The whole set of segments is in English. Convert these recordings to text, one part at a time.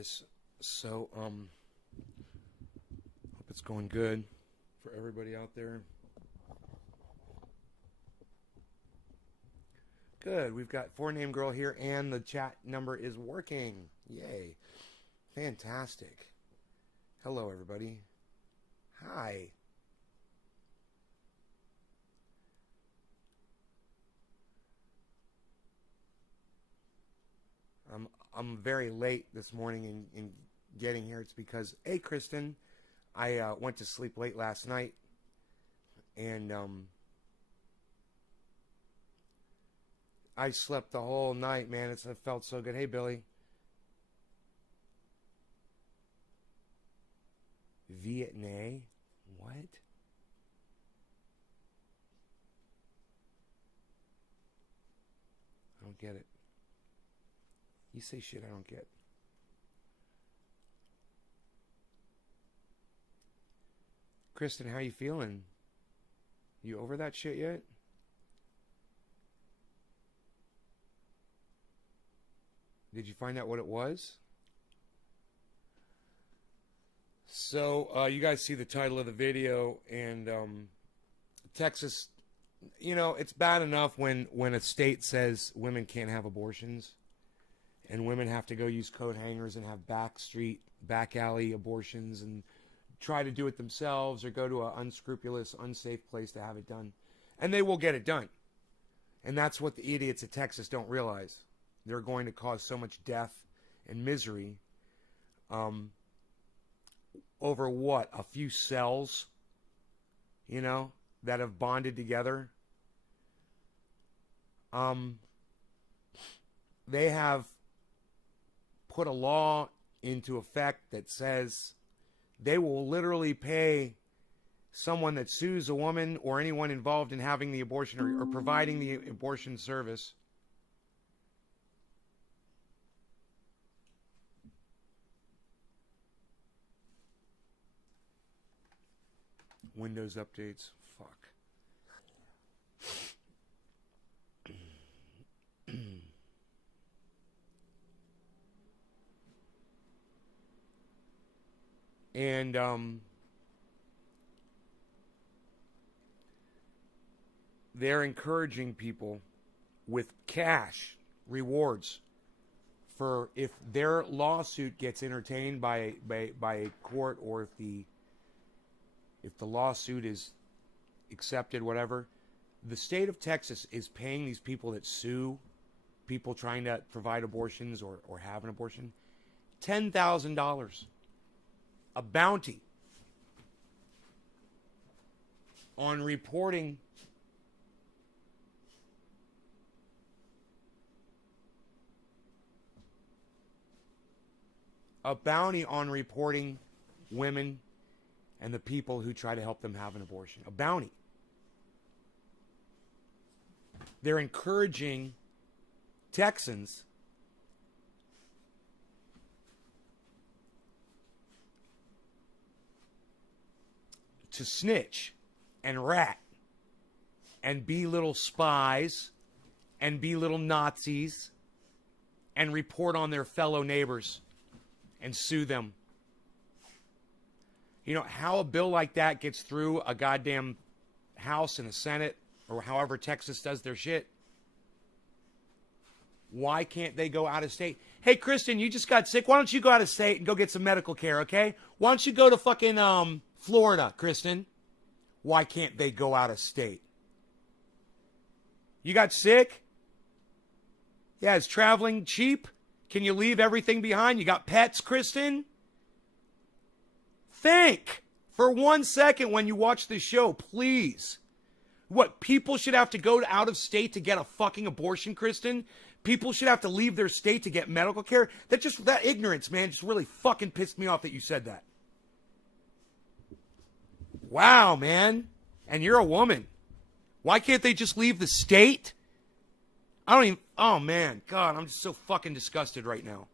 guys. So, hope it's going good for everybody out there. Good. We've got 4Name Girl here, and the chat number is working. Yay. Fantastic. Hello, everybody. Hi. I'm very late this morning in getting here. It's because, hey, Kristen, I went to sleep late last night, and I slept the whole night, man. It felt so good. Hey, Billy. Vietnam? What? I don't get it. You say shit I don't get. Kristen, how you feeling? You over that shit yet? Did you find out what it was? So, you guys see the title of the video, and Texas, you know, it's bad enough when a state says women can't have abortions, and women have to go use coat hangers and have back alley abortions and try to do it themselves or go to an unscrupulous, unsafe place to have it done. And they will get it done. And that's what the idiots of Texas don't realize. They're going to cause so much death and misery over what? A few cells, you know, that have bonded together. They have put a law into effect that says they will literally pay someone that sues a woman or anyone involved in having the abortion or providing the abortion service Windows updates. Fuck. And they're encouraging people with cash rewards for if their lawsuit gets entertained by a court, or if the lawsuit is accepted, whatever. The state of Texas is paying these people that sue people trying to provide abortions or have an abortion $10,000. A bounty on reporting women and the people who try to help them have an abortion. A bounty. They're encouraging Texans to snitch and rat and be little spies and be little Nazis and report on their fellow neighbors and sue them. You know how a bill like that gets through a goddamn House and a Senate, or however Texas does their shit? Why can't they go out of state? Hey, Kristen, you just got sick. Why don't you go out of state and go get some medical care, okay? Why don't you go to fucking Florida, Kristen? Why can't they go out of state? You got sick? Yeah, is traveling cheap? Can you leave everything behind? You got pets, Kristen? Think for 1 second when you watch this show, please. What, people should have to go out of state to get a fucking abortion, Kristen? People should have to leave their state to get medical care? That ignorance, man, just really fucking pissed me off that you said that. Wow, man. And you're a woman. Why can't they just leave the state? Oh, man. God, I'm just so fucking disgusted right now.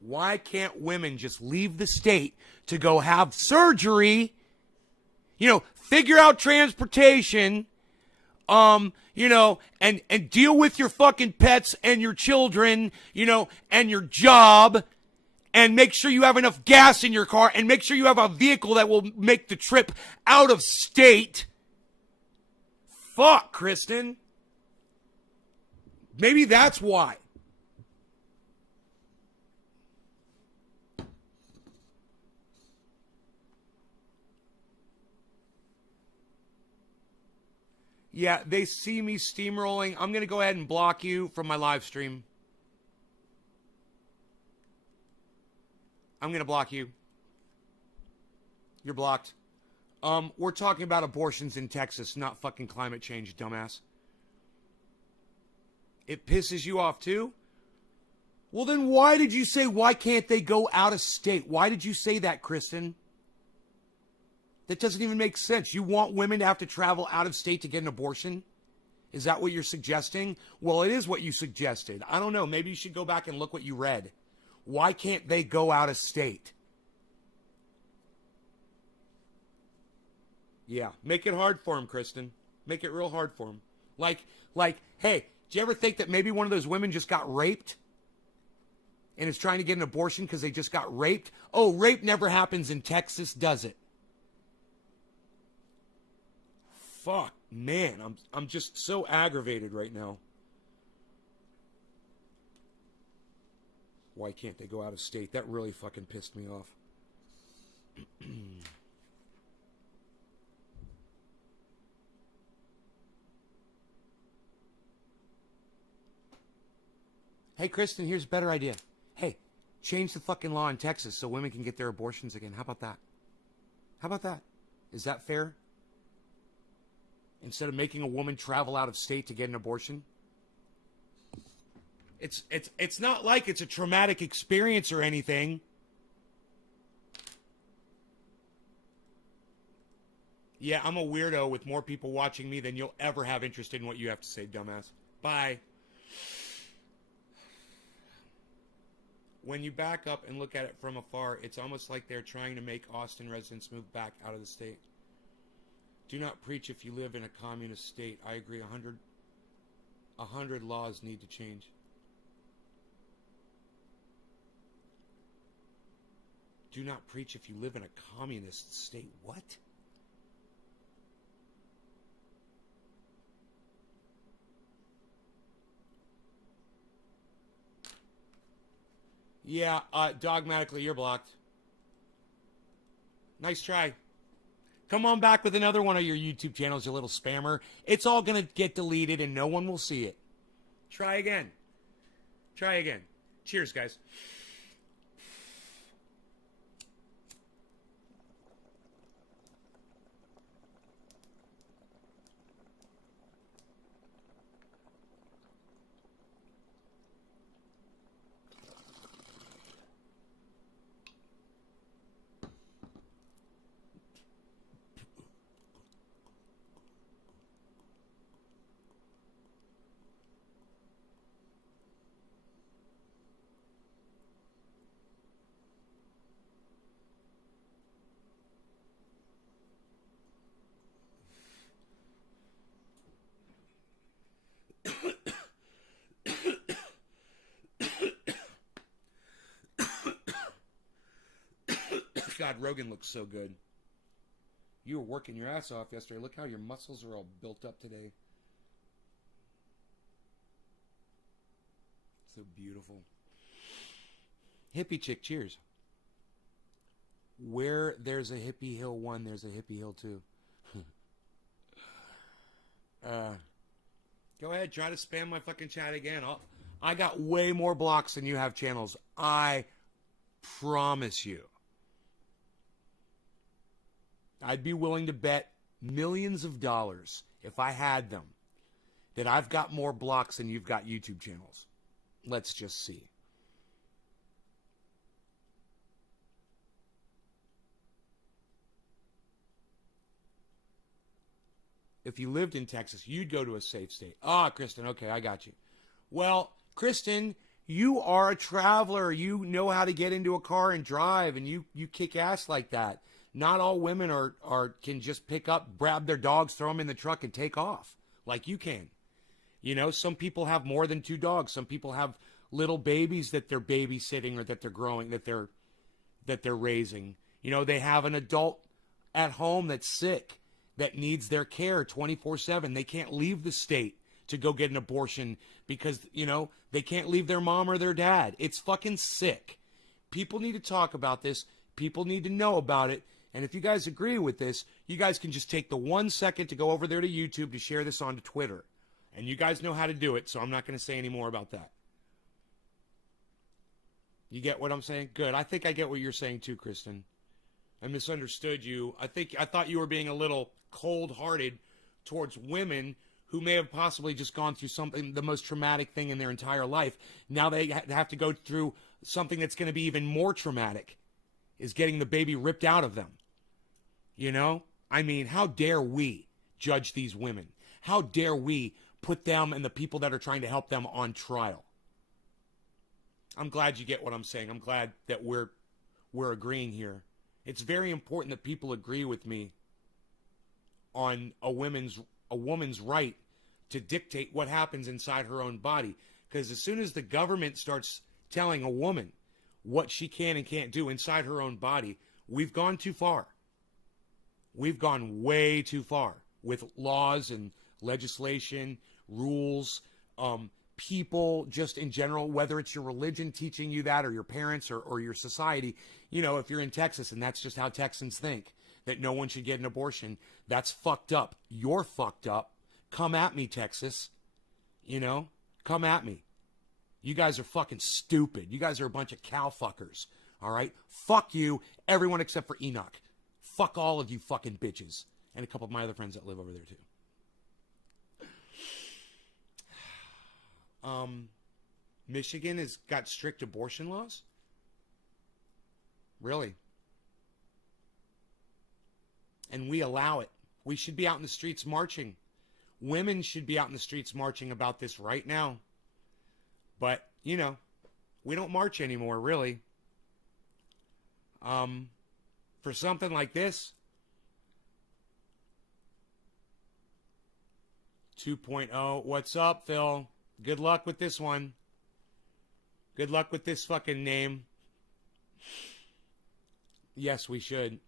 Why can't women just leave the state to go have surgery? You know, figure out transportation, and deal with your fucking pets and your children, and your job, and make sure you have enough gas in your car, and make sure you have a vehicle that will make the trip out of state. Fuck, Kristen. Maybe that's why. Yeah, they see me steamrolling. I'm going to go ahead and block you from my live stream. I'm going to block you. You're blocked. We're talking about abortions in Texas, not fucking climate change, dumbass. It pisses you off too? Well, then why did you say, why can't they go out of state? Why did you say that, Kristen? That doesn't even make sense. You want women to have to travel out of state to get an abortion? Is that what you're suggesting? Well, it is what you suggested. I don't know. Maybe you should go back and look what you read. Why can't they go out of state? Yeah, make it hard for him, Kristen. Make it real hard for him. Like, hey, do you ever think that maybe one of those women just got raped and is trying to get an abortion because they just got raped? Oh, rape never happens in Texas, does it? Fuck, man, I'm just so aggravated right now. Why can't they go out of state? That really fucking pissed me off. Hey, Kristen, here's a better idea. Hey, change the fucking law in Texas so women can get their abortions again. How about that? How about that? Is that fair? Instead of making a woman travel out of state to get an abortion? It's not like it's a traumatic experience or anything. Yeah, I'm a weirdo with more people watching me than you'll ever have interest in what you have to say, dumbass. Bye. When you back up and look at it from afar, it's almost like they're trying to make Austin residents move back out of the state. Do not preach if you live in a communist state. I agree. 100 laws need to change. Do not preach if you live in a communist state. What? Yeah, dogmatically, you're blocked. Nice try. Come on back with another one of your YouTube channels, you little spammer. It's all going to get deleted and no one will see it. Try again. Try again. Cheers, guys. God, Rogan looks so good. You were working your ass off yesterday. Look how your muscles are all built up today. So beautiful. Hippie chick, cheers. Where there's a Hippie Hill 1, there's a Hippie Hill 2. Go ahead, try to spam my fucking chat again. I got way more blocks than you have channels. I promise you. I'd be willing to bet millions of dollars, if I had them, that I've got more blocks than you've got YouTube channels. Let's just see. If you lived in Texas, you'd go to a safe state. Ah, Kristen, okay, I got you. Well, Kristen, you are a traveler. You know how to get into a car and drive, and you kick ass like that. Not all women can just pick up, grab their dogs, throw them in the truck, and take off. like you can. You know, some people have more than 2 dogs. Some people have little babies that they're babysitting or that they're growing, that they're raising. You know, they have an adult at home that's sick, that needs their care 24/7. They can't leave the state to go get an abortion because, you know, they can't leave their mom or their dad. It's fucking sick. People need to talk about this. People need to know about it. And if you guys agree with this, you guys can just take the 1 second to go over there to YouTube to share this onto Twitter. And you guys know how to do it, so I'm not going to say any more about that. You get what I'm saying? Good. I think I get what you're saying too, Kristen. I misunderstood you. I thought you were being a little cold-hearted towards women who may have possibly just gone through something, the most traumatic thing in their entire life. Now they have to go through something that's going to be even more traumatic, is getting the baby ripped out of them. You know? I mean, how dare we judge these women? How dare we put them and the people that are trying to help them on trial? I'm glad you get what I'm saying. I'm glad that we're agreeing here. It's very important that people agree with me on a woman's right to dictate what happens inside her own body. Because as soon as the government starts telling a woman what she can and can't do inside her own body, we've gone too far. We've gone way too far with laws and legislation, rules, people just in general, whether it's your religion teaching you that or your parents or your society. You know, if you're in Texas and that's just how Texans think, that no one should get an abortion, that's fucked up. You're fucked up. Come at me, Texas. You know, come at me. You guys are fucking stupid. You guys are a bunch of cow fuckers. All right? Fuck you, everyone except for Enoch. Fuck all of you fucking bitches. And a couple of my other friends that live over there too. Michigan has got strict abortion laws? Really? And we allow it. We should be out in the streets marching. Women should be out in the streets marching about this right now. But, you know, we don't march anymore, really. For something like this, 2.0. What's up, Phil? Good luck with this one. Good luck with this fucking name. Yes, we should.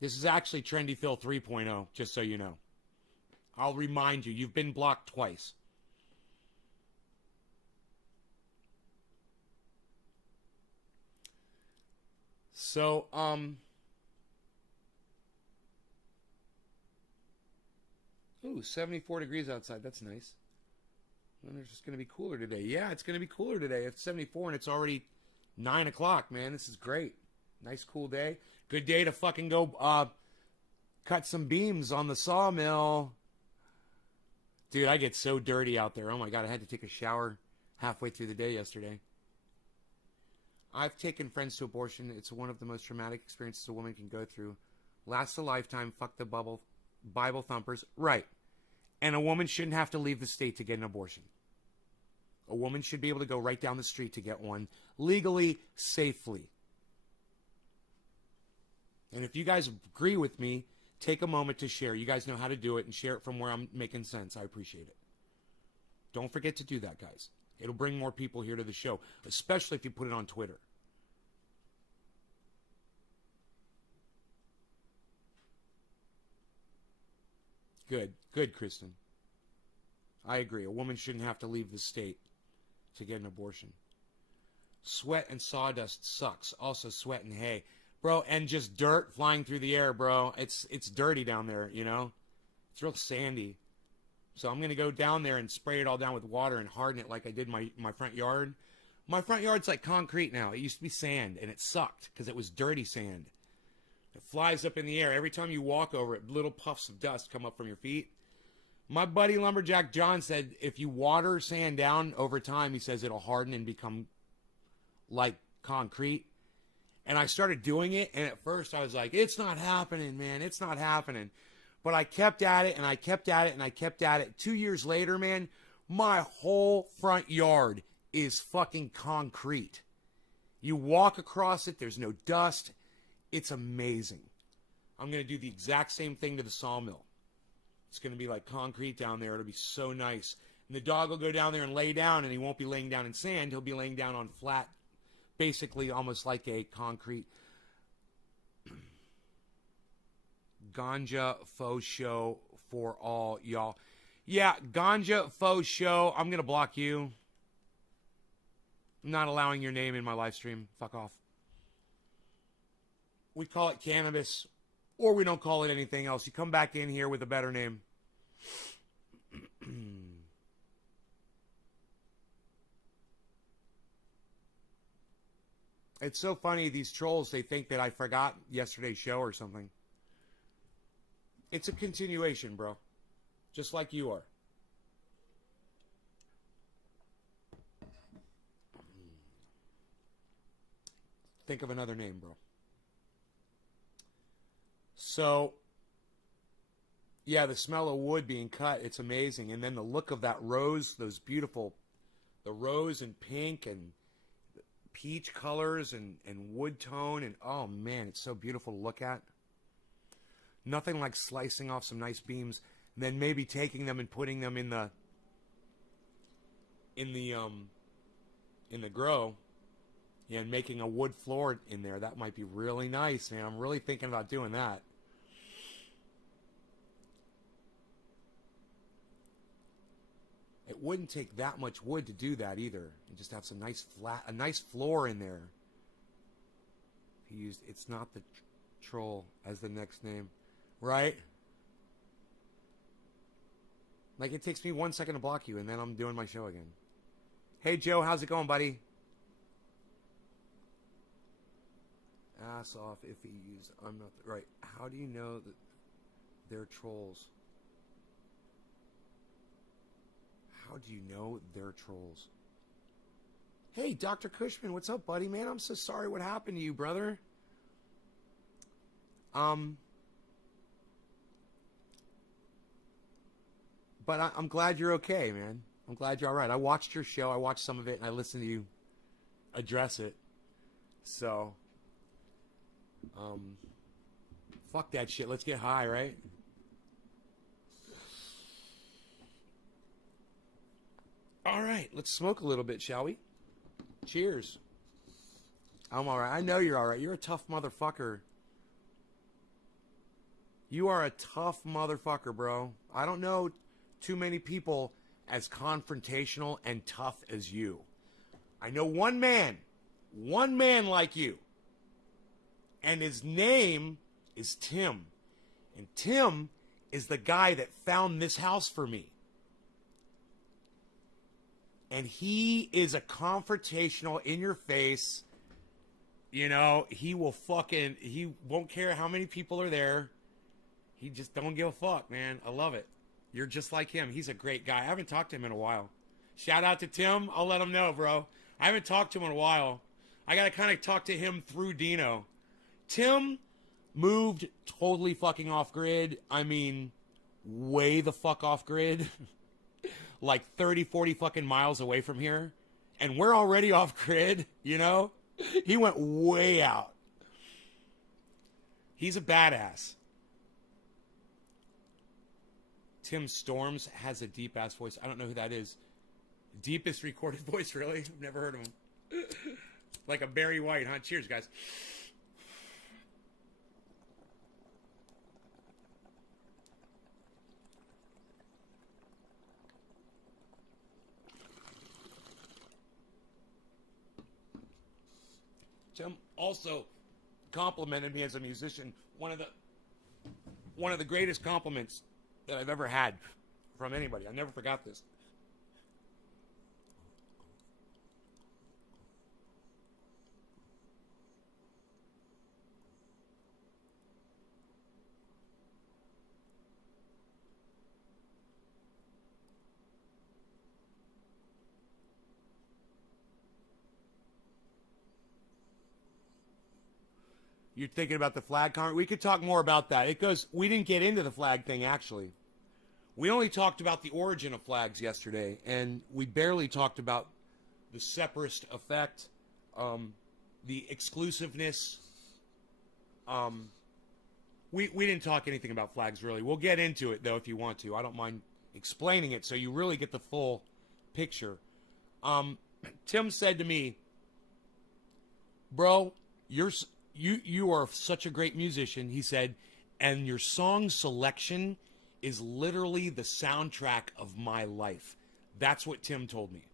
This is actually Trendy Phil 3.0, just so you know. I'll remind you, you've been blocked twice. So, ooh, 74 degrees outside. That's nice. And it's just going to be cooler today. Yeah, it's going to be cooler today. It's 74 and it's already 9 o'clock, man. This is great. Nice, cool day. Good day to fucking go cut some beams on the sawmill. Dude, I get so dirty out there. Oh, my God. I had to take a shower halfway through the day yesterday. I've taken friends to abortion. It's one of the most traumatic experiences a woman can go through. Lasts a lifetime. Fuck the Bible thumpers. Right. And a woman shouldn't have to leave the state to get an abortion. A woman should be able to go right down the street to get one legally, safely. And if you guys agree with me, take a moment to share. You guys know how to do it and share it from where I'm making sense. I appreciate it. Don't forget to do that, guys. It'll bring more people here to the show, especially if you put it on Twitter. Good. Good, Kristen. I agree. A woman shouldn't have to leave the state to get an abortion. Sweat and sawdust sucks. Also sweat and hay. Bro, and just dirt flying through the air, bro. It's dirty down there, you know? It's real sandy. So I'm going to go down there and spray it all down with water and harden it like I did my front yard. My front yard's like concrete now. It used to be sand, and it sucked because it was dirty sand. It flies up in the air. Every time you walk over it, little puffs of dust come up from your feet. My buddy Lumberjack John said if you water sand down over time, he says it'll harden and become like concrete. And I started doing it, and at first I was like, it's not happening, man. It's not happening. But I kept at it, and I kept at it, and I kept at it. 2 years later, man, my whole front yard is fucking concrete. You walk across it, there's no dust. It's amazing. I'm going to do the exact same thing to the sawmill. It's going to be like concrete down there. It'll be so nice. And the dog will go down there and lay down, and he won't be laying down in sand. He'll be laying down on flat, basically almost like a concrete. Ganja faux show for all y'all. Yeah, ganja faux show. I'm going to block you. I'm not allowing your name in my live stream. Fuck off. We call it cannabis, or we don't call it anything else. You come back in here with a better name. It's so funny, these trolls, they think that I forgot yesterday's show or something. It's a continuation, bro. Just like you are. Think of another name, bro. So, yeah, the smell of wood being cut, it's amazing. And then the look of that rose, those beautiful, the rose and pink and peach colors and wood tone. And, oh, man, it's so beautiful to look at. Nothing like slicing off some nice beams, and then maybe taking them and putting them in the grow, yeah, and making a wood floor in there. That might be really nice, man. I'm really thinking about doing that. It wouldn't take that much wood to do that either. You just have some nice a nice floor in there. He used it's not the troll as the next name. Right? Like, it takes me 1 second to block you, and then I'm doing my show again. Hey, Joe, how's it going, buddy? Ass off if he used... I'm not... Right. How do you know that they're trolls? How do you know they're trolls? Hey, Dr. Cushman, what's up, buddy? Man, I'm so sorry what happened to you, brother. But I'm glad you're okay, man. I'm glad you're all right. I watched your show. I watched some of it, and I listened to you address it. So, fuck that shit. Let's get high, right? All right. Let's smoke a little bit, shall we? Cheers. I'm all right. I know you're all right. You're a tough motherfucker. You are a tough motherfucker, bro. I don't know too many people as confrontational and tough as you. I know one man like you. And his name is Tim. And Tim is the guy that found this house for me. And he is a confrontational, in your face. You know, he won't care how many people are there. He just don't give a fuck, man. I love it. You're just like him. He's a great guy. I haven't talked to him in a while. Shout out to Tim. I'll let him know, bro. I haven't talked to him in a while. I got to kind of talk to him through Dino. Tim moved totally fucking off grid. I mean, way the fuck off grid. Like 30, 40 fucking miles away from here. And we're already off grid, you know? He went way out. He's a badass. Tim Storms has a deep-ass voice. I don't know who that is. Deepest recorded voice, really? I've never heard of him. Like a Barry White, huh? Cheers, guys. Tim also complimented me as a musician. One of the greatest compliments that I've ever had from anybody. I never forgot this. You're thinking about the flag comment? We could talk more about that. We didn't get into the flag thing, actually. We only talked about the origin of flags yesterday, and we barely talked about the separatist effect, the exclusiveness. we didn't talk anything about flags, really. We'll get into it, though, if you want to. I don't mind explaining it so you really get the full picture. Tim said to me, bro, you are such a great musician, he said, and your song selection is literally the soundtrack of my life. That's what Tim told me.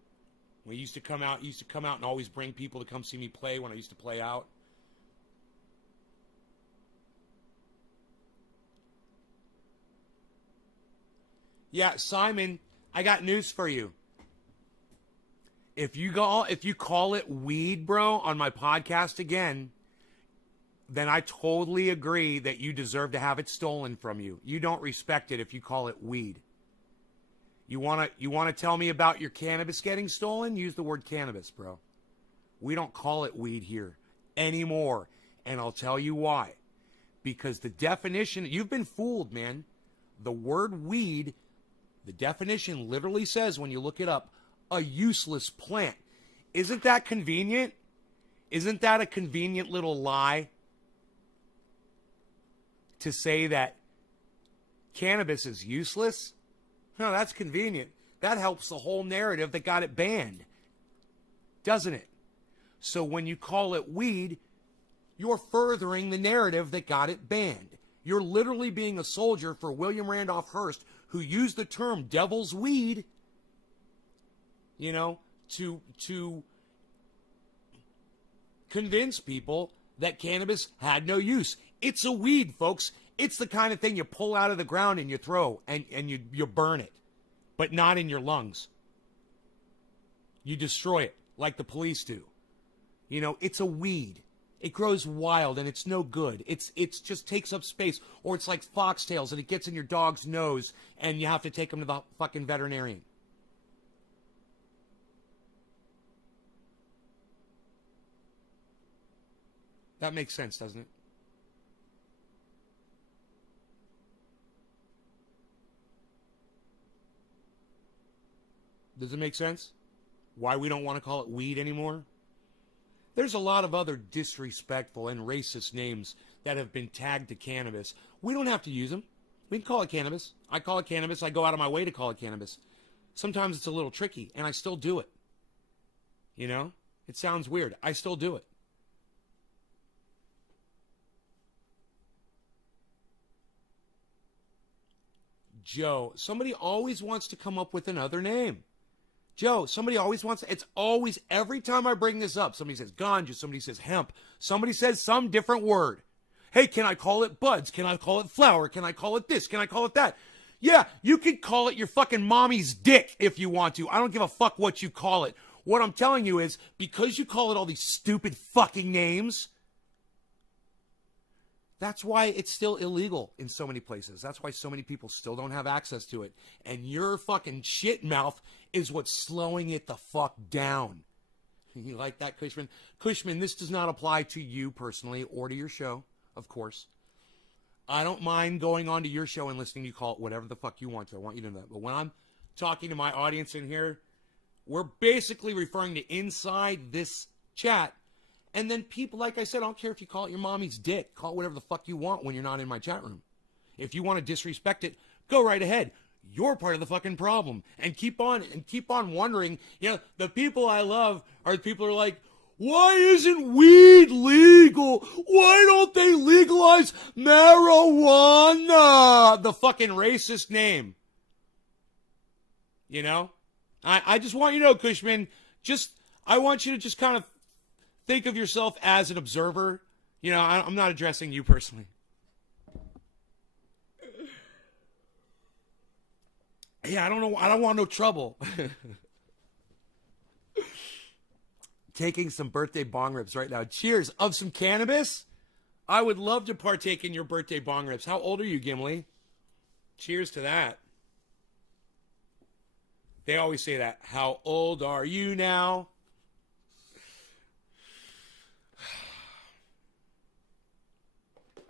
When he used to come out, and always bring people to come see me play when I used to play out. Yeah, Simon, I got news for you. If you call it weed, bro, on my podcast again, then I totally agree that you deserve to have it stolen from you. You don't respect it if you call it weed. You wanna tell me about your cannabis getting stolen? Use the word cannabis, bro. We don't call it weed here anymore. And I'll tell you why. Because the definition, you've been fooled, man. The word weed, the definition literally says, when you look it up, a useless plant. Isn't that convenient? Isn't that a convenient little lie? To say that cannabis is useless? No, that's convenient. That helps the whole narrative that got it banned. Doesn't it? So when you call it weed, you're furthering the narrative that got it banned. You're literally being a soldier for William Randolph Hearst, who used the term devil's weed, to convince people that cannabis had no use. It's a weed, folks. It's the kind of thing you pull out of the ground and you throw and you burn it, but not in your lungs. You destroy it like the police do. It's a weed. It grows wild and it's no good. It's just takes up space, or it's like foxtails and it gets in your dog's nose and you have to take them to the fucking veterinarian. That makes sense, doesn't it? Does it make sense? Why we don't want to call it weed anymore? There's a lot of other disrespectful and racist names that have been tagged to cannabis. We don't have to use them. We can call it cannabis. I call it cannabis. I go out of my way to call it cannabis. Sometimes it's a little tricky, and I still do it. It sounds weird. I still do it. Joe, somebody always wants to come up with another name. Joe, somebody always wants, it's always, every time I bring this up, somebody says ganja, somebody says hemp, somebody says some different word. Hey, can I call it buds? Can I call it flower? Can I call it this? Can I call it that? Yeah, you can call it your fucking mommy's dick if you want to. I don't give a fuck what you call it. What I'm telling you is, because you call it all these stupid fucking names, that's why it's still illegal in so many places. That's why so many people still don't have access to it. And your fucking shit mouth is what's slowing it the fuck down. You like that, Cushman? Cushman, this does not apply to you personally or to your show, of course. I don't mind going on to your show and listening. You call it whatever the fuck you want to. I want you to know that. But when I'm talking to my audience in here, we're basically referring to inside this chat. And then people, like I said, I don't care if you call it your mommy's dick. Call it whatever the fuck you want when you're not in my chat room. If you want to disrespect it, go right ahead. You're part of the fucking problem. And keep on wondering. The people I love are the people who are like, why isn't weed legal? Why don't they legalize marijuana? The fucking racist name. I just want you to know, Cushman, I want you to just kind of think of yourself as an observer. I'm not addressing you personally. Yeah, I don't know. I don't want no trouble. Taking some birthday bong rips right now. Cheers. Of some cannabis? I would love to partake in your birthday bong rips. How old are you, Gimli? Cheers to that. They always say that. How old are you now?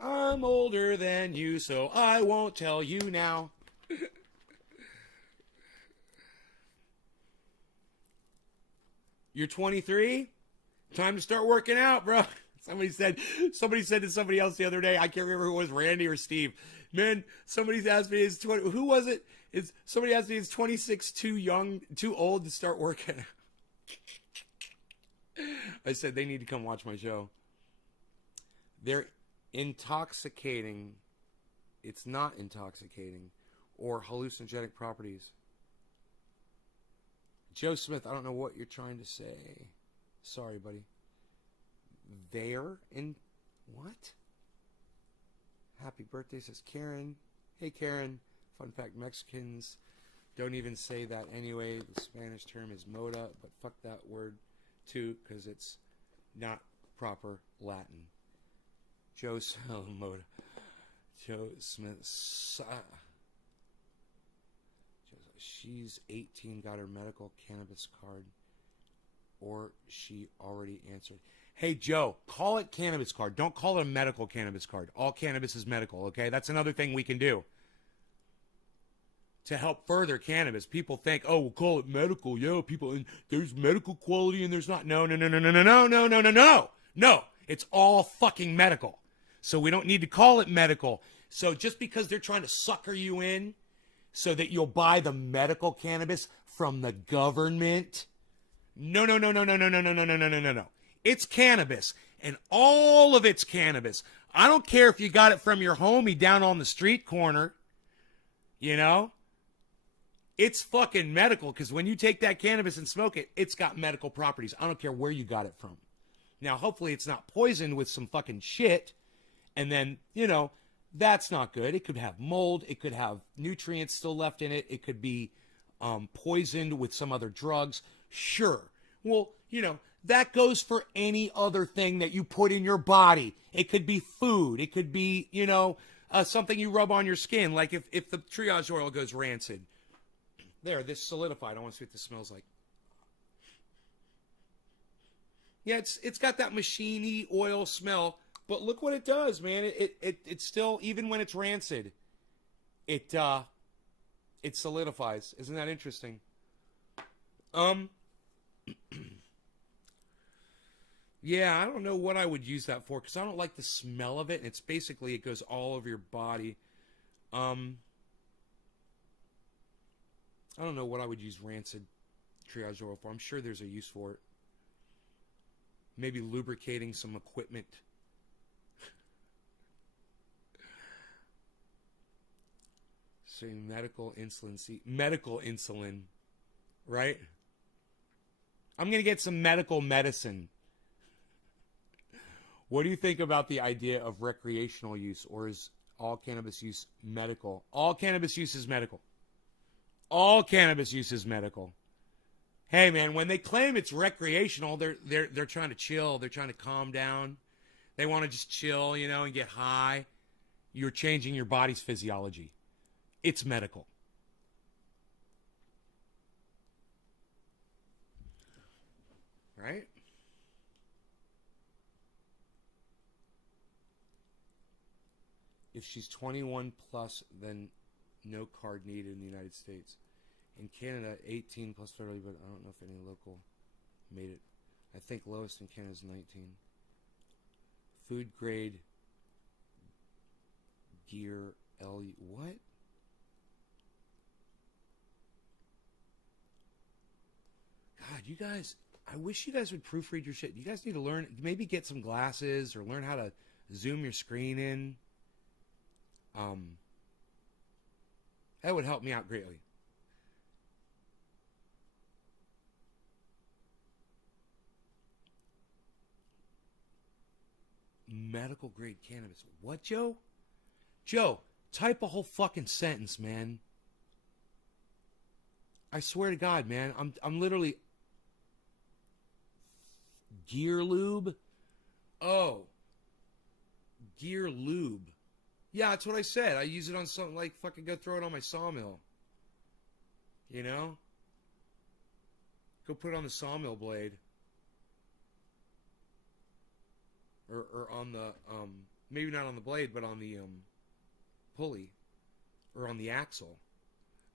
I'm older than you, so I won't tell you now. You're 23? Time to start working out, bro. Somebody said to somebody else the other day, I can't remember who it was, Randy or Steve. Man, somebody asked me, who was it? Somebody asked me, is 26 too old to start working? I said, they need to come watch my show. They're intoxicating. It's not intoxicating or hallucinogenic properties. Joe Smith, I don't know what you're trying to say. Sorry, buddy. They're in what? Happy birthday, says Karen. Hey, Karen. Fun fact, Mexicans don't even say that anyway. The Spanish term is moda, but fuck that word too, because it's not proper Latin. Joe Moda. Joe Smith. She's 18, got her medical cannabis card, or she already answered. Hey, Joe, call it cannabis card. Don't call it a medical cannabis card. All cannabis is medical, okay? That's another thing we can do to help further cannabis. People think, oh, we'll call it medical. Yeah, people, and there's medical quality and there's not. No. No, it's all fucking medical. So we don't need to call it medical. So just because they're trying to sucker you in so that you'll buy the medical cannabis from the government, no. It's cannabis, and all of it's cannabis. I don't care if you got it from your homie down on the street corner, you know? It's fucking medical, because when you take that cannabis and smoke it, it's got medical properties. I don't care where you got it from. Now, hopefully it's not poisoned with some fucking shit, and then, you know, that's not good. It could have mold. It could have nutrients still left in it. It could be poisoned with some other drugs. Sure. Well, you know, that goes for any other thing that you put in your body. It could be food. It could be, you know, something you rub on your skin. Like if the triage oil goes rancid. There, this solidified. I want to see what this smells like. Yeah, it's got that machine-y oil smell. But look what it does, man. It still, even when it's rancid, it solidifies. Isn't that interesting? Yeah, I don't know what I would use that for, because I don't like the smell of it. And it's basically, it goes all over your body. I don't know what I would use rancid triage oil for. I'm sure there's a use for it. Maybe lubricating some equipment. So medical insulin. See, medical insulin, right? I'm going to get some medical medicine. What do you think about the idea of recreational use, or is all cannabis use medical? All cannabis use is medical. All cannabis use is medical. Hey, man, when they claim it's recreational, they're trying to chill. They're trying to calm down. They want to just chill, you know, and get high. You're changing your body's physiology. It's medical. Right? If she's 21 plus, then no card needed in the United States. In Canada, 18 plus federally, but I don't know if any local made it. I think lowest in Canada is 19. Food grade gear LU. What? God, you guys, I wish you guys would proofread your shit. You guys need to learn, maybe get some glasses or learn how to zoom your screen in. That would help me out greatly. Medical grade cannabis. What, Joe? Joe, type a whole fucking sentence, man. I swear to God, man. I'm literally gear lube. Oh, gear lube. Yeah, that's what I said. I use it on something like fucking go throw it on my sawmill. You know? Go put it on the sawmill blade. Or on the, maybe not on the blade, but on the pulley. Or on the axle.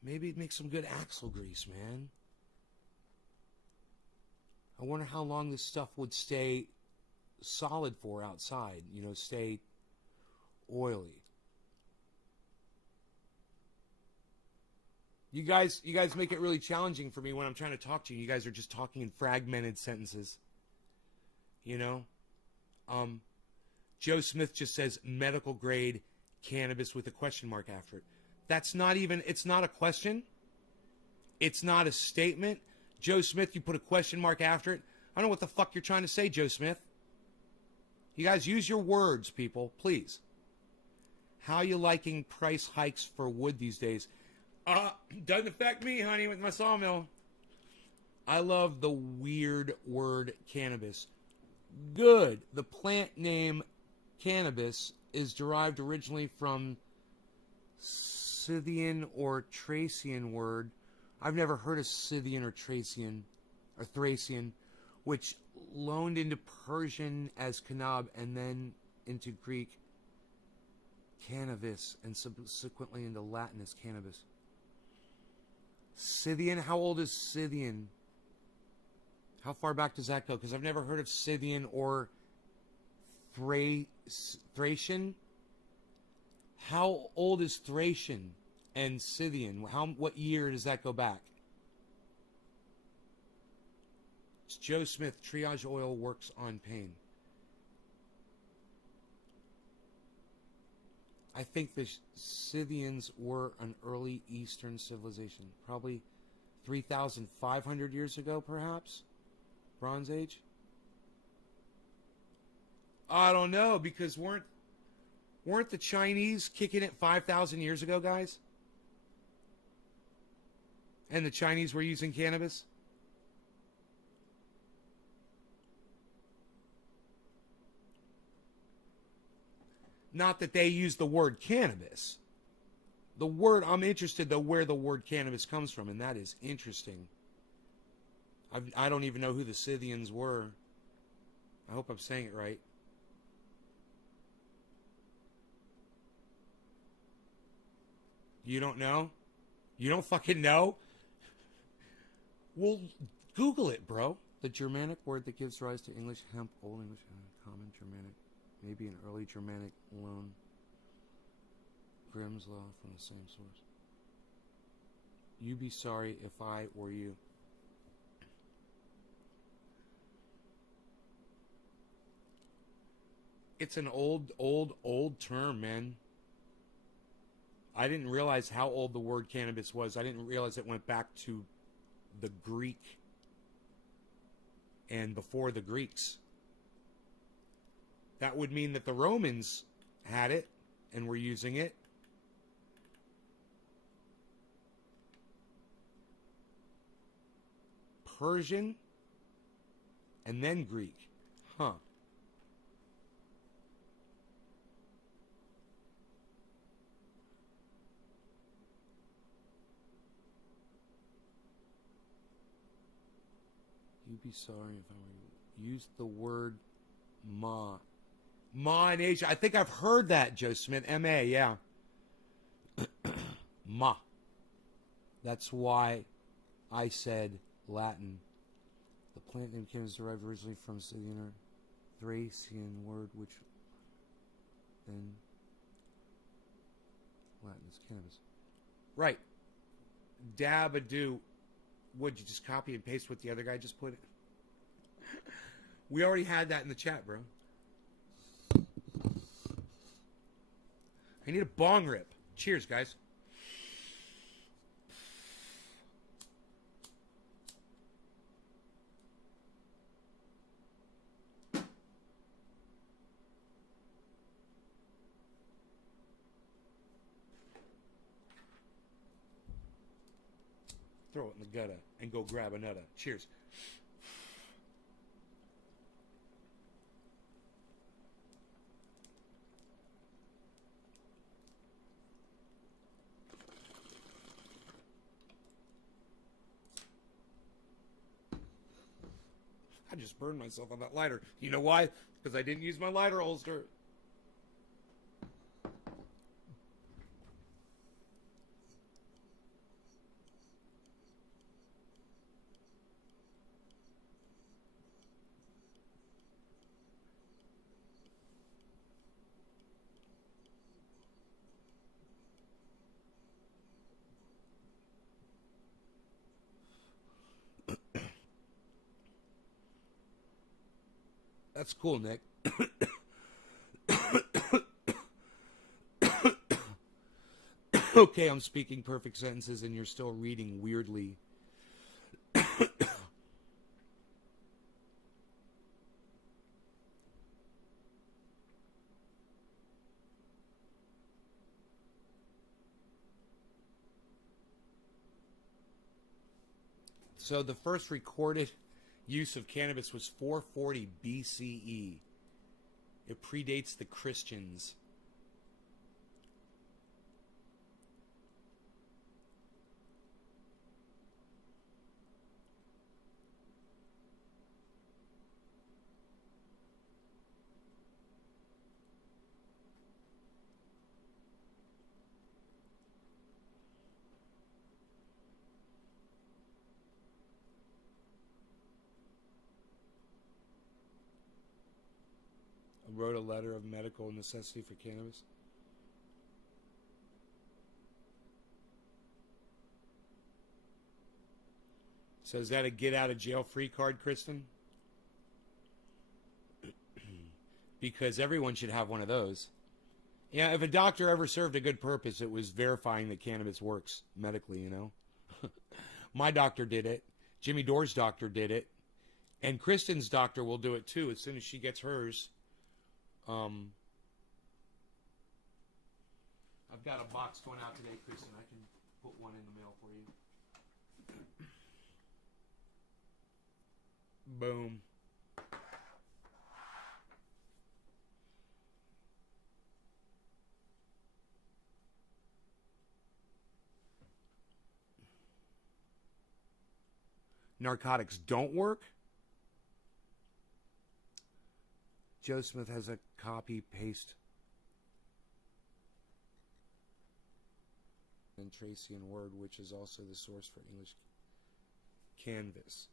Maybe it makes some good axle grease, man. I wonder how long this stuff would stay solid for outside, you know, stay oily. You guys make it really challenging for me when I'm trying to talk to you. You guys are just talking in fragmented sentences. You know? Joe Smith just says medical grade cannabis with a question mark after it. That's not even, it's not a question. It's not a statement. Joe Smith, you put a question mark after it. I don't know what the fuck you're trying to say, Joe Smith. You guys use your words, people, please. How you liking price hikes for wood these days? Doesn't affect me, honey, with my sawmill. I love the weird word cannabis. Good. The plant name cannabis is derived originally from Scythian or Thracian word. I've never heard of Scythian or Thracian, which loaned into Persian as kanab and then into Greek cannabis and subsequently into Latin as cannabis. Scythian? How old is Scythian? How far back does that go? Because I've never heard of Scythian or Thracian. How old is Thracian and Scythian? What year does that go back? It's Joe Smith. Triage oil works on pain. I think the Scythians were an early Eastern civilization, probably 3,500 years ago, perhaps? Bronze Age? I don't know, because weren't the Chinese kicking it 5,000 years ago, guys? And the Chinese were using cannabis? Not that they use the word cannabis. The word, I'm interested though where the word cannabis comes from, and that is interesting. I don't even know who the Scythians were. I hope I'm saying it right. You don't know? You don't fucking know? Well, Google it, bro. The Germanic word that gives rise to English, hemp, Old English, Common Germanic. Maybe an early Germanic loan. Grimm's Law from the same source. You be sorry if I were you. It's an old term, man. I didn't realize how old the word cannabis was. I didn't realize it went back to the Greek and before the Greeks. That would mean that the Romans had it and were using it. Persian and then Greek. Huh. You'd be sorry if I were you. Use the word ma. Ma in Asia. I think I've heard that, Joe Smith. M-A, yeah. Ma. That's why I said Latin. The plant name cannabis derived originally from Scythian or Thracian word, which then Latin is cannabis. Right. Dabadoo. Would you just copy and paste what the other guy just put? We already had that in the chat, bro. I need a bong rip. Cheers, guys. Throw it in the gutter and go grab another. Cheers. I just burned myself on that lighter. You know why? Because I didn't use my lighter holster. That's cool, Nick. Okay, I'm speaking perfect sentences and you're still reading weirdly. So the first recorded use of cannabis was 440 BCE. It predates the Christians. Wrote a letter of medical necessity for cannabis. So is that a get out of jail free card, Kristen? Because everyone should have one of those. Yeah, if a doctor ever served a good purpose, it was verifying that cannabis works medically, you know? My doctor did it. Jimmy Dore's doctor did it. And Kristen's doctor will do it too as soon as she gets hers. I've got a box going out today, Kristen. I can put one in the mail for you. Boom. Narcotics don't work? Joe Smith has a copy paste. And Tracy in Word, which is also the source for English Canvas.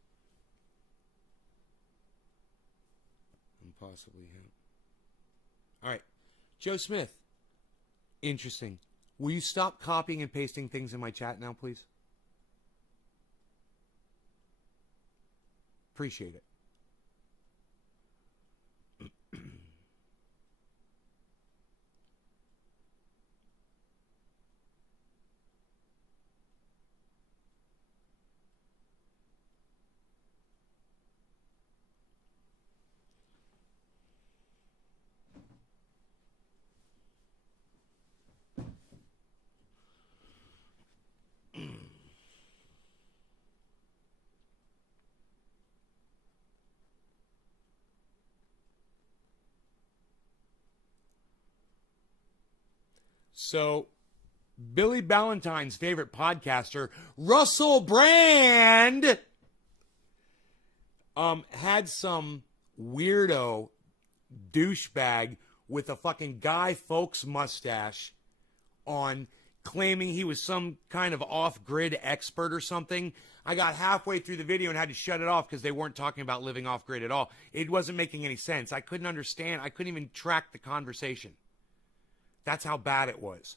And possibly him. All right. Joe Smith. Interesting. Will you stop copying and pasting things in my chat now, please? Appreciate it. So, Billy Ballantyne's favorite podcaster, Russell Brand, had some weirdo douchebag with a fucking Guy Fawkes mustache on, claiming he was some kind of off-grid expert or something. I got halfway through the video and had to shut it off because they weren't talking about living off-grid at all. It wasn't making any sense. I couldn't understand. I couldn't even track the conversation. That's how bad it was.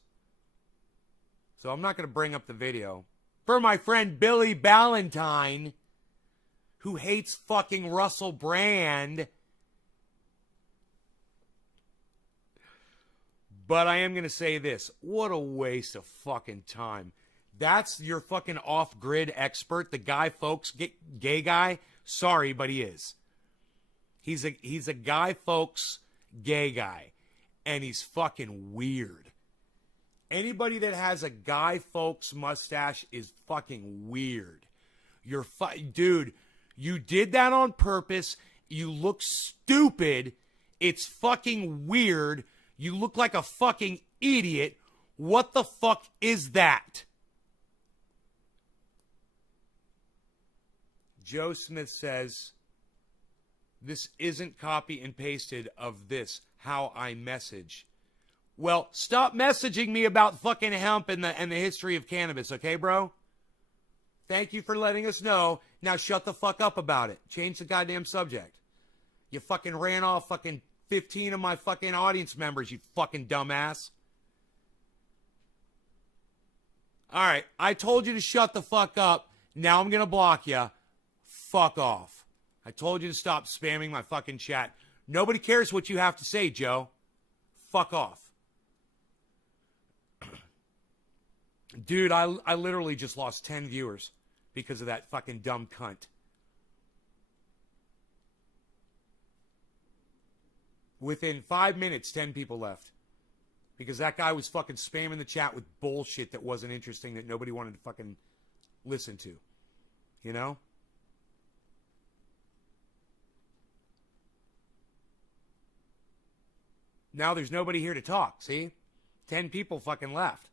So I'm not going to bring up the video. For my friend Billy Ballantyne, who hates fucking Russell Brand. But I am going to say this. What a waste of fucking time. That's your fucking off-grid expert, the Guy Fawkes gay guy? Sorry, but he is. He's a Guy Fawkes gay guy. And he's fucking weird. Anybody that has a Guy Fawkes mustache is fucking weird. Dude, you did that on purpose. You look stupid. It's fucking weird. You look like a fucking idiot. What the fuck is that? Joe Smith says, this isn't copy and pasted of this, how I message. Well, stop messaging me about fucking hemp and the history of cannabis, okay, bro? Thank you for letting us know. Now shut the fuck up about it. Change the goddamn subject. You fucking ran off fucking 15 of my fucking audience members, you fucking dumbass. All right, I told you to shut the fuck up. Now I'm going to block you. Fuck off. I told you to stop spamming my fucking chat. Nobody cares what you have to say, Joe. Fuck off. Dude, I literally just lost 10 viewers because of that fucking dumb cunt. Within 5 minutes, 10 people left. Because that guy was fucking spamming the chat with bullshit that wasn't interesting, that nobody wanted to fucking listen to. You know? Now there's nobody here to talk, see? 10 people fucking left.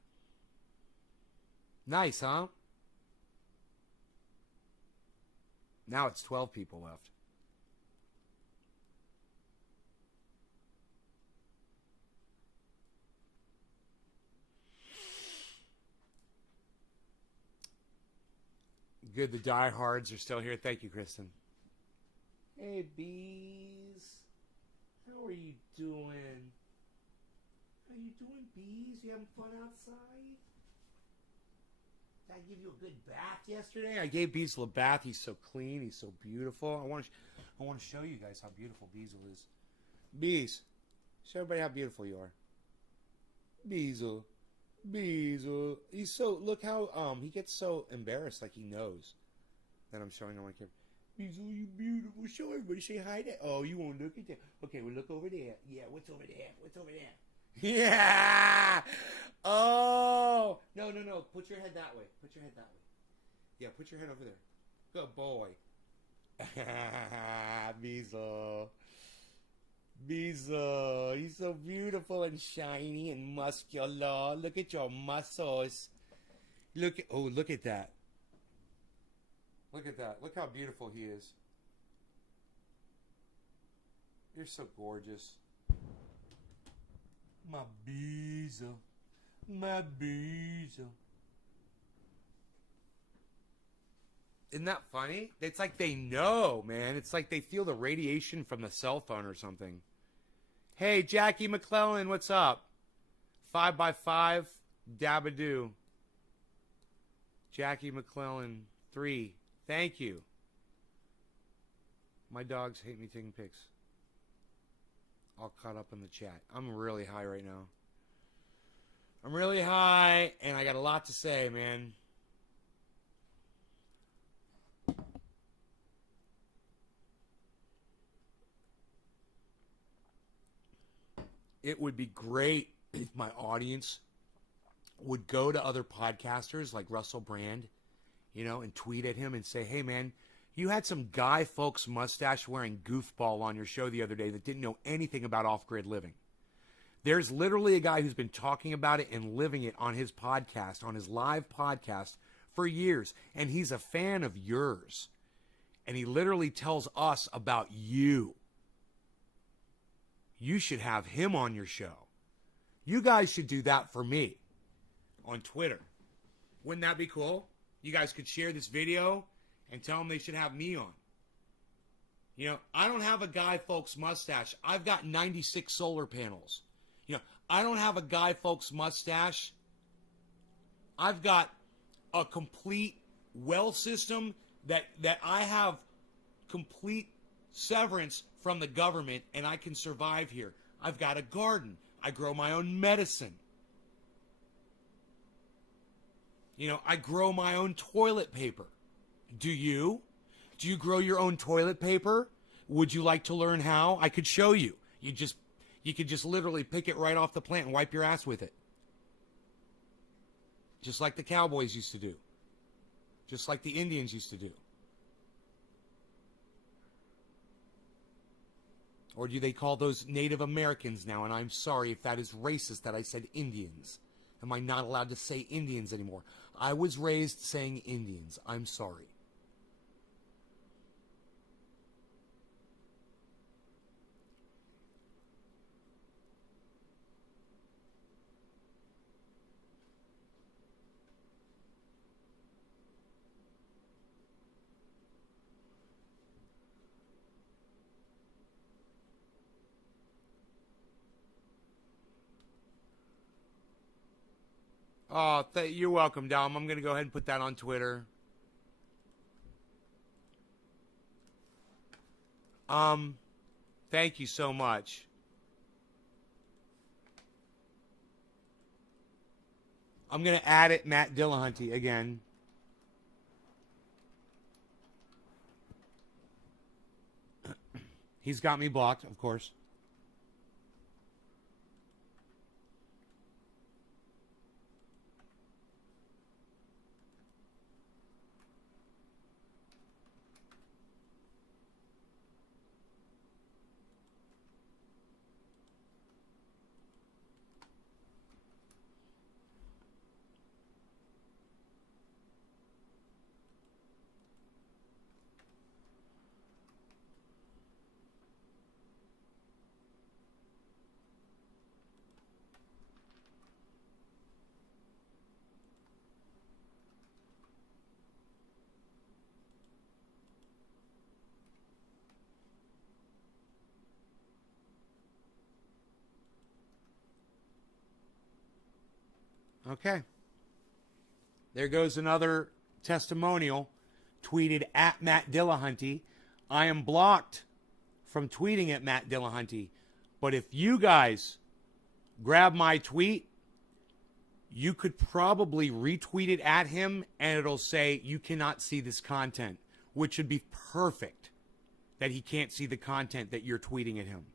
Nice, huh? Now it's 12 people left. Good, the diehards are still here. Thank you, Kristen. Hey, bees. How are you doing? How you doing, bees? You having fun outside? Did I give you a good bath yesterday? I gave Beazle a bath. He's so clean. He's so beautiful. I want to show you guys how beautiful Beazle is. Bees, show everybody how beautiful you are. Beazle. Beazle. He's so, look how, he gets so embarrassed like he knows that I'm showing on my camera. Beazle, you beautiful. Show everybody. Say hi there. Oh, you won't look at that. Okay, we'll look over there. Yeah, what's over there? What's over there? Yeah. Oh. No. Put your head that way. Put your head that way. Yeah, put your head over there. Good boy. Beazle. Beazle. He's so beautiful and shiny and muscular. Look at your muscles. Look at that. Look at that. Look how beautiful he is. You're so gorgeous. My Beazle. My Beazle. Isn't that funny? It's like they know, man. It's like they feel the radiation from the cell phone or something. Hey, Jackie McClellan, what's up? 5x5, Dabadoo. Jackie McClellan, 3. Thank you. My dogs hate me taking pics. All caught up in the chat. I'm really high right now. I'm really high, and I got a lot to say, man. It would be great if my audience would go to other podcasters like Russell Brand, you know, and tweet at him and say, hey, man, you had some Guy Fawkes mustache wearing goofball on your show the other day that didn't know anything about off-grid living. There's literally a guy who's been talking about it and living it on his podcast, on his live podcast for years, and he's a fan of yours. And he literally tells us about you. You should have him on your show. You guys should do that for me on Twitter. Wouldn't that be cool? You guys could share this video and tell them they should have me on. You know, I don't have a Guy Fawkes mustache. I've got 96 solar panels. You know, I don't have a Guy Fawkes mustache. I've got a complete well system that I have complete severance from the government, and I can survive here. I've got a garden. I grow my own medicine. You know, I grow my own toilet paper. Do you? Do you grow your own toilet paper? Would you like to learn how? I could show you. You could just literally pick it right off the plant and wipe your ass with it. Just like the cowboys used to do. Just like the Indians used to do. Or do they call those Native Americans now? And I'm sorry if that is racist that I said Indians. Am I not allowed to say Indians anymore? I was raised saying Indians. I'm sorry. Oh, you're welcome, Dom. I'm going to go ahead and put that on Twitter. Thank you so much. I'm going to add it, Matt Dillahunty, again. He's got me blocked, of course. Okay. There goes another testimonial tweeted at Matt Dillahunty. I am blocked from tweeting at Matt Dillahunty. But if you guys grab my tweet, you could probably retweet it at him and it'll say you cannot see this content, which would be perfect that he can't see the content that you're tweeting at him.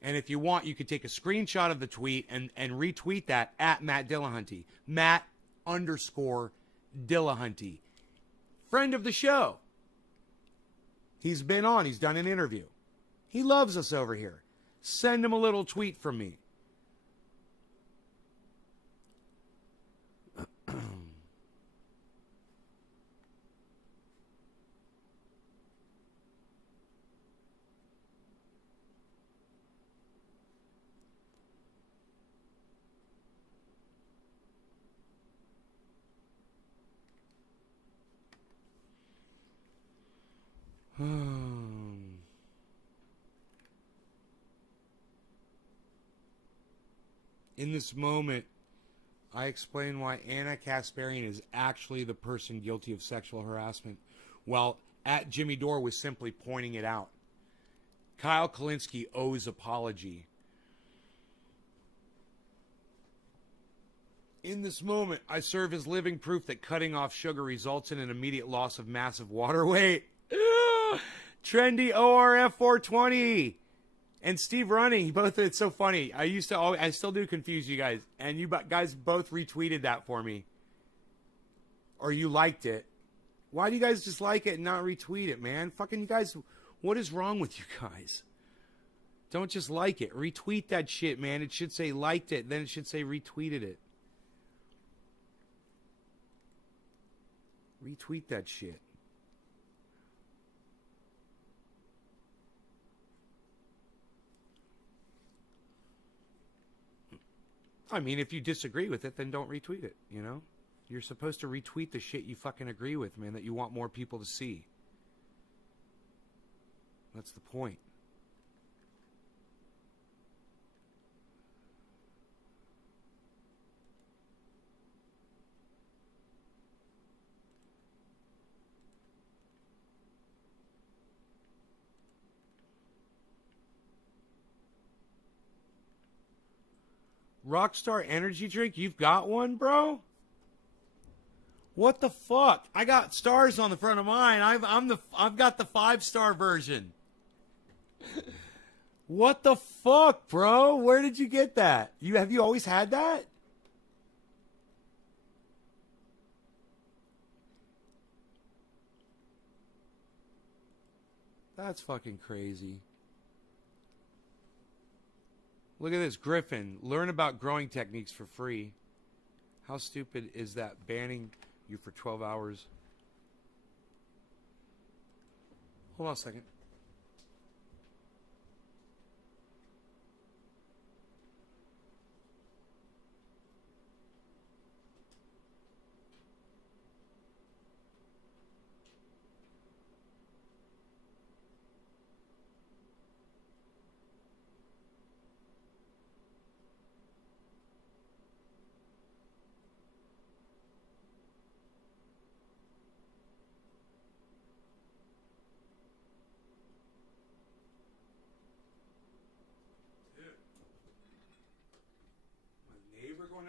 And if you want, you could take a screenshot of the tweet and retweet that at Matt Dillahunty. Matt_Dillahunty. Friend of the show. He's been on. He's done an interview. He loves us over here. Send him a little tweet from me. In this moment, I explain why Anna Kasparian is actually the person guilty of sexual harassment, while at Jimmy Dore was simply pointing it out. Kyle Kulinski owes apology. In this moment, I serve as living proof that cutting off sugar results in an immediate loss of massive water weight. Trendy ORF 420 and Steve Running, both, it's so funny. I still do confuse you guys, and you guys both retweeted that for me, or you liked it. Why do you guys just like it and not retweet it, man? Fucking you guys, what is wrong with you guys? Don't just like it. Retweet that shit, man. It should say liked it, then it should say retweeted it. Retweet that shit. I mean, if you disagree with it, then don't retweet it, you know? You're supposed to retweet the shit you fucking agree with, man, that you want more people to see. That's the point. Rockstar energy drink? You've got one, bro? What the fuck? I got stars on the front of mine. I've got the 5-star version. What the fuck, bro? Where did you get that? Have you always had that? That's fucking crazy. Look at this, Griffin. Learn about growing techniques for free. How stupid is that? Banning you for 12 hours. Hold on a second.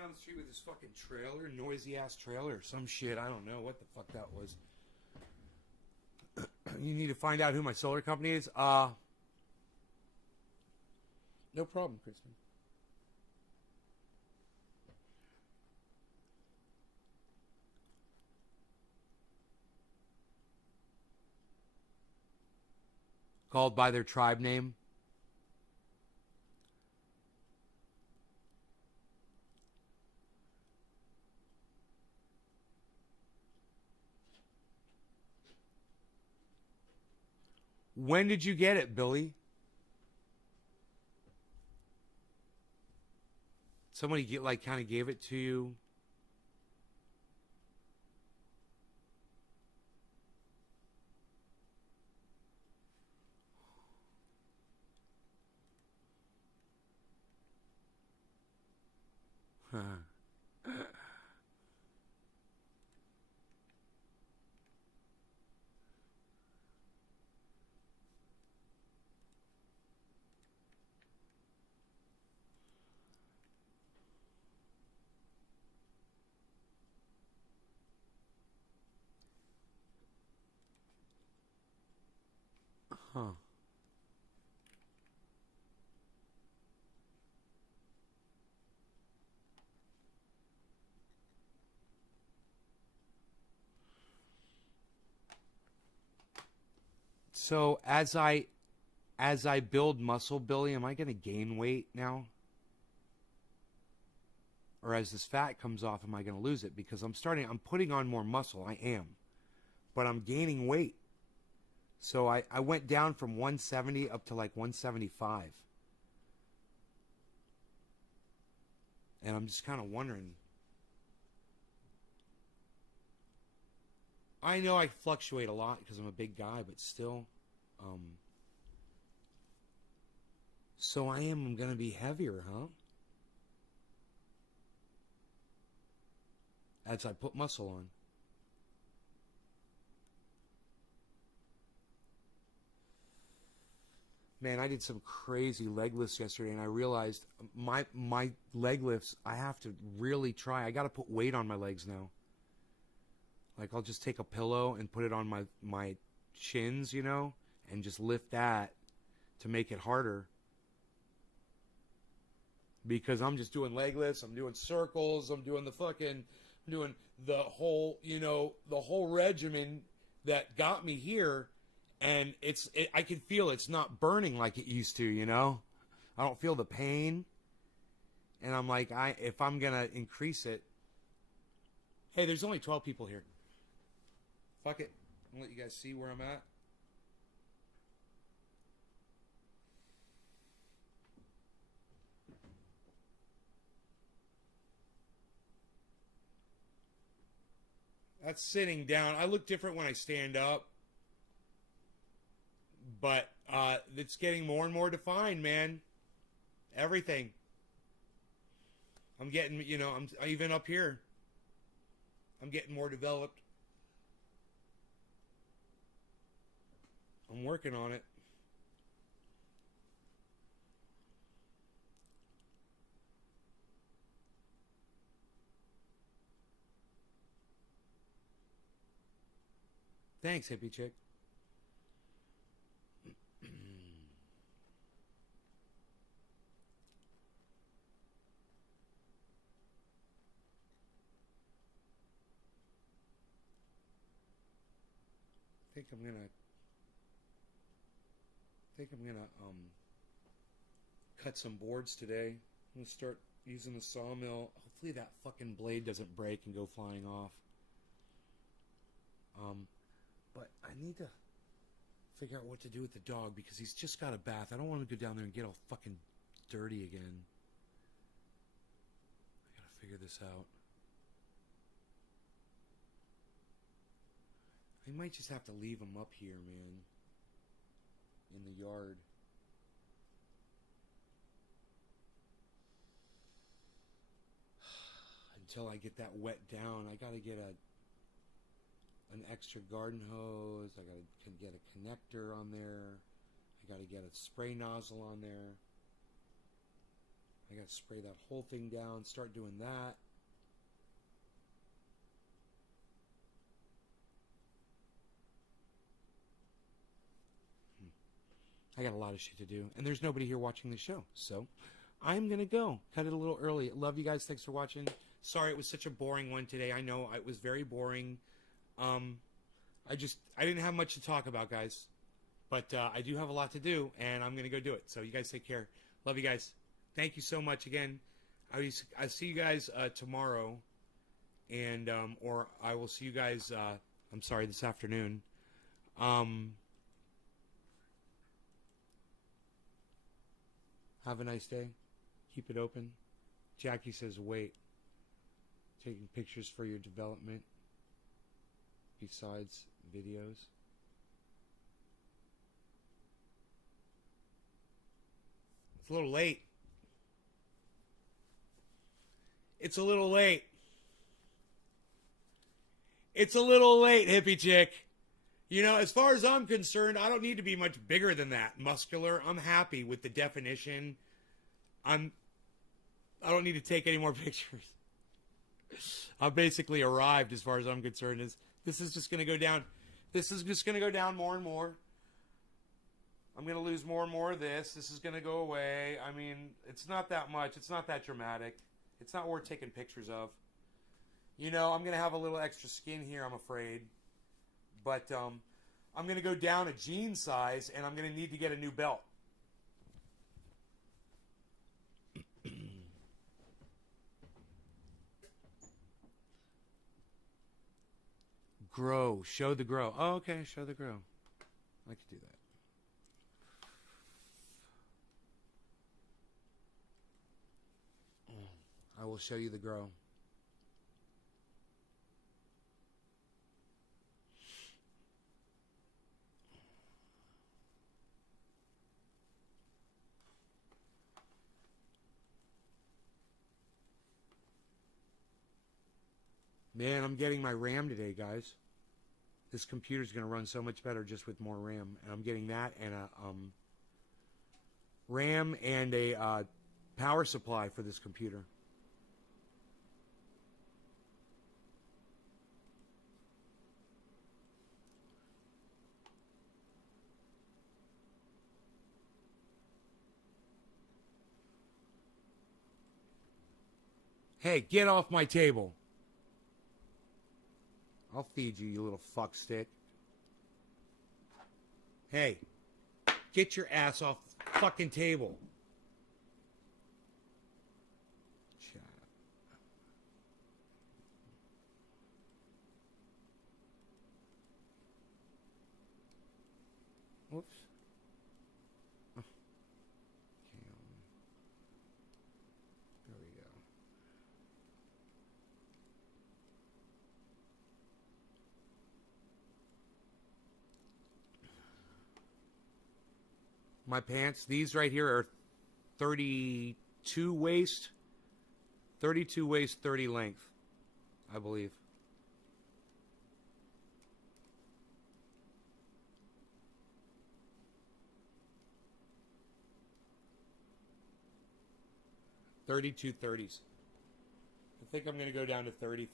down the street with this fucking trailer, noisy ass trailer or some shit. I don't know what the fuck that was. You need to find out who my solar company is? No problem, Kristen. Called by their tribe name. When did you get it, Billy? Somebody kind of gave it to you. Huh. So as I build muscle, Billy, am I going to gain weight now? Or as this fat comes off, am I going to lose it? Because I'm putting on more muscle. I am. But I'm gaining weight. So I went down from 170 up to like 175. And I'm just kind of wondering. I know I fluctuate a lot because I'm a big guy, but still. So I am going to be heavier, huh? As I put muscle on. Man, I did some crazy leg lifts yesterday, and I realized my leg lifts, I have to really try. I got to put weight on my legs now. Like, I'll just take a pillow and put it on my shins, you know, and just lift that to make it harder. Because I'm just doing leg lifts, I'm doing circles, I'm doing the whole, you know, the whole regimen that got me here. And I can feel it's not burning like it used to, you know? I don't feel the pain. And I'm like, if I'm going to increase it. Hey, there's only 12 people here. Fuck it. I'll let you guys see where I'm at. That's sitting down. I look different when I stand up. But it's getting more and more defined, man. Everything. I'm getting, you know, I'm even up here. I'm getting more developed. I'm working on it. Thanks, hippie chick. I think I'm gonna cut some boards today. I'm gonna start using the sawmill. Hopefully that fucking blade doesn't break and go flying off. But I need to figure out what to do with the dog because he's just got a bath. I don't want him to go down there and get all fucking dirty again. I gotta figure this out. I might just have to leave him up here, man. In the yard. Until I get that wet down, I gotta get an extra garden hose. I gotta get a connector on there. I gotta get a spray nozzle on there. I got to spray that whole thing down, start doing that. I got a lot of shit to do, and there's nobody here watching the show, so I'm gonna go cut it a little early. Love you guys. Thanks for watching. Sorry it was such a boring one today. I know it was very boring. I didn't have much to talk about, guys, but I do have a lot to do, and I'm gonna go do it. So you guys take care. Love you guys. Thank you so much again. I see you guys tomorrow, and or I will see you guys. I'm sorry, this afternoon. Have a nice day. Keep it open. Jackie says, wait. Taking pictures for your development besides videos. It's a little late. It's a little late. It's a little late, hippie chick. You know, as far as I'm concerned, I don't need to be much bigger than that. Muscular. I'm happy with the definition. I don't need to take any more pictures. I've basically arrived as far as I'm concerned. This is just going to go down. This is just going to go down more and more. I'm going to lose more and more of this. This is going to go away. I mean, it's not that much. It's not that dramatic. It's not worth taking pictures of. You know, I'm going to have a little extra skin here, I'm afraid. But I'm going to go down a jean size, and I'm going to need to get a new belt. Grow. Show the grow. Oh, okay. Show the grow. I could do that. I will show you the grow. Man, I'm getting my RAM today, guys. This computer's going to run so much better just with more RAM. And I'm getting that and a RAM and a power supply for this computer. Hey, get off my table. I'll feed you, you little fuckstick. Hey, get your ass off the fucking table. Shut up. Whoops. Oh. There we go. My pants, these right here are 32 waist, 32 waist, 30 length, I believe. $32 30s. I think I'm going to go down to 30.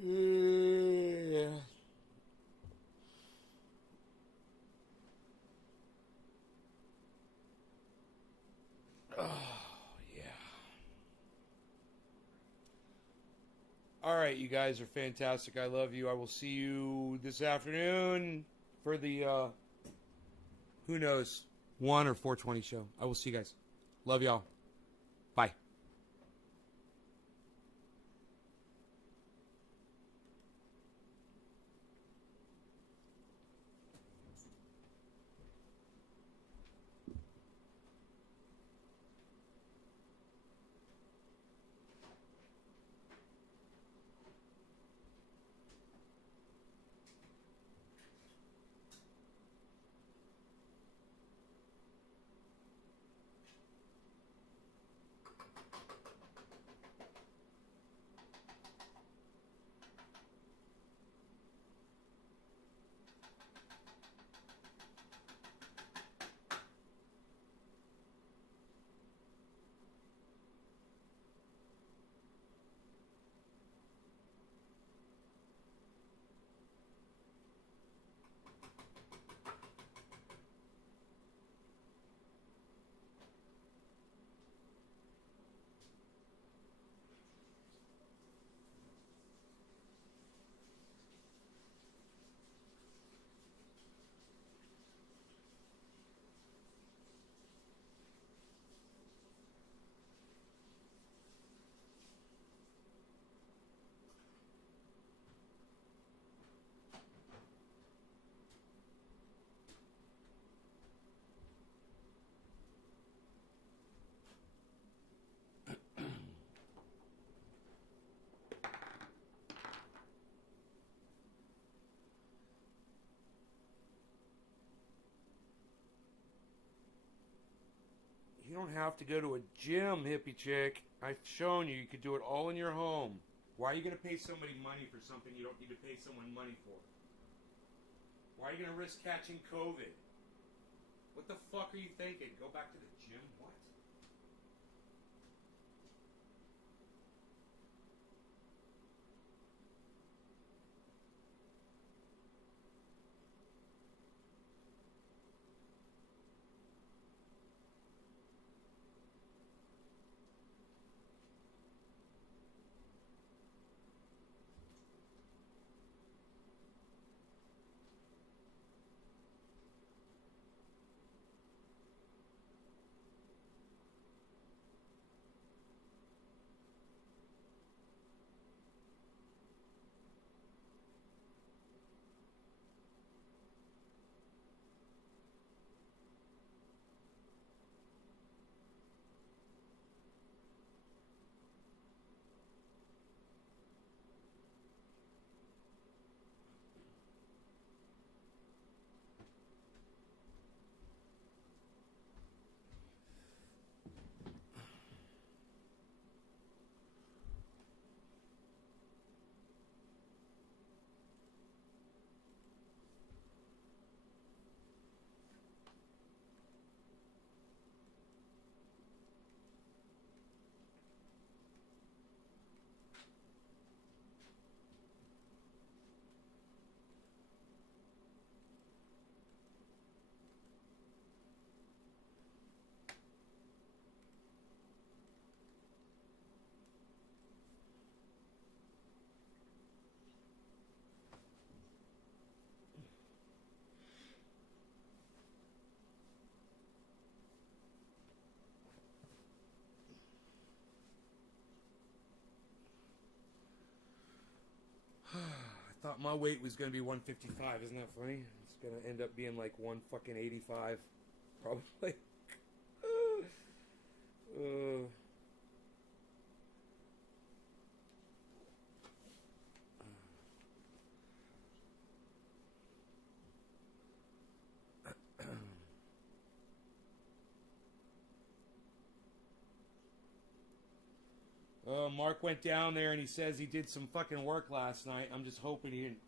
Yeah. Oh, yeah. All right, you guys are fantastic. I love you. I will see you this afternoon for the, who knows, 1 or 420 show. I will see you guys. Love y'all. Bye. You don't have to go to a gym, hippie chick. I've shown you. You could do it all in your home. Why are you going to pay somebody money for something you don't need to pay someone money for? Why are you going to risk catching COVID? What the fuck are you thinking? Go back to the gym? What? I thought my weight was going to be 155. Isn't that funny? It's going to end up being like 1 fucking 85. Probably. Mark went down there and he says he did some fucking work last night. I'm just hoping he didn't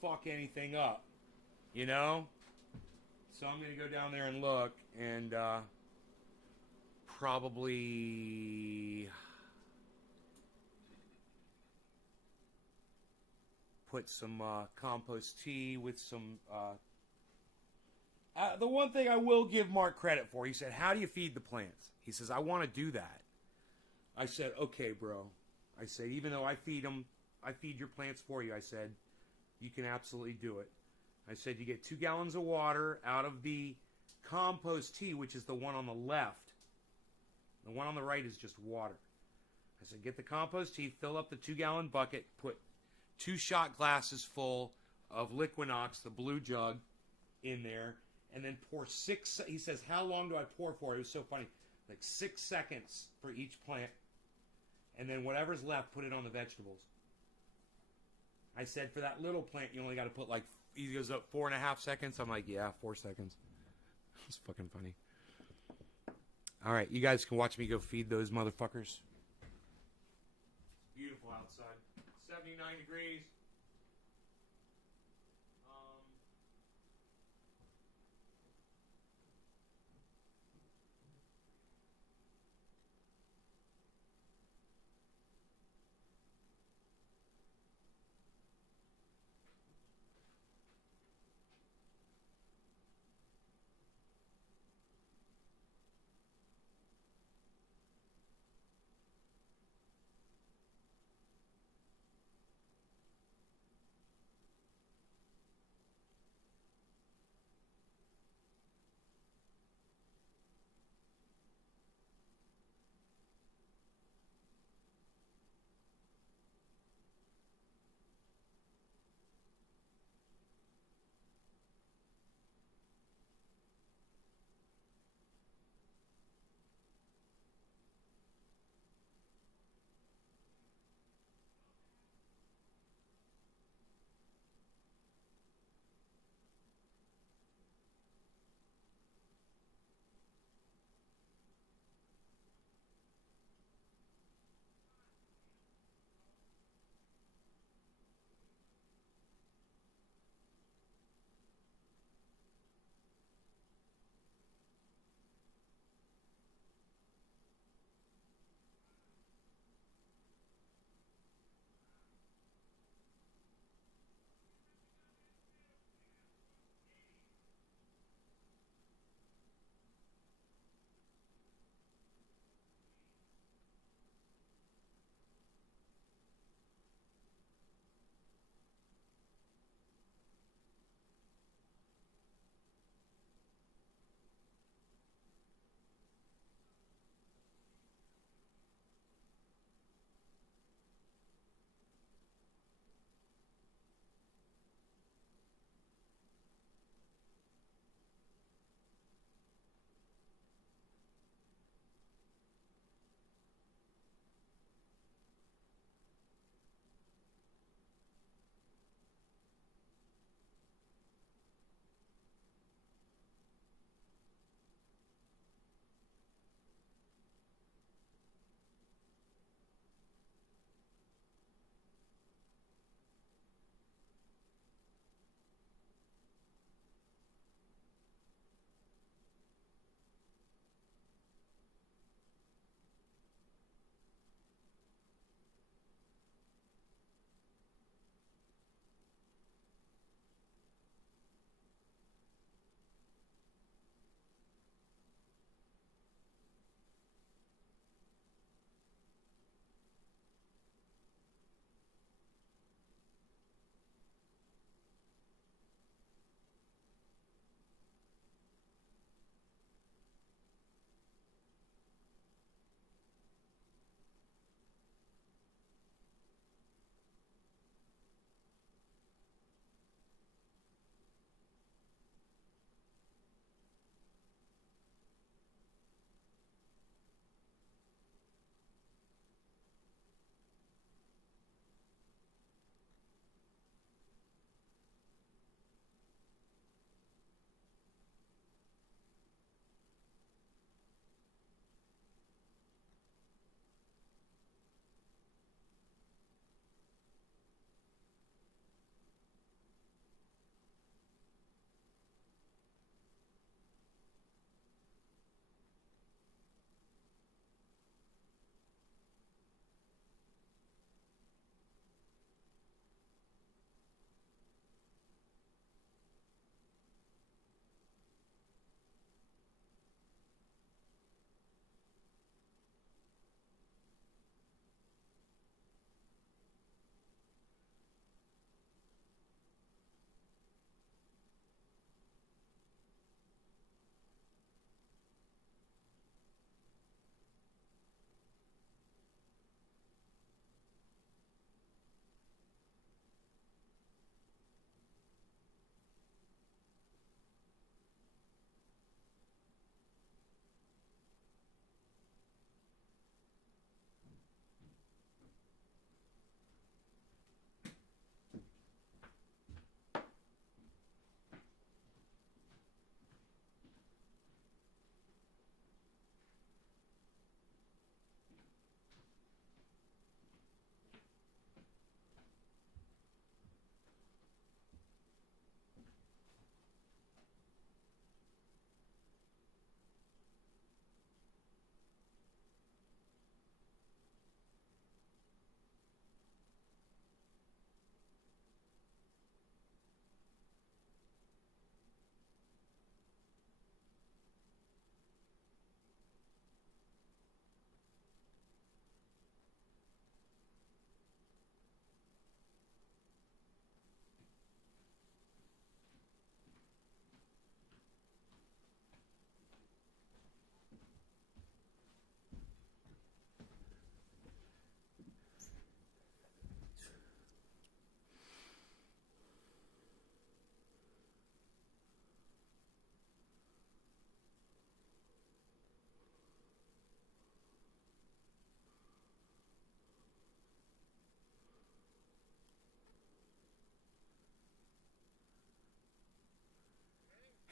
fuck anything up. You know? So I'm going to go down there and look and probably put some compost tea with some... the one thing I will give Mark credit for, he said, how do you feed the plants? He says, I want to do that. I said, okay, bro. I said, even though I feed your plants for you, I said, you can absolutely do it. I said, you get 2 gallons of water out of the compost tea, which is the one on the left. The one on the right is just water. I said, get the compost tea, fill up the 2-gallon bucket, put 2 shot glasses full of Liquinox, the blue jug, in there, and then pour 6, he says, how long do I pour for? It was so funny. Like 6 seconds for each plant. And then whatever's left, put it on the vegetables. I said, for that little plant, you only got to put like, he goes up 4.5 seconds. I'm like, yeah, 4 seconds. It's fucking funny. All right, you guys can watch me go feed those motherfuckers. Beautiful outside. 79 degrees.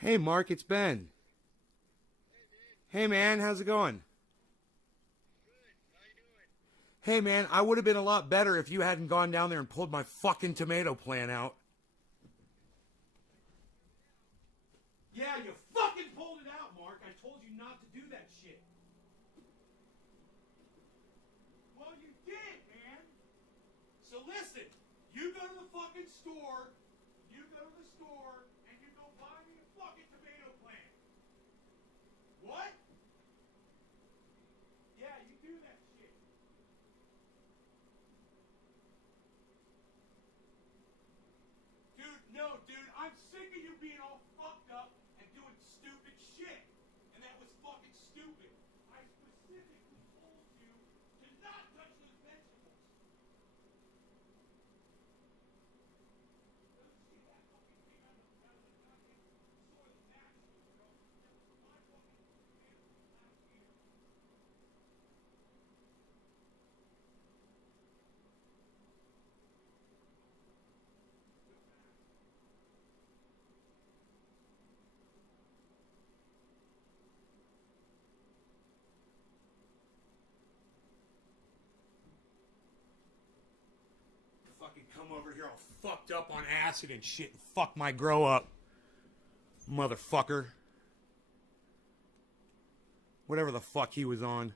Hey, Mark, it's Ben. Hey, man, how's it going? Hey, man, I would have been a lot better if you hadn't gone down there and pulled my fucking tomato plant out. Yeah, you fucking pulled it out, Mark. I told you not to do that shit. Well, you did, man. So listen, you go to the fucking store, and you go buy me a fucking tomato plant. What? Yeah, you do that shit. Dude, I'm sick of you being all fucked up and doing stupid shit. And that was fucking stupid. I specifically told you to not touch those vegetables. Let's see that fucking thing out of the goddamn soil naturally, bro. That was my fucking tomatoes last year. Fucking come over here all fucked up on acid and shit and fuck my grow up. Motherfucker. Whatever the fuck he was on.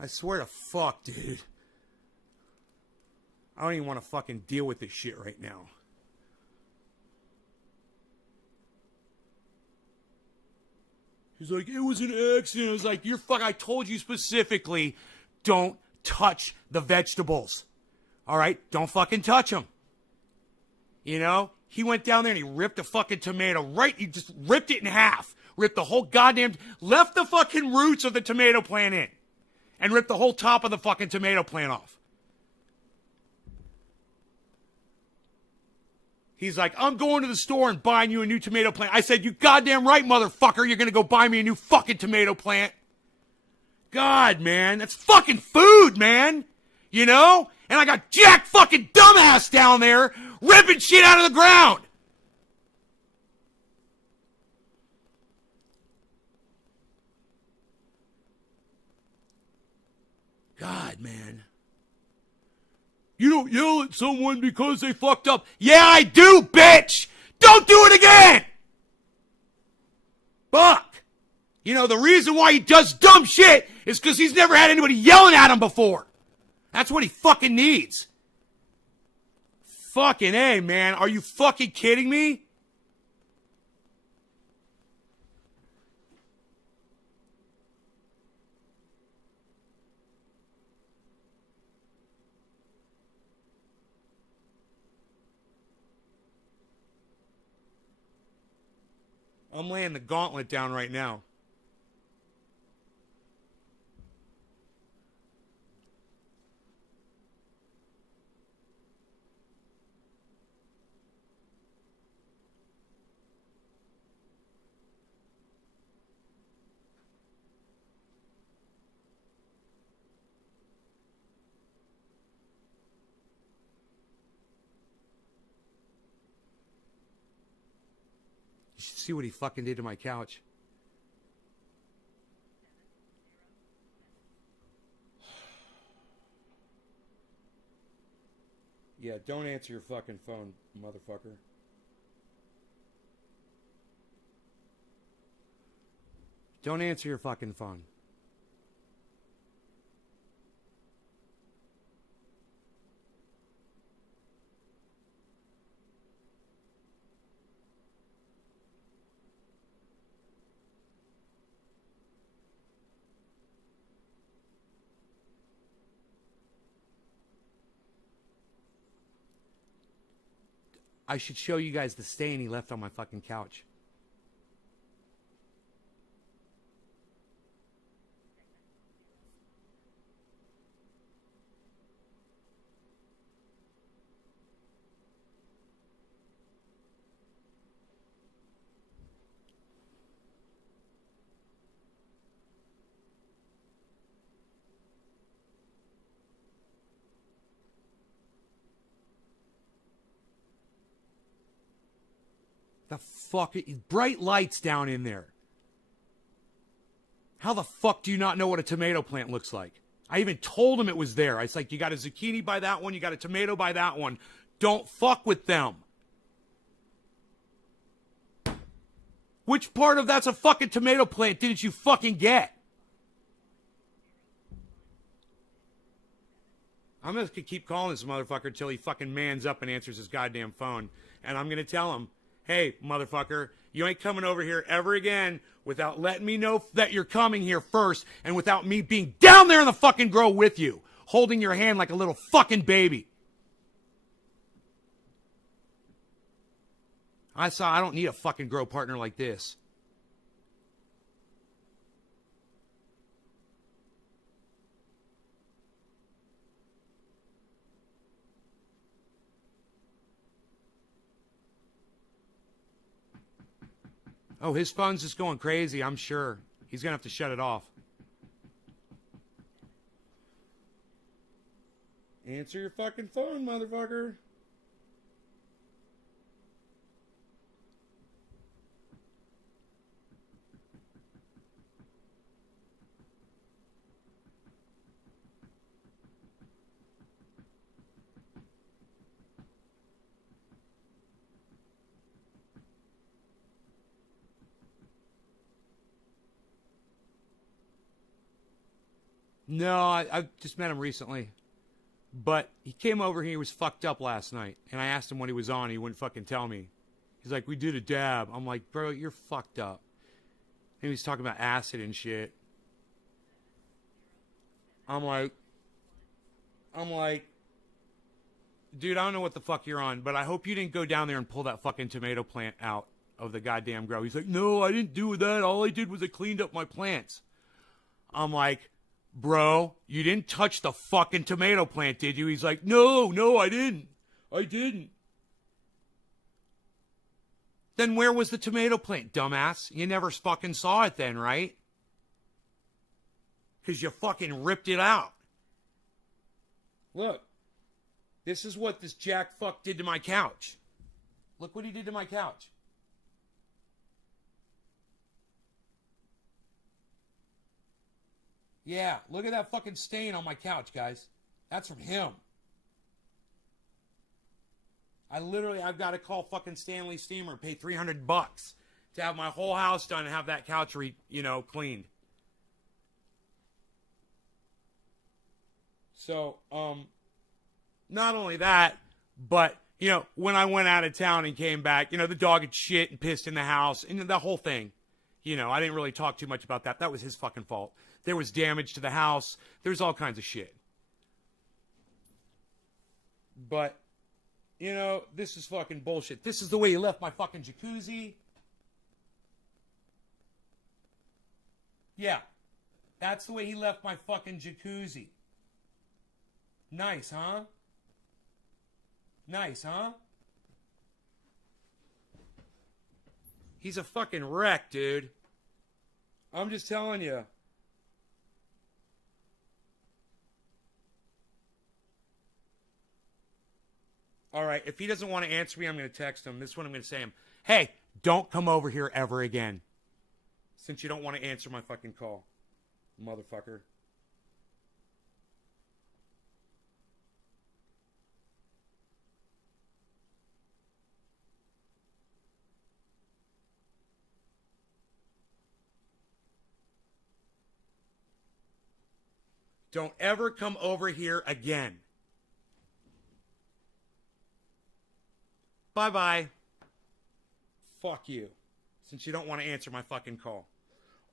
I swear to fuck, dude. I don't even want to fucking deal with this shit right now. He's like, it was an accident. I was like, I told you specifically, don't touch the vegetables. All right? Don't fucking touch them. You know? He went down there and he ripped a fucking tomato he just ripped it in half. Ripped the whole left the fucking roots of the tomato plant in. And ripped the whole top of the fucking tomato plant off. He's like, I'm going to the store and buying you a new tomato plant. I said, you goddamn right, motherfucker. You're going to go buy me a new fucking tomato plant. God, man. That's fucking food, man. You know? And I got Jack fucking dumbass down there ripping shit out of the ground. God, man. You don't yell at someone because they fucked up. Yeah, I do, bitch! Don't do it again! Fuck! You know, the reason why he does dumb shit is because he's never had anybody yelling at him before. That's what he fucking needs. Fucking A, man. Are you fucking kidding me? I'm laying the gauntlet down right now. You should see what he fucking did to my couch. Yeah, don't answer your fucking phone, motherfucker. Don't answer your fucking phone. I should show you guys the stain he left on my fucking couch. The fuck? Bright lights down in there. How the fuck do you not know what a tomato plant looks like? I even told him it was there. I was like, you got a zucchini by that one, you got a tomato by that one. Don't fuck with them. Which part of that's a fucking tomato plant didn't you fucking get? I'm just gonna keep calling this motherfucker until he fucking mans up and answers his goddamn phone. And I'm gonna tell him, hey, motherfucker, you ain't coming over here ever again without letting me know that you're coming here first and without me being down there in the fucking grow with you, holding your hand like a little fucking baby. I don't need a fucking grow partner like this. Oh, his phone's just going crazy, I'm sure. He's going to have to shut it off. Answer your fucking phone, motherfucker. No, I just met him recently. But he came over here, he was fucked up last night. And I asked him what he was on, he wouldn't fucking tell me. He's like, we did a dab. I'm like, bro, you're fucked up. And he was talking about acid and shit. I'm like, dude, I don't know what the fuck you're on, but I hope you didn't go down there and pull that fucking tomato plant out of the goddamn grow. He's like, no, I didn't do that. All I did was I cleaned up my plants. I'm like, bro, you didn't touch the fucking tomato plant, did you? He's like, no, I didn't. I didn't. Then where was the tomato plant, dumbass? You never fucking saw it then, right? Because you fucking ripped it out. Look, this is what this jack fuck did to my couch. Look what he did to my couch. Yeah, look at that fucking stain on my couch, guys. That's from him. I've got to call fucking Stanley Steamer and pay $300 to have my whole house done and have that couch cleaned. So, not only that, but, when I went out of town and came back, the dog had shit and pissed in the house and the whole thing. I didn't really talk too much about that. That was his fucking fault. There was damage to the house. There's all kinds of shit. But, this is fucking bullshit. This is the way he left my fucking jacuzzi. Yeah. That's the way he left my fucking jacuzzi. Nice, huh? Nice, huh? He's a fucking wreck, dude. I'm just telling you. All right, if he doesn't want to answer me, I'm going to text him. This is what I'm going to say to him. Hey, don't come over here ever again. Since you don't want to answer my fucking call. Motherfucker. Don't ever come over here again. Bye-bye. Fuck you. Since you don't want to answer my fucking call.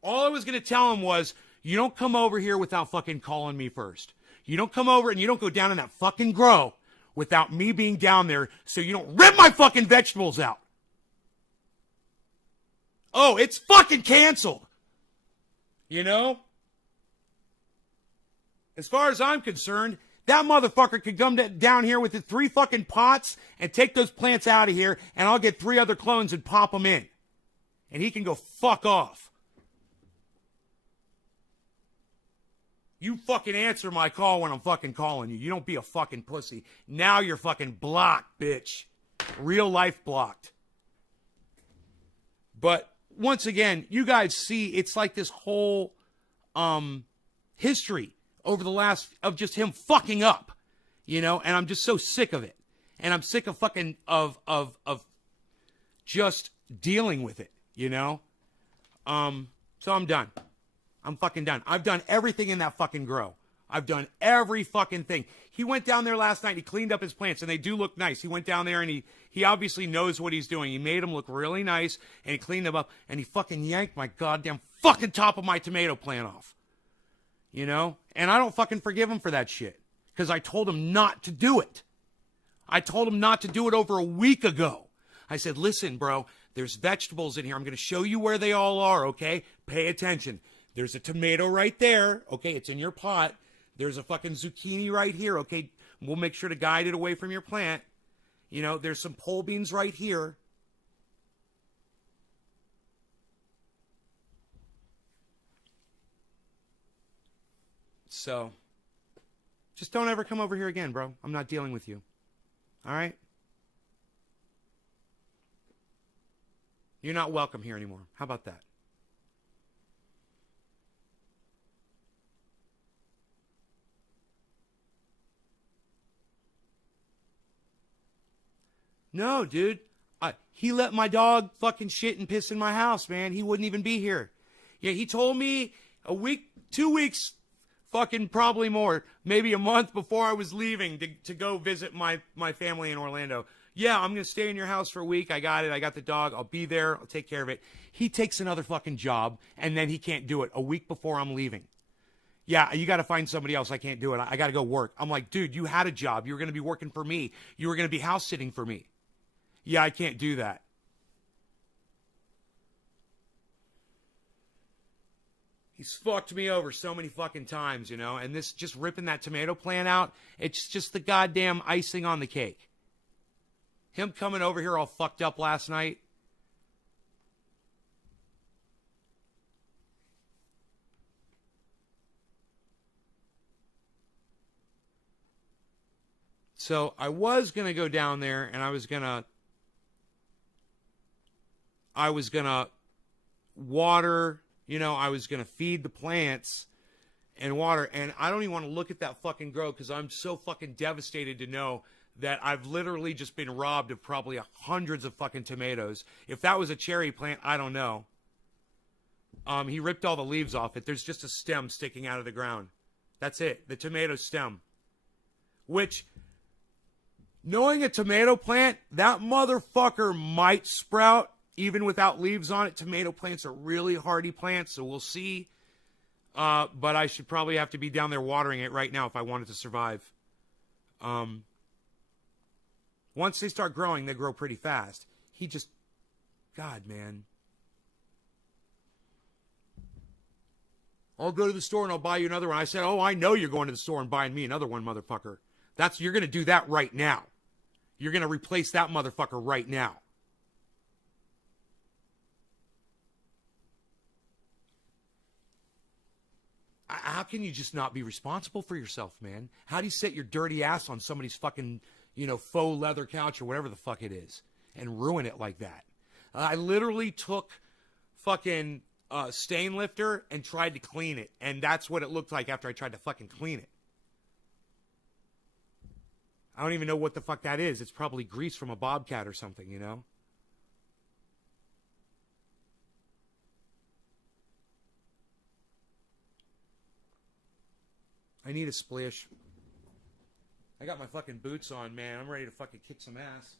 All I was going to tell him was, you don't come over here without fucking calling me first. You don't come over and you don't go down in that fucking grow without me being down there so you don't rip my fucking vegetables out. Oh, it's fucking canceled. As far as I'm concerned, that motherfucker could come down here with his 3 fucking pots and take those plants out of here, and I'll get 3 other clones and pop them in. And he can go fuck off. You fucking answer my call when I'm fucking calling you. You don't be a fucking pussy. Now you're fucking blocked, bitch. Real life blocked. But once again, you guys see it's like this whole history over the last of just him fucking up, you know, and I'm just so sick of it. And I'm sick of fucking of just dealing with it, you know? So I'm done. I'm fucking done. I've done everything in that fucking grow. I've done every fucking thing. He went down there last night. He cleaned up his plants, and they do look nice. He went down there, and he obviously knows what he's doing. He made them look really nice, and he cleaned them up, and he fucking yanked my goddamn fucking top of my tomato plant off. You know? And I don't fucking forgive him for that shit, because I told him not to do it. I told him not to do it over a week ago. I said, listen, bro, there's vegetables in here. I'm going to show you where they all are, okay? Pay attention. There's a tomato right there, okay? It's in your pot. There's a fucking zucchini right here, okay? We'll make sure to guide it away from your plant. You know, there's some pole beans right here. So, just don't ever come over here again, bro. I'm not dealing with you. All right? You're not welcome here anymore. How about that? No, dude. He let my dog fucking shit and piss in my house, man. He wouldn't even be here. Yeah, he told me a week, 2 weeks, fucking probably more, maybe a month before I was leaving to go visit my family in Orlando. Yeah, I'm going to stay in your house for a week. I got it. I got the dog. I'll be there. I'll take care of it. He takes another fucking job, and then he can't do it a week before I'm leaving. Yeah, you got to find somebody else. I can't do it. I got to go work. I'm like, dude, you had a job. You were going to be working for me. You were going to be house sitting for me. Yeah, I can't do that. He's fucked me over so many fucking times, you know, and this just ripping that tomato plant out, it's just the goddamn icing on the cake. Him coming over here all fucked up last night. So I was going to go down there and I was going to water, you know, I was going to feed the plants and water. And I don't even want to look at that fucking grow because I'm so fucking devastated to know that I've literally just been robbed of probably hundreds of fucking tomatoes. If that was a cherry plant, I don't know. He ripped all the leaves off it. There's just a stem sticking out of the ground. That's it. The tomato stem. Which, knowing a tomato plant, that motherfucker might sprout even without leaves on it. Tomato plants are really hardy plants, so we'll see. But I should probably have to be down there watering it right now if I wanted to survive. Once they start growing, they grow pretty fast. He just, God, man. I'll go to the store and I'll buy you another one. I said, oh, I know you're going to the store and buying me another one, motherfucker. You're going to do that right now. You're going to replace that motherfucker right now. How can you just not be responsible for yourself, man? How do you sit your dirty ass on somebody's fucking, you know, faux leather couch or whatever the fuck it is and ruin it like that? I literally took fucking stain lifter and tried to clean it, and that's what it looked like after I tried to fucking clean it. I don't even know what the fuck that is. It's probably grease from a bobcat or something, you know? I need a splish. I got my fucking boots on, man. I'm ready to fucking kick some ass.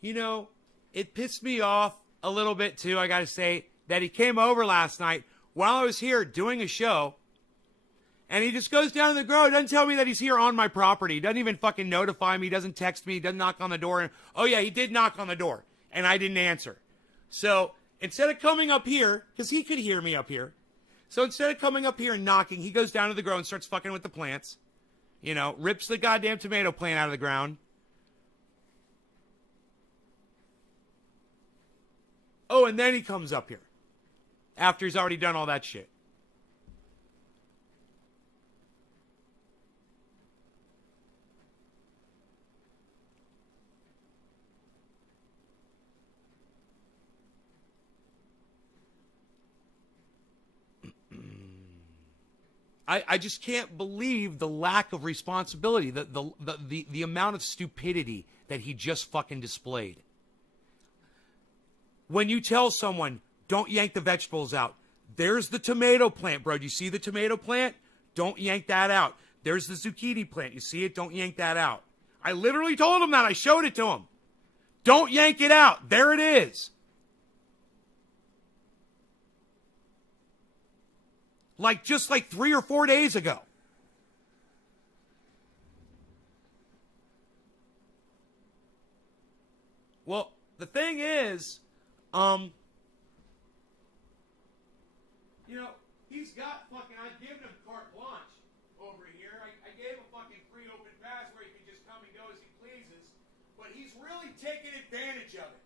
You know, it pissed me off a little bit, too, I gotta say, that he came over last night while I was here doing a show, And he just goes down to the grow. Doesn't tell me that he's here on my property. Doesn't even fucking notify me. Doesn't text me. Doesn't knock on the door. And, oh, yeah, he did knock on the door. And I didn't answer. So instead of coming up here, because he could hear me up here. So instead of coming up here and knocking, he goes down to the grow and starts fucking with the plants. You know, rips the goddamn tomato plant out of the ground. Oh, and then he comes up here. After he's already done all that shit. I just can't believe the lack of responsibility, the amount of stupidity that he just fucking displayed. When you tell someone, don't yank the vegetables out, there's the tomato plant, bro. Do you see the tomato plant? Don't yank that out. There's the zucchini plant. You see it? Don't yank that out. I literally told him that. I showed it to him. Don't yank it out. There it is. Just 3 or 4 days ago. Well, the thing is, he's got fucking, I've given him carte blanche over here. I gave him fucking free open pass where he can just come and go as he pleases. But he's really taking advantage of it,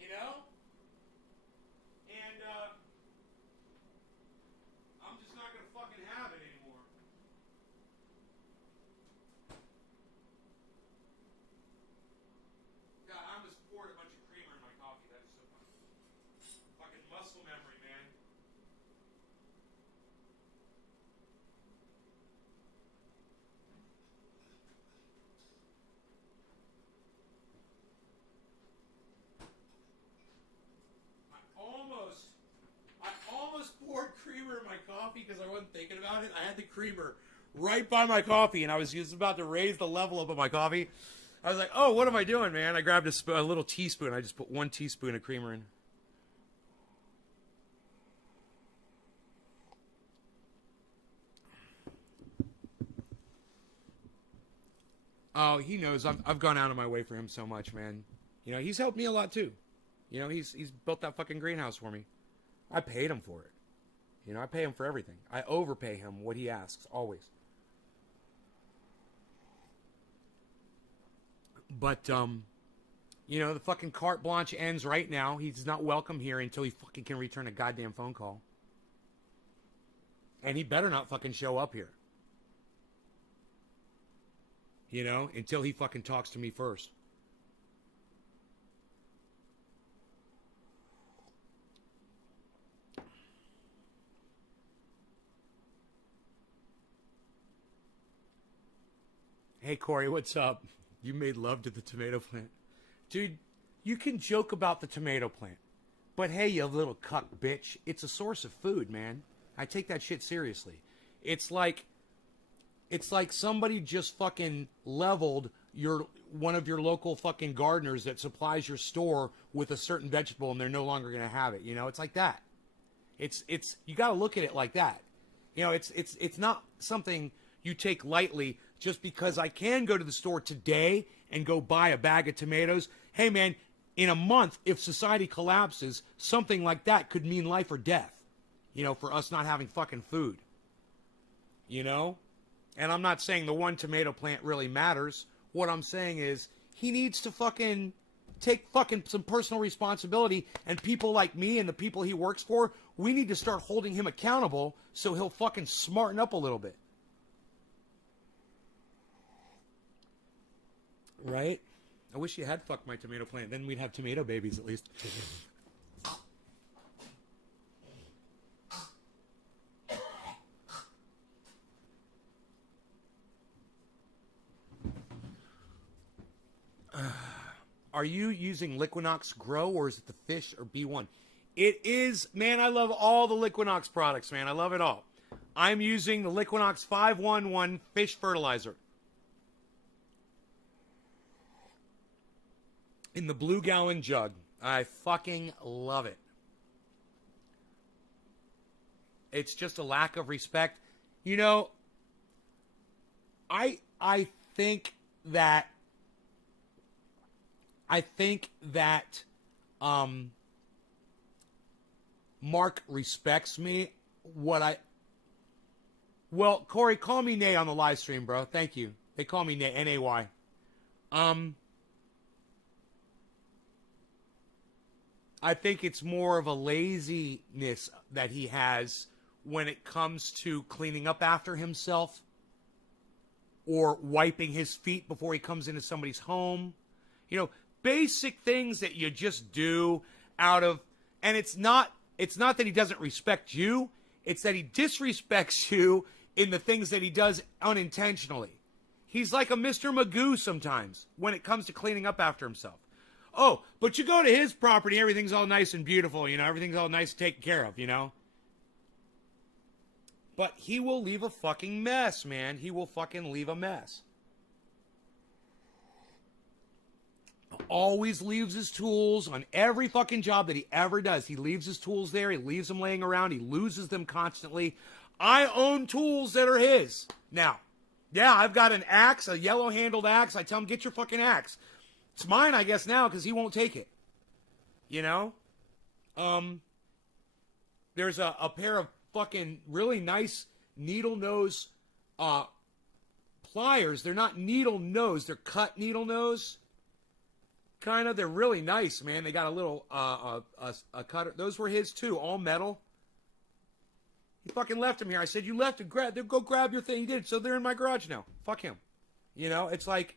you know? And, I'm just not gonna fucking have it anymore. God, I almost poured a bunch of creamer in my coffee. That is so funny. Fucking muscle memory, man. I almost poured creamer in my coffee because I wasn't thinking about it. I had the creamer right by my coffee, and I was just about to raise the level up of my coffee. I was like, oh, what am I doing, man? I grabbed a little teaspoon. I just put 1 teaspoon of creamer in. Oh, he knows I've gone out of my way for him so much, man. He's helped me a lot, too. He's built that fucking greenhouse for me. I paid him for it. I pay him for everything. I overpay him what he asks, always. But, the fucking carte blanche ends right now. He's not welcome here until he fucking can return a goddamn phone call. And he better not fucking show up here. Until he fucking talks to me first. Hey, Corey, what's up? You made love to the tomato plant. Dude, you can joke about the tomato plant. But hey, you little cuck bitch, it's a source of food, man. I take that shit seriously. It's like somebody just fucking leveled one of your local fucking gardeners that supplies your store with a certain vegetable and they're no longer going to have it. It's like that. It's you got to look at it like that. It's not something you take lightly just because I can go to the store today and go buy a bag of tomatoes. Hey, man, in a month, if society collapses, something like that could mean life or death, for us not having fucking food, And I'm not saying the one tomato plant really matters. What I'm saying is he needs to fucking take fucking some personal responsibility, and people like me and the people he works for, we need to start holding him accountable so he'll fucking smarten up a little bit. Right? I wish you had fucked my tomato plant. Then we'd have tomato babies at least. Are you using Liquinox Grow or is it the Fish or B1? It is, man, I love all the Liquinox products, man. I love it all. I'm using the Liquinox 511 Fish Fertilizer. In the blue gallon jug. I fucking love it. It's just a lack of respect. I think that Mark respects me. Well, Corey, call me Nay on the live stream, bro. Thank you. They call me Nay, Nay. I think it's more of a laziness that he has when it comes to cleaning up after himself or wiping his feet before he comes into somebody's home. You know, basic things that you just do out of, and it's not that he doesn't respect you, it's that he disrespects you in the things that he does unintentionally. He's like a Mr. Magoo sometimes when it comes to cleaning up after himself. Oh, but you go to his property, everything's all nice and beautiful, you know, everything's all nice and taken care of, you know? But he will leave a fucking mess, man. He will fucking leave a mess. Always leaves his tools on every fucking job that he ever does. He leaves his tools there. He leaves them laying around. He loses them constantly. I own tools that are his. Now, yeah, I've got an axe, a yellow-handled axe. I tell him, get your fucking axe. It's mine, I guess, now, because he won't take it. You know? There's a pair of fucking really nice needle nose pliers. They're not needle nose. They're cut needle nose. Kind of. They're really nice, man. They got a little a cutter. Those were his, too. All metal. He fucking left them here. I said, you left and go grab your thing. He did. So they're in my garage now. Fuck him. You know, it's like,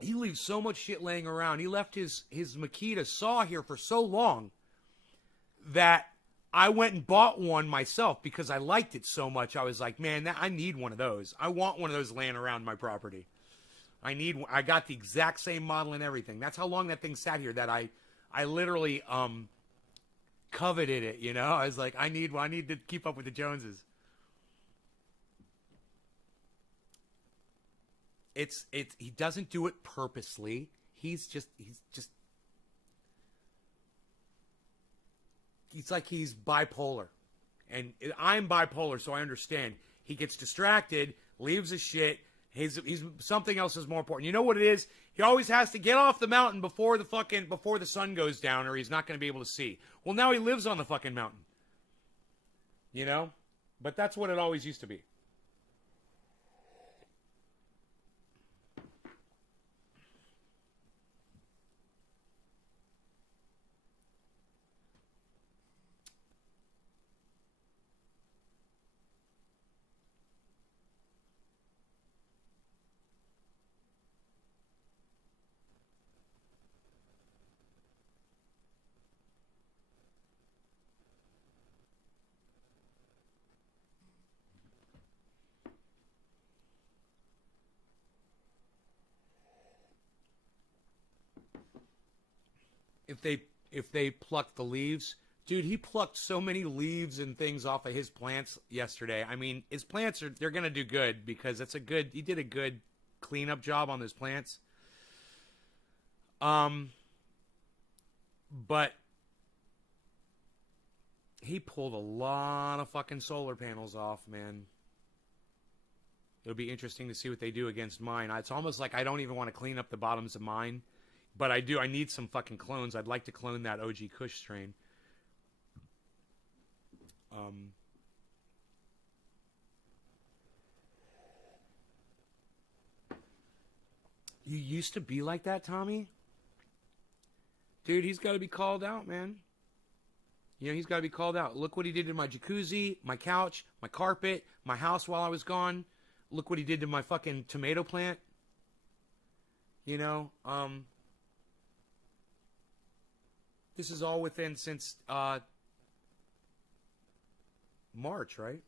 he leaves so much shit laying around. He left his Makita saw here for so long that I went and bought one myself because I liked it so much. I was like, man, I need one of those. I want one of those laying around my property. I got the exact same model and everything. That's how long that thing sat here that I literally coveted it, you know? I was like, I need to keep up with the Joneses. He doesn't do it purposely. He's like he's bipolar. And I'm bipolar, so I understand. He gets distracted, leaves his shit. He's something else is more important. You know what it is? He always has to get off the mountain before the sun goes down, or he's not going to be able to see. Well, now he lives on the fucking mountain. You know? But that's what it always used to be. If they pluck the leaves, dude, he plucked so many leaves and things off of his plants yesterday. I mean, his plants they're gonna do good because he did a good cleanup job on those plants. But he pulled a lot of fucking solar panels off, man. It'll be interesting to see what they do against mine. It's almost like I don't even want to clean up the bottoms of mine. But I do. I need some fucking clones. I'd like to clone that OG Kush strain. You used to be like that, Tommy? Dude, he's got to be called out, man. You know, he's got to be called out. Look what he did to my jacuzzi, my couch, my carpet, my house while I was gone. Look what he did to my fucking tomato plant. You know, this is all within since March, right?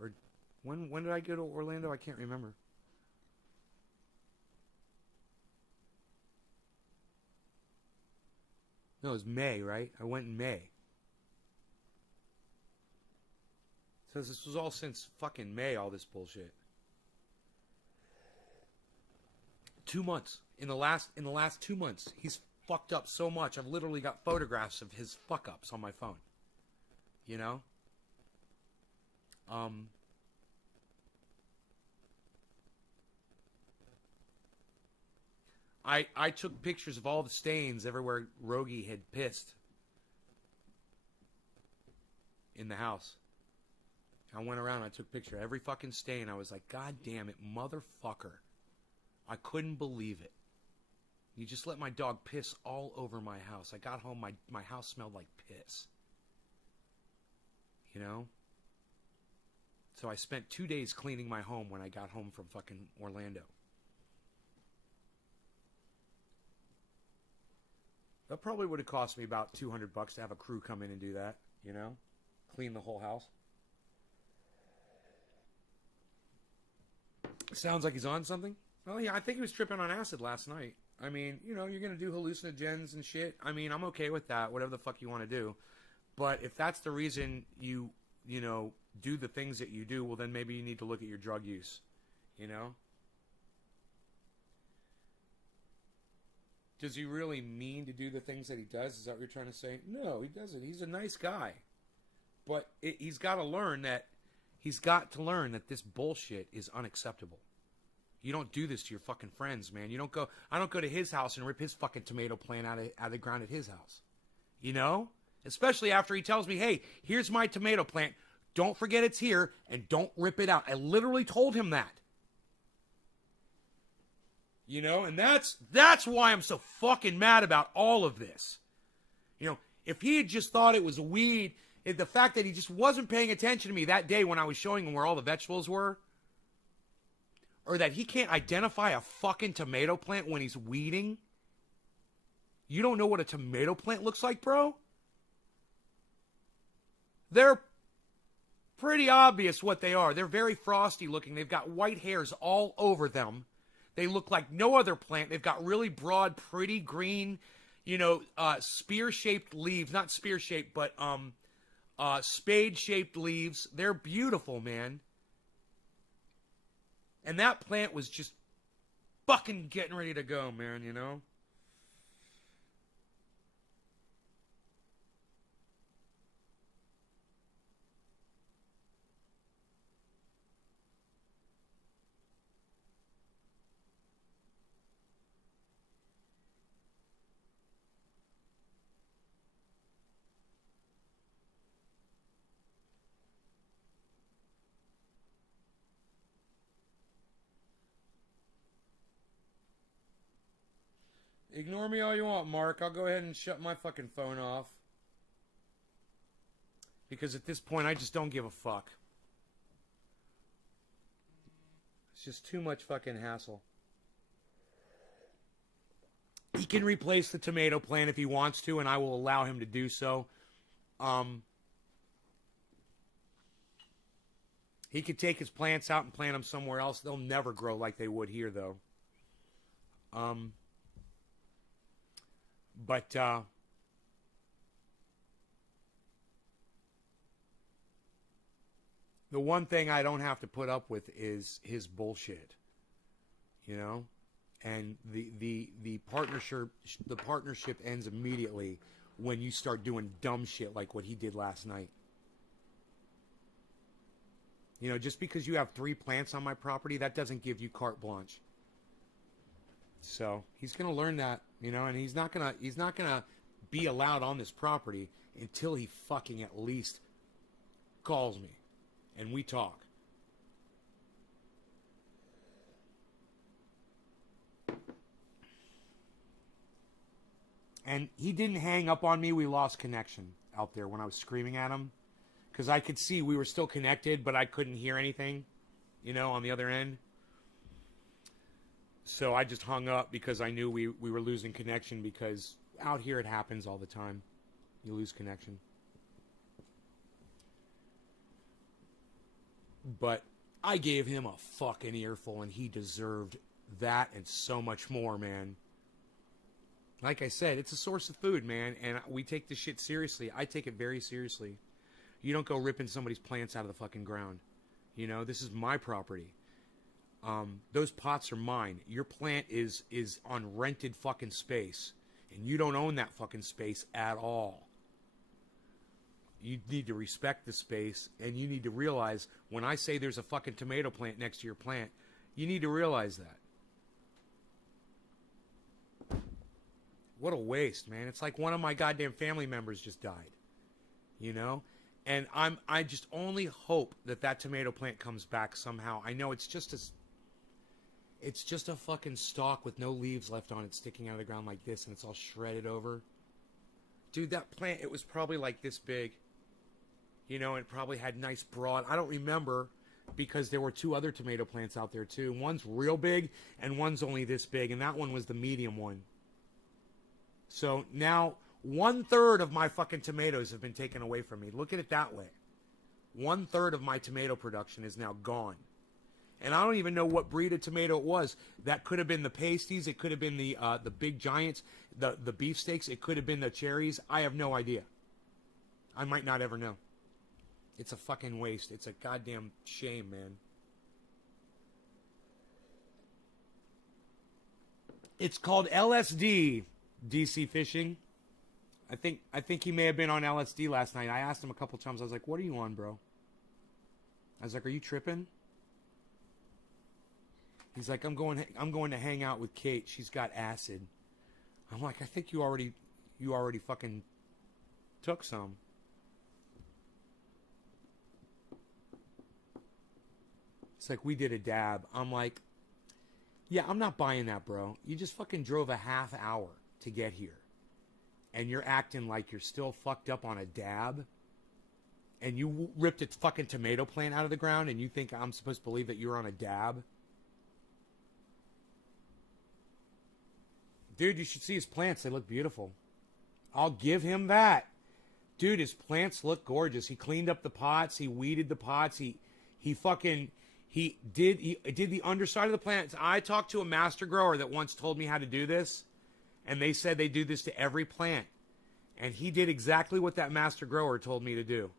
Or when did I go to Orlando? I can't remember. No, it was May, right? I went in May. So this was all since fucking May, all this bullshit. 2 months. In the last 2 months, fucked up so much. I've literally got photographs of his fuck-ups on my phone. You know? I took pictures of all the stains everywhere Rogie had pissed in the house. I went around, I took a picture of every fucking stain. I was like, God damn it, motherfucker. I couldn't believe it. You just let my dog piss all over my house. I got home, my house smelled like piss. You know? So I spent 2 days cleaning my home when I got home from fucking Orlando. That probably would have cost me about $200 to have a crew come in and do that, you know? Clean the whole house. Sounds like he's on something. Well, yeah, I think he was tripping on acid last night. I mean, you know, you're going to do hallucinogens and shit. I mean, I'm okay with that, whatever the fuck you want to do. But if that's the reason you know, do the things that you do, well, then maybe you need to look at your drug use, you know? Does he really mean to do the things that he does? Is that what you're trying to say? No, he doesn't. He's a nice guy. But he's got to learn that this bullshit is unacceptable. You don't do this to your fucking friends, man. I don't go to his house and rip his fucking tomato plant out of the ground at his house. You know? Especially after he tells me, hey, here's my tomato plant. Don't forget it's here, and don't rip it out. I literally told him that. You know, and that's why I'm so fucking mad about all of this. You know, if he had just thought it was a weed, the fact that he just wasn't paying attention to me that day when I was showing him where all the vegetables were, or that he can't identify a fucking tomato plant when he's weeding. You don't know what a tomato plant looks like, bro? They're pretty obvious what they are. They're very frosty looking. They've got white hairs all over them. They look like no other plant. They've got really broad, pretty green, you know, spear-shaped leaves. Not spear-shaped, but spade-shaped leaves. They're beautiful, man. And that plant was just fucking getting ready to go, man, you know? Ignore me all you want, Mark. I'll go ahead and shut my fucking phone off. Because at this point, I just don't give a fuck. It's just too much fucking hassle. He can replace the tomato plant if he wants to, and I will allow him to do so. He could take his plants out and plant them somewhere else. They'll never grow like they would here, though. But the one thing I don't have to put up with is his bullshit, you know, and the partnership ends immediately when you start doing dumb shit like what he did last night. You know, just because you have 3 plants on my property, that doesn't give you carte blanche. So he's gonna learn that, you know, and he's not gonna be allowed on this property until he fucking at least calls me and we talk. And he didn't hang up on me. We lost connection out there when I was screaming at him, because I could see we were still connected, but I couldn't hear anything, you know, on the other end. So I just hung up because I knew we were losing connection, because out here it happens all the time. You lose connection. But I gave him a fucking earful, and he deserved that and so much more, man. Like I said, it's a source of food, man, and we take this shit seriously. I take it very seriously. You don't go ripping somebody's plants out of the fucking ground. You know, this is my property. Those pots are mine. Your plant is on rented fucking space. And you don't own that fucking space at all. You need to respect the space, and you need to realize when I say there's a fucking tomato plant next to your plant, you need to realize that. What a waste, man. It's like one of my goddamn family members just died. You know? And I just only hope that that tomato plant comes back somehow. I know it's just a fucking stalk with no leaves left on it sticking out of the ground like this, and it's all shredded over. Dude, that plant, it was probably like this big. You know, it probably had nice broad. I don't remember because there were two other tomato plants out there too. One's real big and one's only this big, and that one was the medium one. So now 1/3 of my fucking tomatoes have been taken away from me. Look at it that way. 1/3 of my tomato production is now gone. And I don't even know what breed of tomato it was. That could have been the pasties. It could have been the big giants, the beefsteaks. It could have been the cherries. I have no idea. I might not ever know. It's a fucking waste. It's a goddamn shame, man. It's called LSD, DC Fishing. I think he may have been on LSD last night. I asked him a couple times. I was like, "What are you on, bro?" I was like, "Are you tripping?" He's like, I'm going to hang out with Kate. She's got acid." I'm like, "I think you already fucking took some." It's like, "We did a dab." I'm like, "Yeah, I'm not buying that, bro. You just fucking drove a half hour to get here. And you're acting like you're still fucked up on a dab. And you ripped a fucking tomato plant out of the ground and you think I'm supposed to believe that you're on a dab?" Dude, you should see his plants. They look beautiful. I'll give him that. Dude, his plants look gorgeous. He cleaned up the pots. He weeded the pots. He did the underside of the plants. I talked to a master grower that once told me how to do this. And they said they do this to every plant. And he did exactly what that master grower told me to do.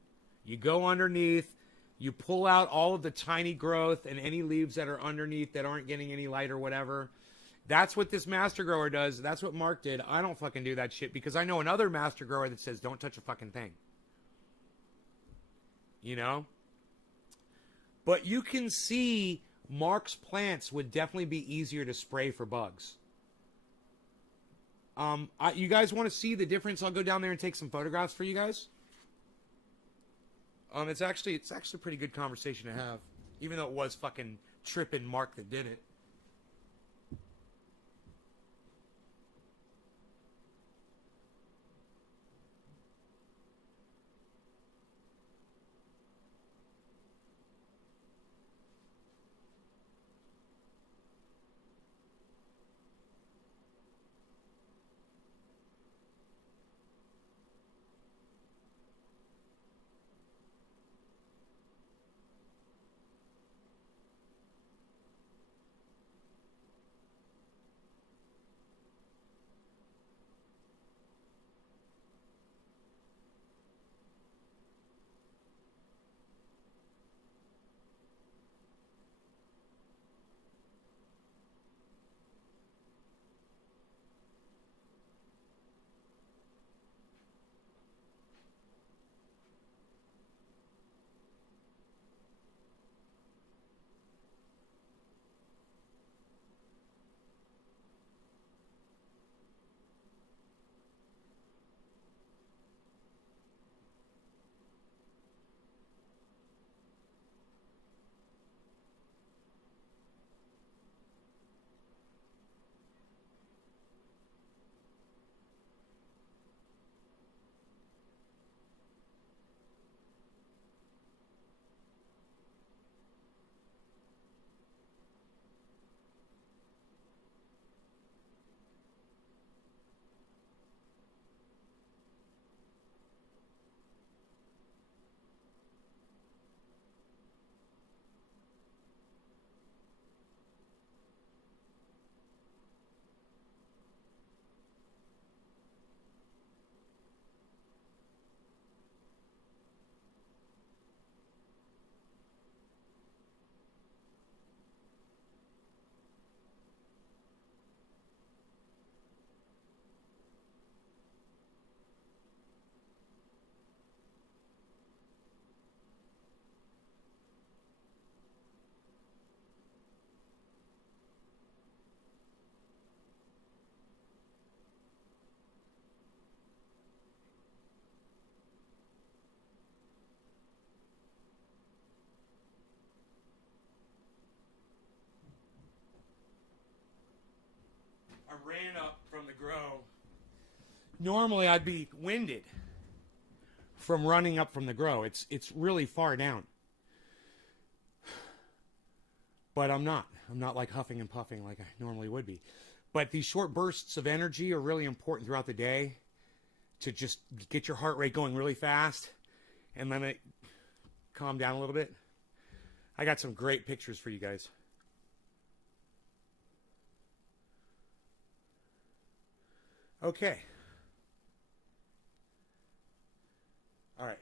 You go underneath. You pull out all of the tiny growth and any leaves that are underneath that aren't getting any light or whatever. That's what this master grower does. That's what Mark did. I don't fucking do that shit because I know another master grower that says don't touch a fucking thing. You know? But you can see Mark's plants would definitely be easier to spray for bugs. You guys want to see the difference? I'll go down there and take some photographs for you guys. It's actually a pretty good conversation to have, even though it was fucking tripping Mark that did it. I ran up from the grow. Normally I'd be winded from running up from the grow. It's really far down. But I'm not. I'm not like huffing and puffing like I normally would be. But these short bursts of energy are really important throughout the day to just get your heart rate going really fast and then it calm down a little bit. I got some great pictures for you guys. Okay. All right.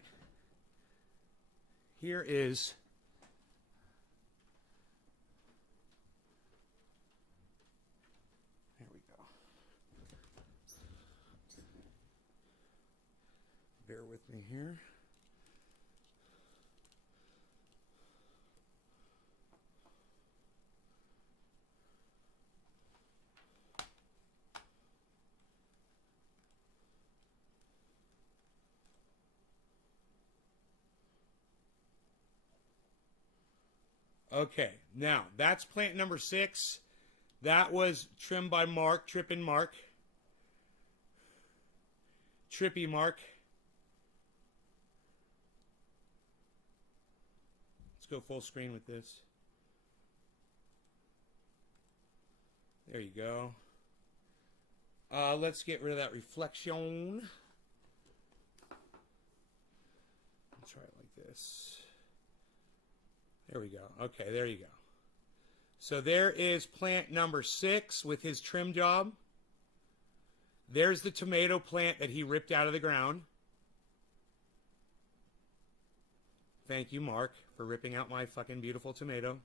Here is there we go. Bear with me here. Okay, now that's plant number 6. That was trimmed by Mark, Trippin' Mark. Trippy Mark. Let's go full screen with this. There you go. Let's get rid of that reflection. Let's try it like this. There we go. Okay, there you go. So there is plant number 6 with his trim job. There's the tomato plant that he ripped out of the ground. Thank you, Mark, for ripping out my fucking beautiful tomato.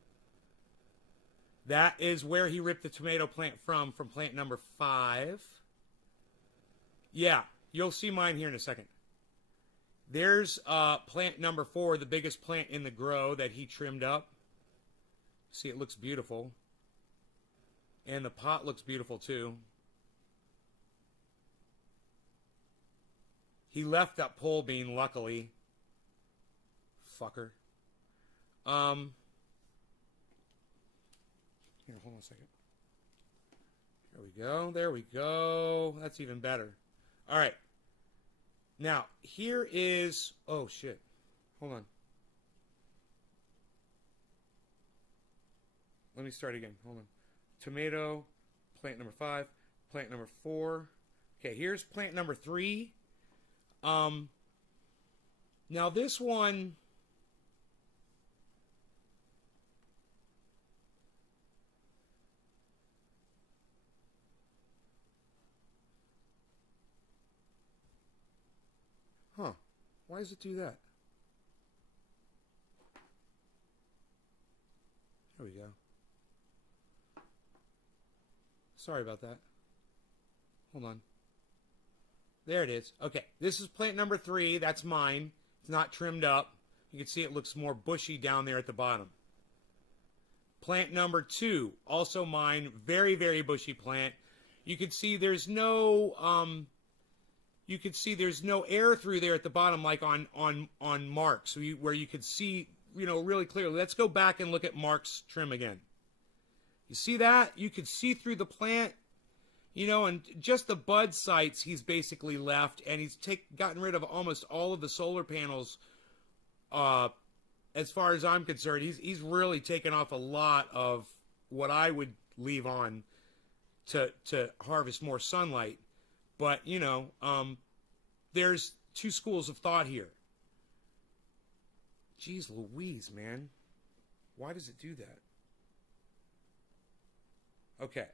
That is where he ripped the tomato plant from plant number 5. Yeah, you'll see mine here in a second. There's plant number 4, the biggest plant in the grow that he trimmed up. See, it looks beautiful. And the pot looks beautiful too. He left that pole bean, luckily. Fucker. Here, hold on a second. There we go. There we go. That's even better. All right. Now, here is... Oh, shit. Hold on. Let me start again. Hold on. Tomato, plant number 5, plant number 4. Okay, here's plant number 3. Now this one... Huh. Why does it do that? There we go. Sorry about that. Hold on. There it is. Okay, this is plant number 3. That's mine. It's not trimmed up. You can see it looks more bushy down there at the bottom. Plant number 2, also mine. Very, very bushy plant. You can see there's no air through there at the bottom like on Mark's, so where you could see, really clearly. Let's go back and look at Mark's trim again. You see that? You could see through the plant, and just the bud sites he's basically left, and he's gotten rid of almost all of the solar panels. As far as I'm concerned, he's really taken off a lot of what I would leave on to harvest more sunlight. But, there's two schools of thought here. Jeez Louise, man. Why does it do that? Okay.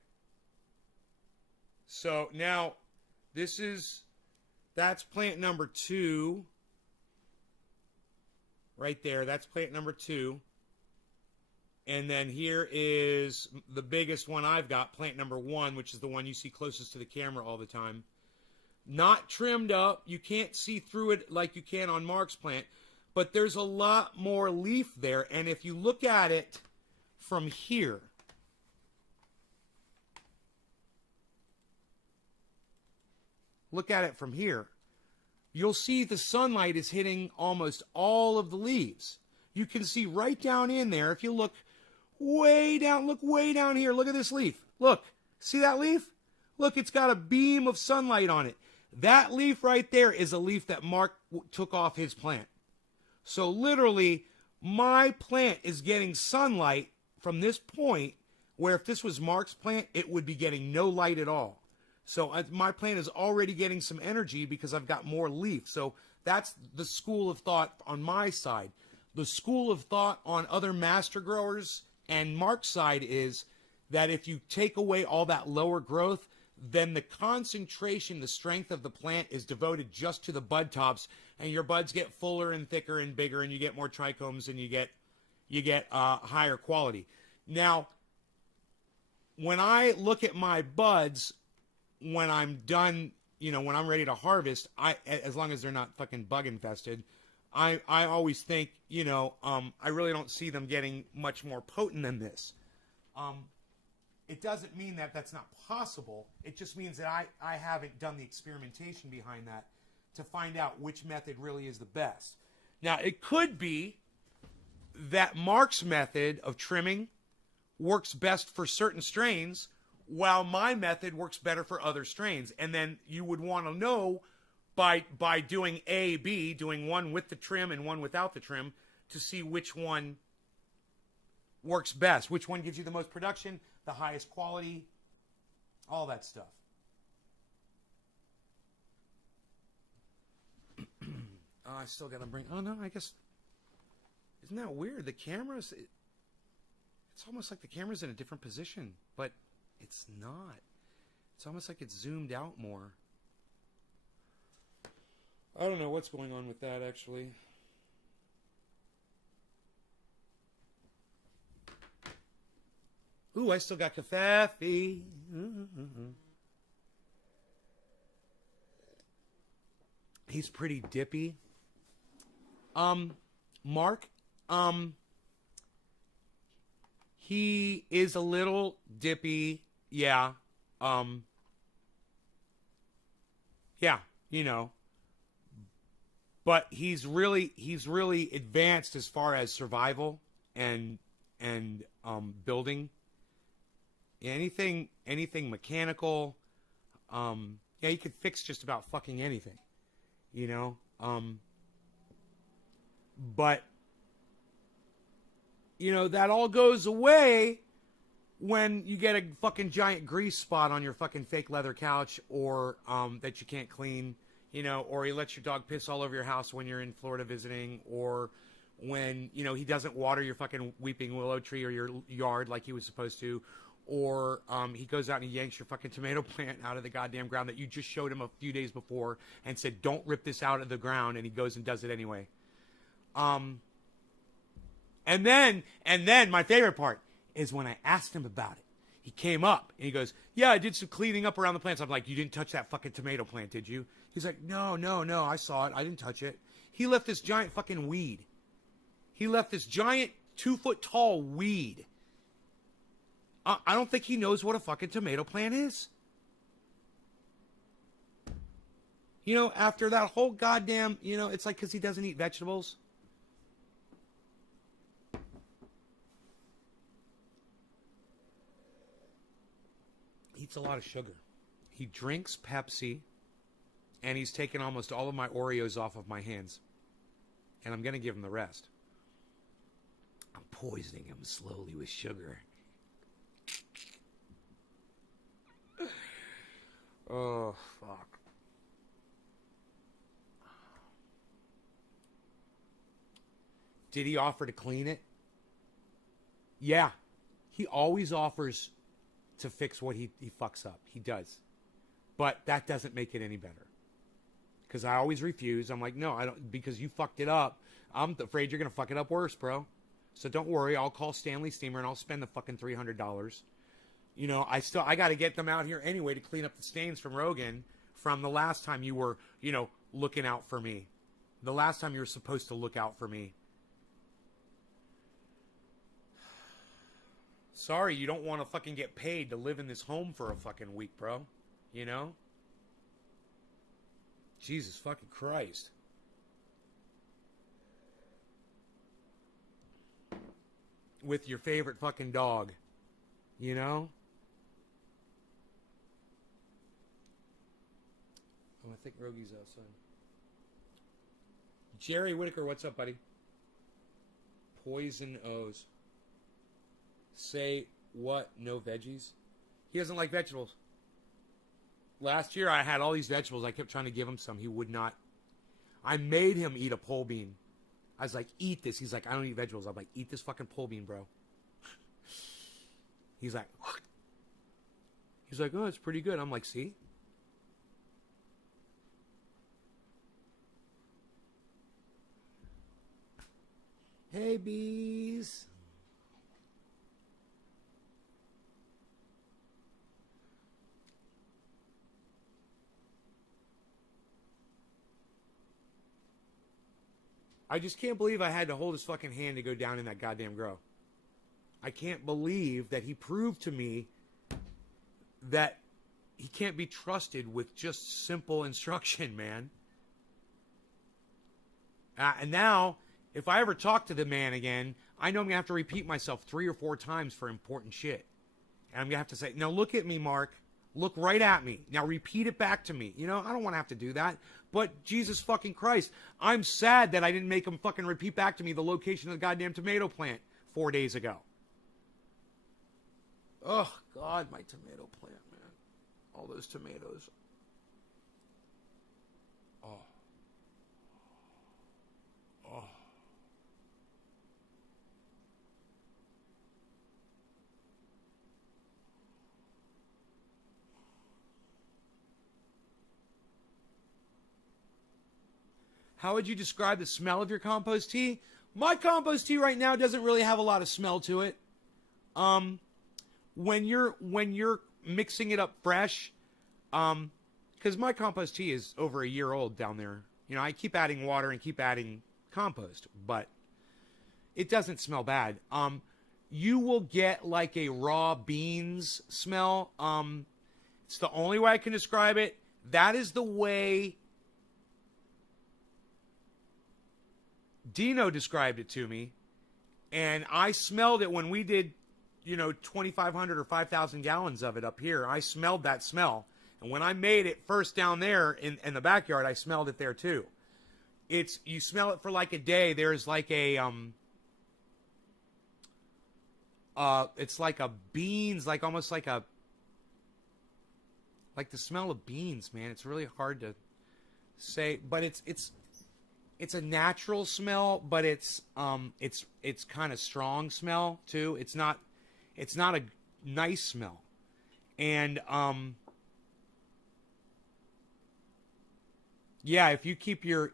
So now, that's plant number 2. Right there, that's plant number 2. And then here is the biggest one I've got, plant number 1, which is the one you see closest to the camera all the time. Not trimmed up. You can't see through it like you can on Mark's plant. But there's a lot more leaf there. And if you look at it from here, you'll see the sunlight is hitting almost all of the leaves. You can see right down in there. If you look way down here. Look at this leaf. Look. See that leaf? Look, it's got a beam of sunlight on it. That leaf right there is a leaf that Mark took off his plant. So literally, my plant is getting sunlight from this point, where if this was Mark's plant, it would be getting no light at all. So my plant is already getting some energy because I've got more leaf. So that's the school of thought on my side. The school of thought on other master growers and Mark's side is that if you take away all that lower growth, then the concentration, the strength of the plant is devoted just to the bud tops, and your buds get fuller and thicker and bigger, and you get more trichomes, and you get higher quality. Now, when I look at my buds, when I'm done, when I'm ready to harvest, as long as they're not fucking bug infested, I always think, I really don't see them getting much more potent than this. It doesn't mean that that's not possible. It just means that I haven't done the experimentation behind that to find out which method really is the best. Now, it could be that Mark's method of trimming works best for certain strains, while my method works better for other strains. And then you would want to know by doing A, B, doing one with the trim and one without the trim, to see which one works best, which one gives you the most production, the highest quality, all that stuff. I still got to bring... Oh, no, I guess... Isn't that weird? The camera's... It's almost like the camera's in a different position, but it's not. It's almost like it's zoomed out more. I don't know what's going on with that, actually. Ooh, I still got caffe. He's pretty dippy. Mark, he is a little dippy. Yeah. Yeah, But he's really advanced as far as survival and building. Anything mechanical, he could fix just about fucking anything, but that all goes away when you get a fucking giant grease spot on your fucking fake leather couch, or that you can't clean, or he lets your dog piss all over your house when you're in Florida visiting, or when he doesn't water your fucking weeping willow tree or your yard like he was supposed to. Or he goes out and he yanks your fucking tomato plant out of the goddamn ground that you just showed him a few days before and said, don't rip this out of the ground, and he goes and does it anyway. And then my favorite part is when I asked him about it. He came up and he goes, yeah, I did some cleaning up around the plants. I'm like, you didn't touch that fucking tomato plant, did you? He's like, no, I saw it. I didn't touch it. He left this giant fucking weed. He left this giant 2-foot tall weed. I don't think he knows what a fucking tomato plant is. After that whole goddamn, it's like because he doesn't eat vegetables. He eats a lot of sugar. He drinks Pepsi, and he's taken almost all of my Oreos off of my hands. And I'm going to give him the rest. I'm poisoning him slowly with sugar. Oh, fuck. Did he offer to clean it? Yeah. He always offers to fix what he fucks up. He does. But that doesn't make it any better. Because I always refuse. I'm like, no, I don't, because you fucked it up. I'm afraid you're going to fuck it up worse, bro. So don't worry. I'll call Stanley Steamer and I'll spend the fucking $300. I got to get them out here anyway to clean up the stains from Rogan from the last time you were, looking out for me. The last time you were supposed to look out for me. Sorry, you don't want to fucking get paid to live in this home for a fucking week, bro. Jesus fucking Christ. With your favorite fucking dog. I think Rogi's outside. Jerry Whitaker, what's up, buddy? Poison O's. Say what? No veggies? He doesn't like vegetables. Last year I had all these vegetables. I kept trying to give him some. He would not. I made him eat a pole bean. I was like, eat this. He's like, I don't eat vegetables. I'm like, eat this fucking pole bean, bro. He's like, what? He's like, oh, it's pretty good. I'm like, see? Hey, bees. I just can't believe I had to hold his fucking hand to go down in that goddamn grow. I can't believe that he proved to me that he can't be trusted with just simple instruction, man. And now, if I ever talk to the man again, I know I'm going to have to repeat myself 3 or 4 times for important shit. And I'm going to have to say, now look at me, Mark. Look right at me. Now repeat it back to me. You know, I don't want to have to do that. But Jesus fucking Christ, I'm sad that I didn't make him fucking repeat back to me the location of the goddamn tomato plant 4 days ago. Oh, God, my tomato plant, man. All those tomatoes. Oh. Oh. How would you describe the smell of your compost tea? My compost tea right now doesn't really have a lot of smell to it. When you're mixing it up fresh, because my compost tea is over a year old down there. You know, I keep adding water and keep adding compost, but it doesn't smell bad. You will get like a raw beans smell. It's the only way I can describe it. That is the way Dino described it to me, and I smelled it when we did, 2,500 or 5,000 gallons of it up here. I smelled that smell, and when I made it first down there in the backyard, I smelled it there too. You smell it for like a day. There's like a it's like a beans, like almost like the smell of beans, man. It's really hard to say, but it's a natural smell, but it's kind of strong smell too. It's not a nice smell. And yeah, if you keep your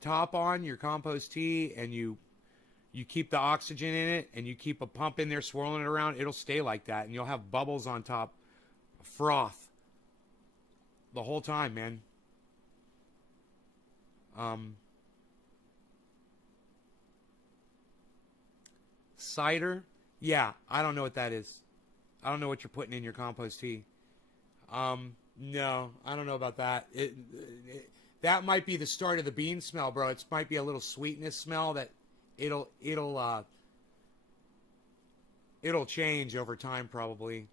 top on your compost tea and you keep the oxygen in it and you keep a pump in there swirling it around, it'll stay like that, and you'll have bubbles on top, froth the whole time, man. Cider? Yeah, I don't know what that is. I don't know what you're putting in your compost tea. No, I don't know about that. That might be the start of the bean smell, bro. It might be a little sweetness smell that it'll change over time probably.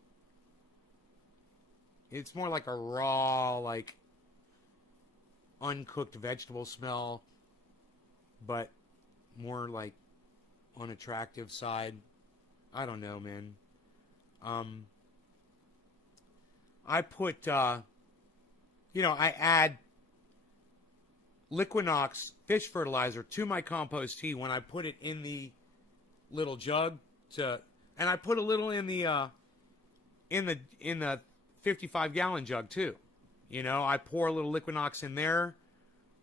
It's more like a raw, like uncooked vegetable smell, but more like unattractive side. I don't know, man. I put I add Liquinox fish fertilizer to my compost tea when I put it in the little jug and I put a little in the 55-gallon jug too. I pour a little Liquinox in there.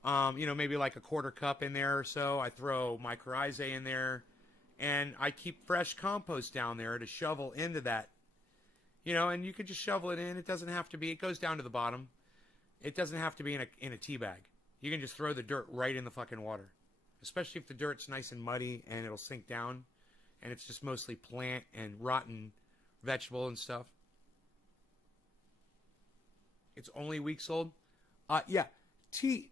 Maybe like a 1/4 cup in there or so. I throw mycorrhizae in there, and I keep fresh compost down there to shovel into that. And you could just shovel it in. It doesn't have to be. It goes down to the bottom. It doesn't have to be in a tea bag. You can just throw the dirt right in the fucking water, especially if the dirt's nice and muddy and it'll sink down, and it's just mostly plant and rotten vegetable and stuff. It's only weeks old. Yeah, tea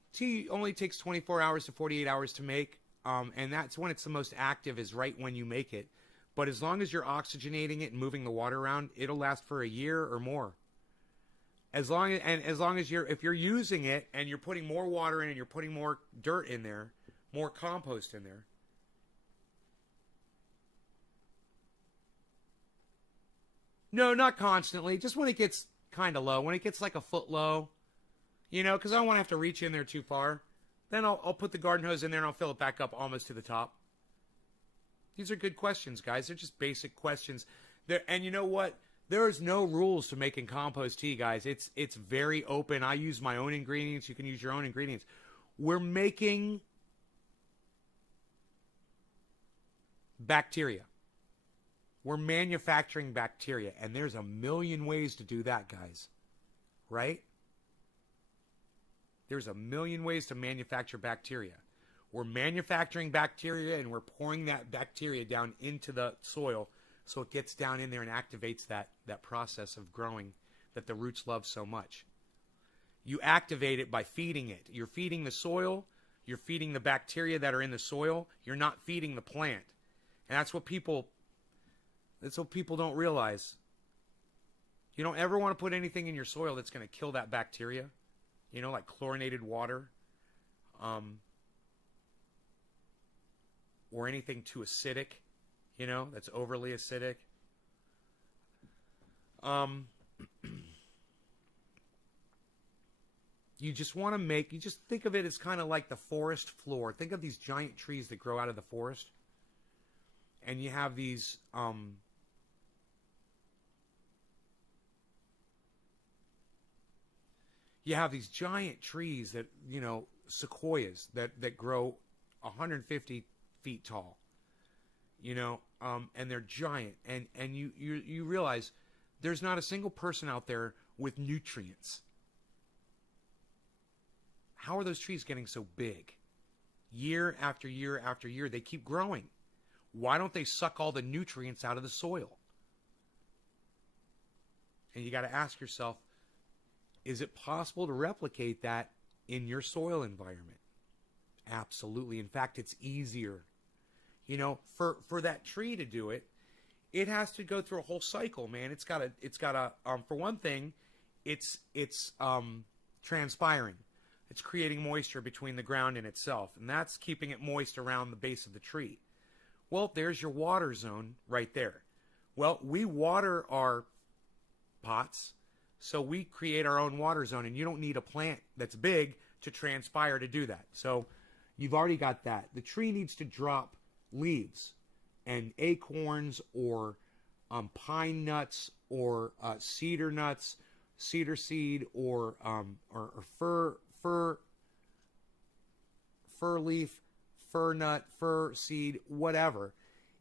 only takes 24 hours to 48 hours to make, and that's when it's the most active, is right when you make it. But as long as you're oxygenating it and moving the water around, it'll last for a year or more. As long as you're, if you're using it and you're putting more water in and you're putting more dirt in there, more compost in there. No, not constantly. Just when it gets kind of low. When it gets like a foot low, you know, because I don't want to have to reach in there too far. Then I'll put the garden hose in there and I'll fill it back up almost to the top. These are good questions, guys. They're just basic questions. And you know what? There is no rules to making compost tea, guys. It's very open. I use my own ingredients. You can use your own ingredients. We're making bacteria. We're manufacturing bacteria, and there's a million ways to do that, guys. Right? There's a million ways to manufacture bacteria. We're manufacturing bacteria, and we're pouring that bacteria down into the soil so it gets down in there and activates that process of growing that the roots love so much. You activate it by feeding it. You're feeding the soil. You're feeding the bacteria that are in the soil. You're not feeding the plant. And that's what people don't realize. You don't ever want to put anything in your soil that's going to kill that bacteria. You know, like chlorinated water. Or anything too acidic, you know, that's overly acidic. You just want to you just think of it as kind of like the forest floor. Think of these giant trees that grow out of the forest. And you have these, giant trees that, you know, sequoias that grow 150 feet tall, you know, and they're giant, and you realize there's not a single person out there with nutrients. How are those trees getting so big? Year after year after year, they keep growing. Why don't they suck all the nutrients out of the soil? And you got to ask yourself, is it possible to replicate that in your soil environment? Absolutely. In fact, it's easier. You know, for that tree to do it, it has to go through a whole cycle, man. It's got to for one thing, it's transpiring. It's creating moisture between the ground and itself, and that's keeping it moist around the base of the tree. Well, there's your water zone right there. Well, we water our pots, so we create our own water zone, and you don't need a plant that's big to transpire to do that. So you've already got that. The tree needs to drop leaves and acorns or pine nuts or cedar nuts, cedar seed or fir leaf, fir nut, fir seed, whatever.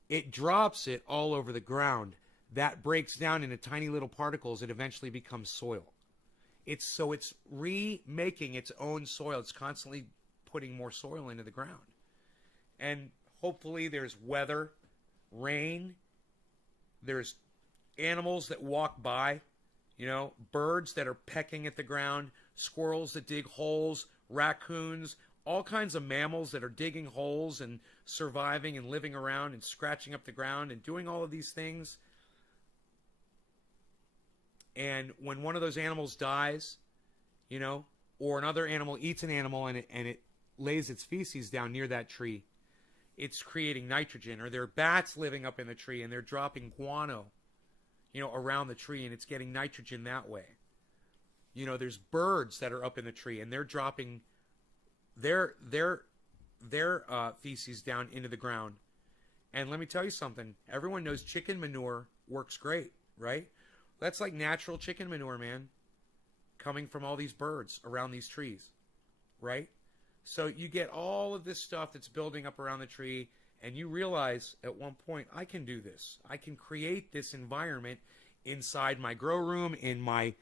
It drops it all over the ground. That breaks down into tiny little particles. It eventually becomes soil. It's remaking its own soil. It's constantly putting more soil into the ground. And hopefully there's weather, rain, there's animals that walk by, you know, birds that are pecking at the ground, squirrels that dig holes, raccoons, all kinds of mammals that are digging holes and surviving and living around and scratching up the ground and doing all of these things. And when one of those animals dies, you know, or another animal eats an animal and it lays its feces down near that tree, it's creating nitrogen. Or there are bats living up in the tree and they're dropping guano, you know, around the tree, and it's getting nitrogen that way. You know, there's birds that are up in the tree and they're dropping their feces down into the ground. And let me tell you something. Everyone knows chicken manure works great, right? That's like natural chicken manure, man, coming from all these birds around these trees, right? So you get all of this stuff that's building up around the tree, and you realize at one point, I can do this. I can create this environment inside my grow room, in my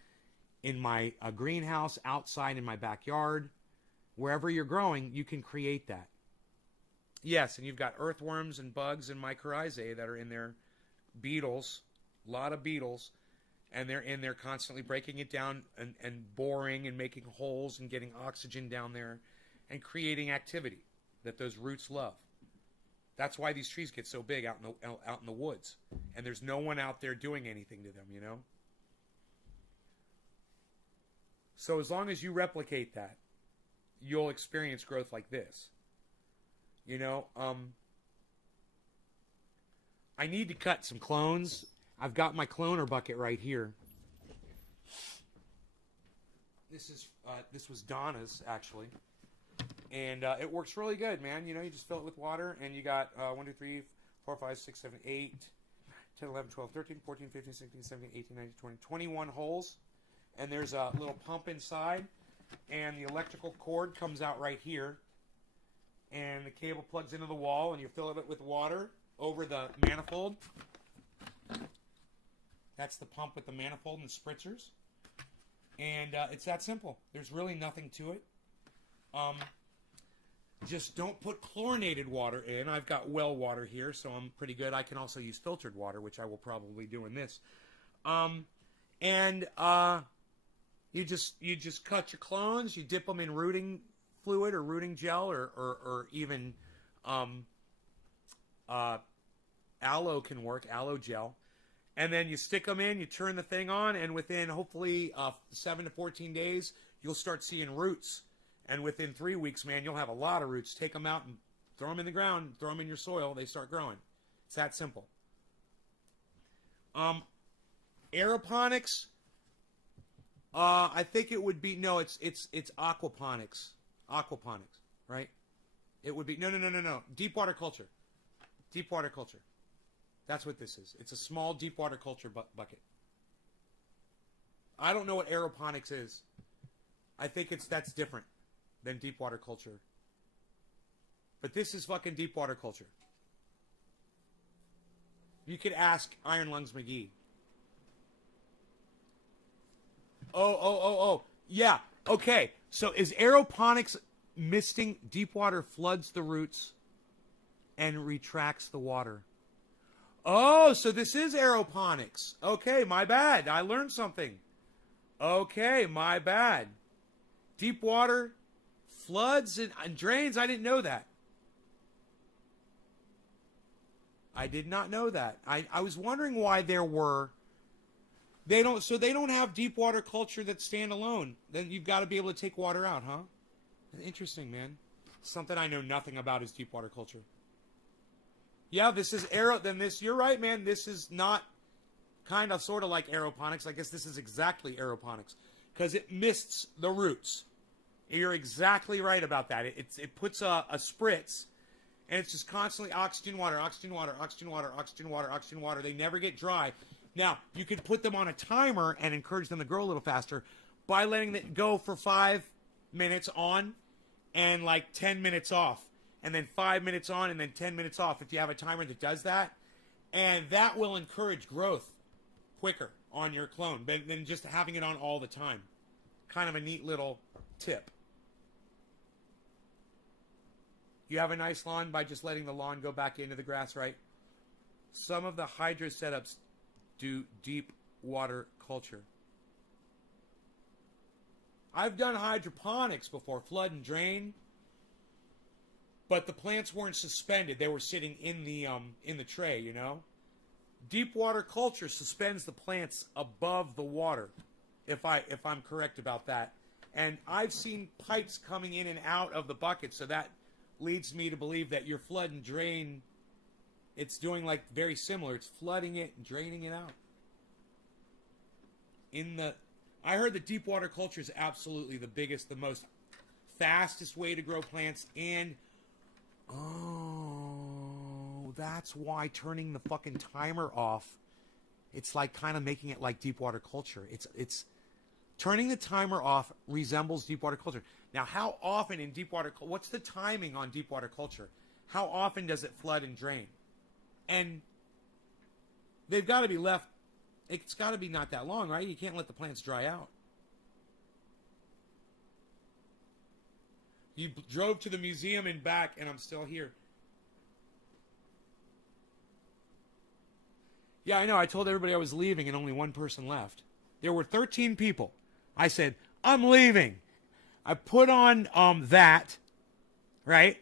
greenhouse, outside in my backyard. Wherever you're growing, you can create that. Yes, and you've got earthworms and bugs and mycorrhizae that are in there, beetles, a lot of beetles, and they're in there constantly breaking it down and boring and making holes and getting oxygen down there and creating activity that those roots love. That's why these trees get so big out in the woods, and there's no one out there doing anything to them, you know? So as long as you replicate that, you'll experience growth like this. You know, I need to cut some clones. I've got my cloner bucket right here. This was Donna's, actually. And it works really good, man. You know, you just fill it with water, and you got 1, 2, 3, 4, 5, 6, 7, 8, 10, 11, 12, 13, 14, 15, 16, 17, 18, 19, 20, 21 holes. And there's a little pump inside, and the electrical cord comes out right here. And the cable plugs into the wall, and you fill it with water over the manifold. That's the pump with the manifold and spritzers. And it's that simple. There's really nothing to it. Just don't put chlorinated water in. I've got well water here, so I'm pretty good. I can also use filtered water, which I will probably do in this. You just cut your clones. You dip them in rooting fluid or rooting gel or even aloe can work, aloe gel. And then you stick them in, you turn the thing on, and within hopefully 7 to 14 days, you'll start seeing roots. And within 3 weeks, man, you'll have a lot of roots. Take them out and throw them in the ground, throw them in your soil, they start growing. It's that simple. Aeroponics, I think it would be, no, it's aquaponics. Aquaponics, right? It would be, no. Deep water culture. Deep water culture. That's what this is. It's a small deep water culture bucket. I don't know what aeroponics is. I think that's different than deep water culture. But this is fucking deep water culture. You could ask Iron Lungs McGee. Oh. Yeah. Okay. So is aeroponics misting deep water floods the roots and retracts the water? Oh, so this is aeroponics. Okay, my bad. I learned something. Okay, my bad. Deep water floods and drains. I didn't know that. I did not know that. I was wondering why there were. They don't have deep water culture that's standalone. Then you've got to be able to take water out, huh? Interesting, man. Something I know nothing about is deep water culture. Yeah, this is you're right, man. This is not kind of sort of like aeroponics. I guess this is exactly aeroponics because it mists the roots. You're exactly right about that. It puts a spritz, and it's just constantly oxygen, water, oxygen, water, oxygen, water, oxygen, water, oxygen, water. They never get dry. Now, you could put them on a timer and encourage them to grow a little faster by letting it go for 5 minutes on and like 10 minutes off. And then 5 minutes on and then 10 minutes off if you have a timer that does that. And that will encourage growth quicker on your clone than just having it on all the time. Kind of a neat little tip. You have a nice lawn by just letting the lawn go back into the grass, right? Some of the hydro setups do deep water culture. I've done hydroponics before, flood and drain. But the plants weren't suspended; they were sitting in the tray. You know, deep water culture suspends the plants above the water. If I'm correct about that, and I've seen pipes coming in and out of the bucket, so that leads me to believe that your flood and drain, it's doing like very similar. It's flooding it and draining it out. I heard that deep water culture is absolutely the biggest, the most fastest way to grow plants and. Oh, that's why turning the fucking timer off, it's like kind of making it like deep water culture. It's turning the timer off resembles deep water culture. Now, how often in deep water, what's the timing on deep water culture? How often does it flood and drain? And they've got to be left, it's got to be not that long, right? You can't let the plants dry out. You drove to the museum and back, and I'm still here. Yeah, I know. I told everybody I was leaving, and only one person left. There were 13 people. I said, I'm leaving. I put on that, right?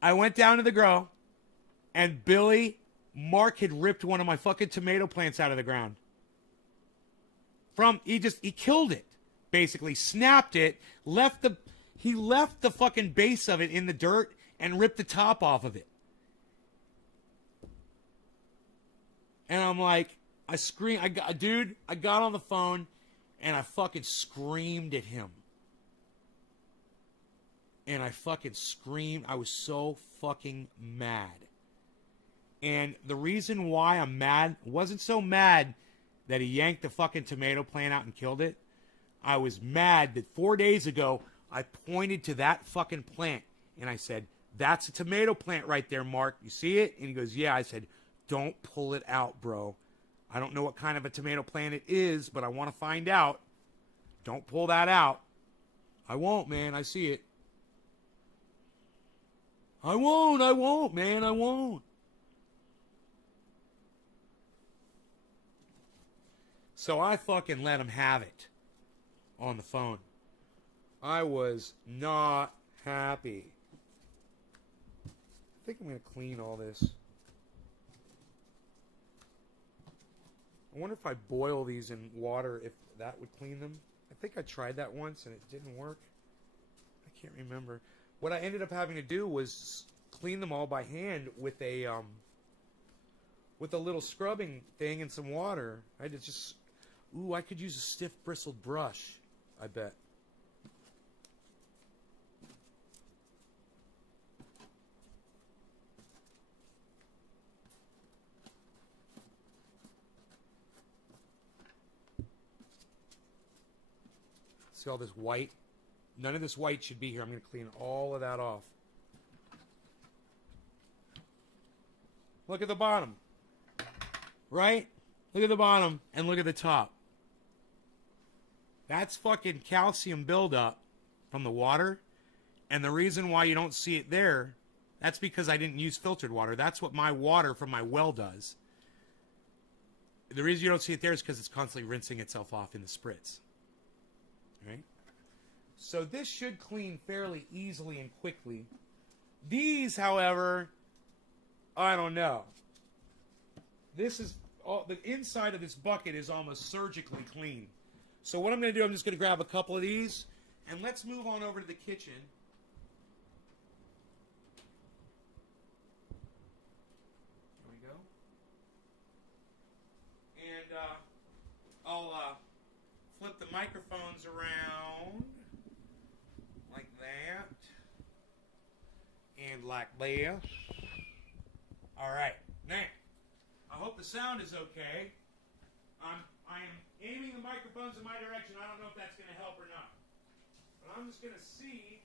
I went down to the grow, and Mark had ripped one of my fucking tomato plants out of the ground. He killed it. basically snapped it, he left the fucking base of it in the dirt and ripped the top off of it. And I'm like, I got on the phone and I fucking screamed at him. And I fucking screamed. I was so fucking mad. And the reason why I'm mad wasn't so mad that he yanked the fucking tomato plant out and killed it. I was mad that 4 days ago I pointed to that fucking plant and I said, "That's a tomato plant right there, Mark. You see it?" And he goes, "Yeah." I said, "Don't pull it out, bro. I don't know what kind of a tomato plant it is, but I want to find out. Don't pull that out." "I won't, man. I see it." I won't, man. I won't. So I fucking let him have it on the phone. I was not happy. I think I'm going to clean all this. I wonder if I boil these in water, if that would clean them. I think I tried that once and it didn't work. I can't remember. What I ended up having to do was clean them all by hand with a little scrubbing thing and some water. I had to just, I could use a stiff bristled brush, I bet. See all this white? None of this white should be here. I'm going to clean all of that off. Look at the bottom. Right? Look at the bottom and look at the top. That's fucking calcium buildup from the water. And the reason why you don't see it there, that's because I didn't use filtered water. That's what my water from my well does. The reason you don't see it there is because it's constantly rinsing itself off in the spritz. Right? So this should clean fairly easily and quickly. These, however, I don't know. This is all, the inside of this bucket is almost surgically clean. So what I'm going to do, I'm just going to grab a couple of these and let's move on over to the kitchen. There we go. And I'll flip the microphones around. Like that. And like this. Alright. Now, I hope the sound is okay. I am aiming the microphones in my direction. I don't know if that's going to help or not. But I'm just going to see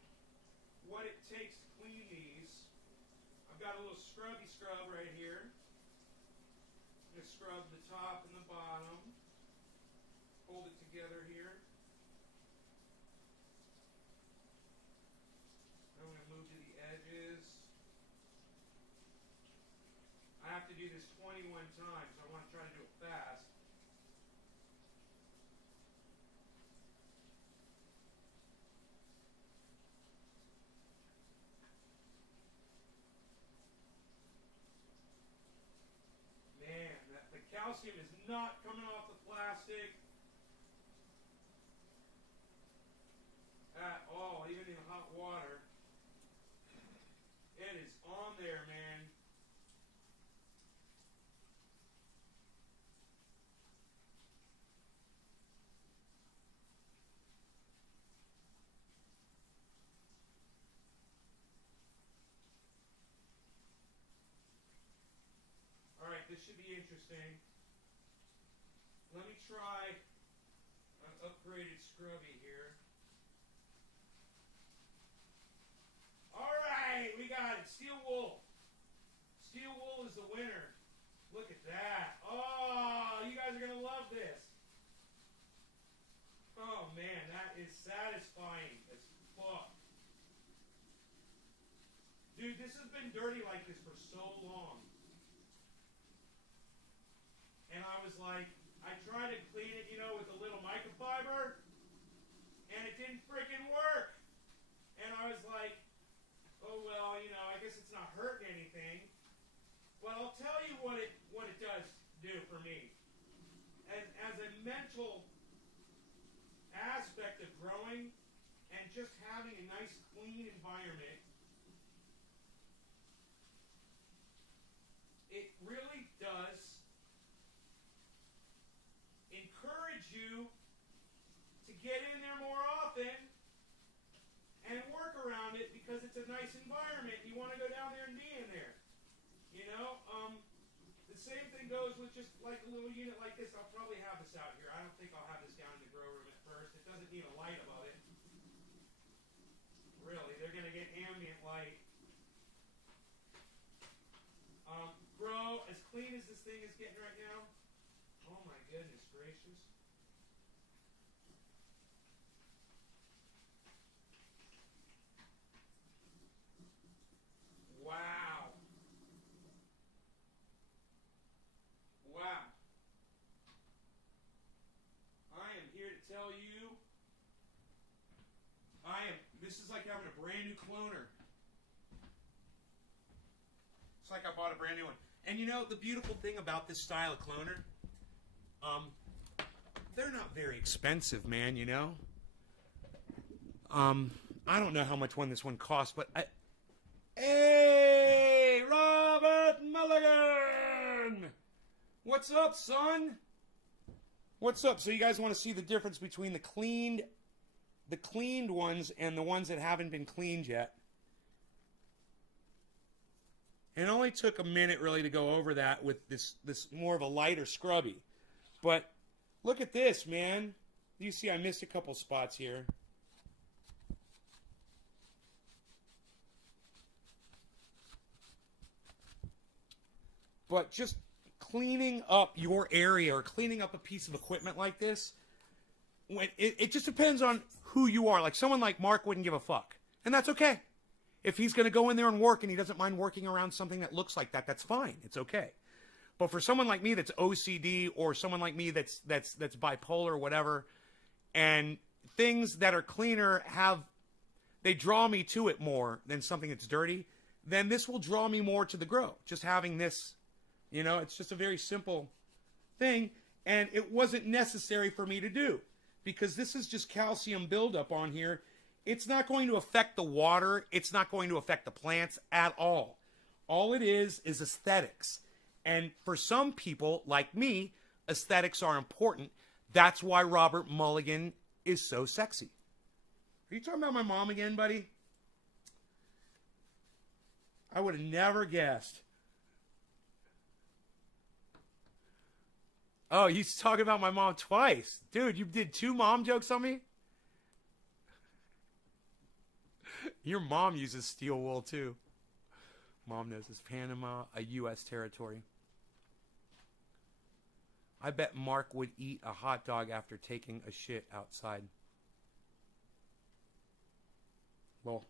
what it takes to clean these. I've got a little scrubby scrub right here. I'm going to scrub the top and the bottom. Hold it together here. I'm going to move to the edges. I have to do this 21 times, so I want to try to do it fast. Man, the calcium is not coming off the plastic at all, even in hot water. It is on there, man. Alright, this should be interesting. Let me try an upgraded scrubby here. Alright, we got it. Steel wool. Steel wool is the winner. Look at that. Oh, you guys are going to love this. Oh, man, that is satisfying as fuck. Dude, this has been dirty like this for so long. And I was like, I tried to clean it, with a little microfiber, and it didn't freaking work. And I was like, oh, well, I guess it's not hurting anything. Well, I'll tell you what it does do for me. And as a mental aspect aspect of growing and just having a nice clean environment, it really does encourage you to get in there more often and work around it because it's a nice environment. You want to go down there and be in there. You know, the same thing goes with just like a little unit like this. I'll probably have this out here. I don't think I'll have this down in the grow room at first. It doesn't need a light above it. Really, they're going to get ambient light. Grow as clean as this thing is getting right now. Oh my goodness gracious. Wow. Wow. I am here to tell you, this is like having a brand new cloner. It's like I bought a brand new one. And you know, the beautiful thing about this style of cloner, they're not very expensive, man, you know? I don't know how much this one costs, but hey, Robert Mulligan! What's up, son? What's up? So you guys want to see the difference between the cleaned ones and the ones that haven't been cleaned yet? It only took a minute really to go over that with this more of a lighter scrubby. But look at this, man. You see I missed a couple spots here. But just cleaning up your area or cleaning up a piece of equipment like this, it just depends on who you are. Like someone like Mark wouldn't give a fuck. And that's okay. If he's going to go in there and work and he doesn't mind working around something that looks like that, that's fine. It's okay. But for someone like me that's OCD or someone like me that's bipolar or whatever, and things that are cleaner they draw me to it more than something that's dirty, then this will draw me more to the grow. Just having this, you know, it's just a very simple thing. And it wasn't necessary for me to do because this is just calcium buildup on here. It's not going to affect the water. It's not going to affect the plants at all. All it is aesthetics. And for some people, like me, aesthetics are important. That's why Robert Mulligan is so sexy. Are you talking about my mom again, buddy? I would have never guessed. Oh, you talking about my mom twice. Dude, you did 2 mom jokes on me? Your mom uses steel wool, too. Mom knows it's Panama, a U.S. territory. I bet Mark would eat a hot dog after taking a shit outside. Well,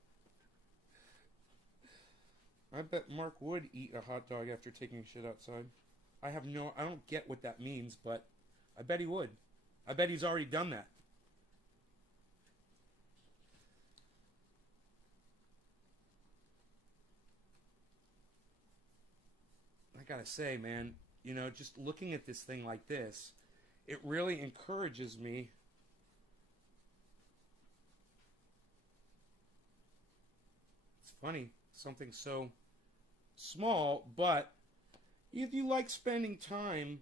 I bet Mark would eat a hot dog after taking a shit outside. I don't get what that means, but I bet he would. I bet he's already done that. I gotta say, man, you know, just looking at this thing like this, it really encourages me. It's funny, something so small, but if you like spending time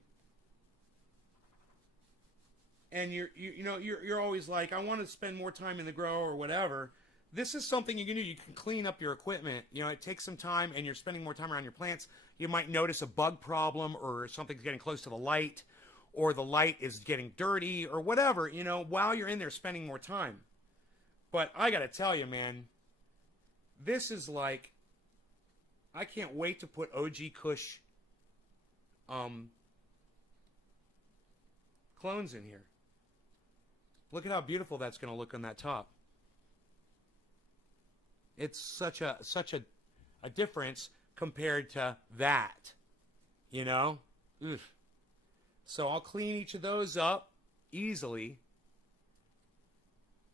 and you're always like, I want to spend more time in the grow or whatever, this is something you can do. You can clean up your equipment. You know, it takes some time and you're spending more time around your plants. You might notice a bug problem or something's getting close to the light or the light is getting dirty or whatever, you know, while you're in there spending more time. But I got to tell you, man, this is like, I can't wait to put OG Kush clones in here. Look at how beautiful that's going to look on that top. It's such a difference compared to that, you know? Oof. So I'll clean each of those up easily.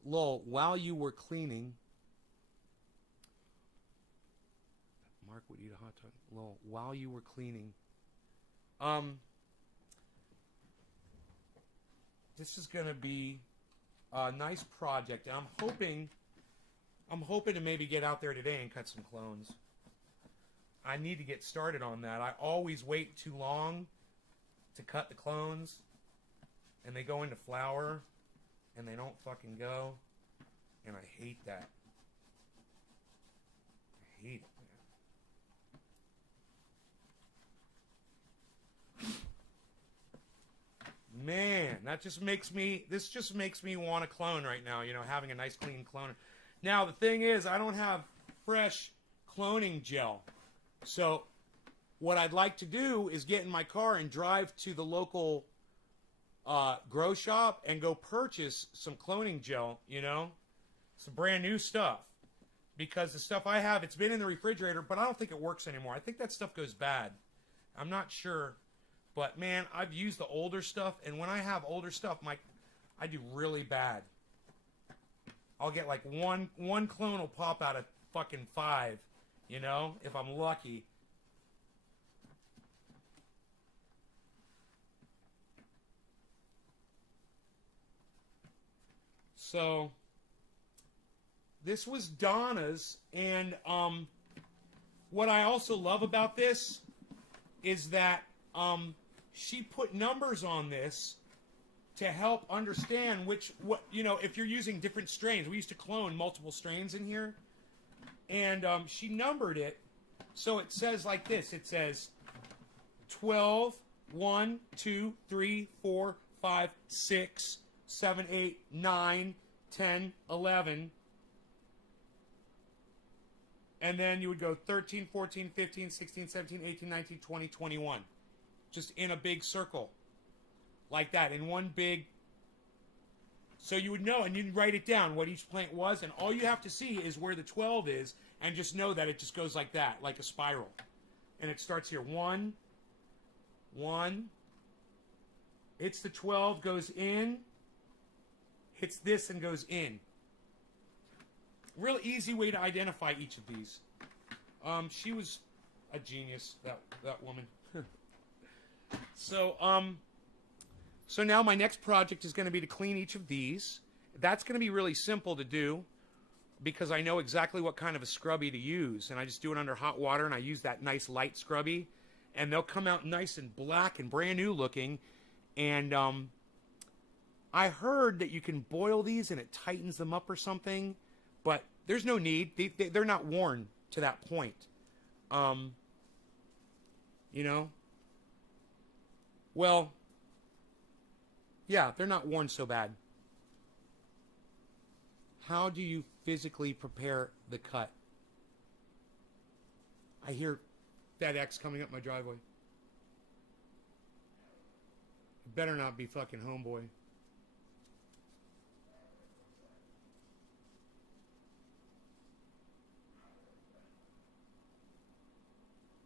Lol, while you were cleaning, Mark would eat a hot dog. Lol, while you were cleaning. This is going to be nice project, and I'm hoping to maybe get out there today and cut some clones. I need to get started on that. I always wait too long to cut the clones, and they go into flower, and they don't fucking go, and I hate that. I hate it, man. Man, this just makes me want to clone right now, you know, having a nice clean cloner. Now, the thing is, I don't have fresh cloning gel. So, what I'd like to do is get in my car and drive to the local grow shop and go purchase some cloning gel, you know? Some brand new stuff. Because the stuff I have, it's been in the refrigerator, but I don't think it works anymore. I think that stuff goes bad. I'm not sure. But, man, I've used the older stuff, and when I have older stuff, I do really bad. I'll get like one clone will pop out of fucking 5, you know, if I'm lucky. So, this was Donna's, and what I also love about this is that she put numbers on this to help understand if you're using different strains. We used to clone multiple strains in here, and she numbered it, so it says like this. It says 12, 1, 2, 3, 4, 5, 6, 7, 8, 9, 10, 11, and then you would go 13, 14, 15, 16, 17, 18, 19, 20, 21. Just in a big circle. Like that, in one big... So you would know, and you'd write it down, what each plant was, and all you have to see is where the 12 is, and just know that it just goes like that, like a spiral. And it starts here. 1, 1. Hits the 12, goes in. Hits this and goes in. Real easy way to identify each of these. She was a genius, that woman. So now my next project is going to be to clean each of these. That's going to be really simple to do because I know exactly what kind of a scrubby to use. And I just do it under hot water, and I use that nice light scrubby. And they'll come out nice and black and brand new looking. And I heard that you can boil these and it tightens them up or something. But there's no need. They're not worn to that point. You know? Well, yeah, they're not worn so bad. How do you physically prepare the cut? I hear FedEx coming up my driveway. It better not be fucking Homeboy.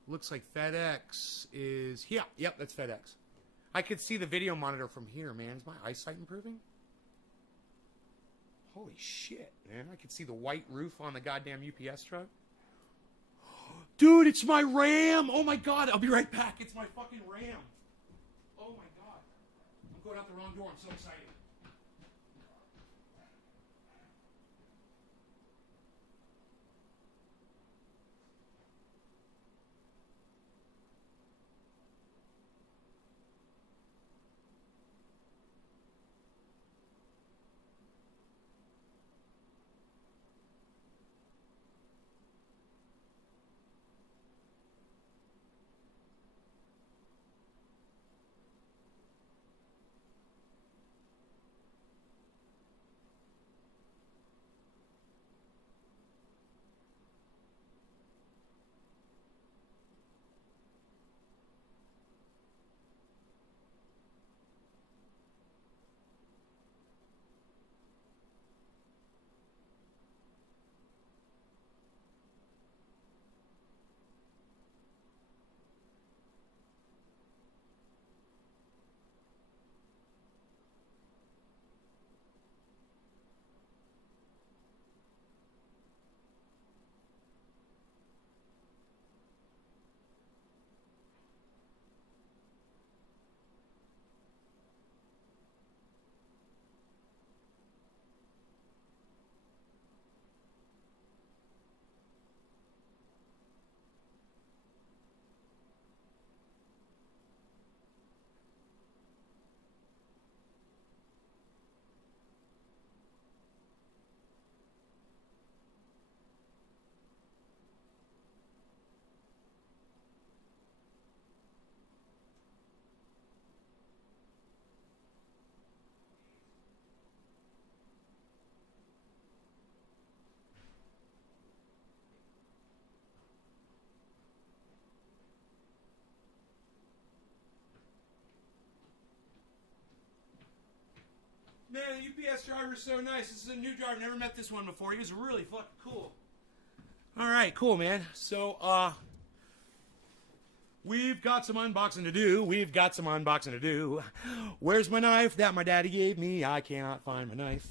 Looks like FedEx is... Yeah, yep, that's FedEx. I could see the video monitor from here, man. Is my eyesight improving? Holy shit, man. I could see the white roof on the goddamn UPS truck. Dude, it's my Ram! Oh my god, I'll be right back. It's my fucking Ram. Oh my god. I'm going out the wrong door. I'm so excited. Man, the UPS driver's so nice. This is a new driver. Never met this one before. He was really fucking cool. All right, cool, man. So, we've got some unboxing to do. Where's my knife that my daddy gave me? I cannot find my knife.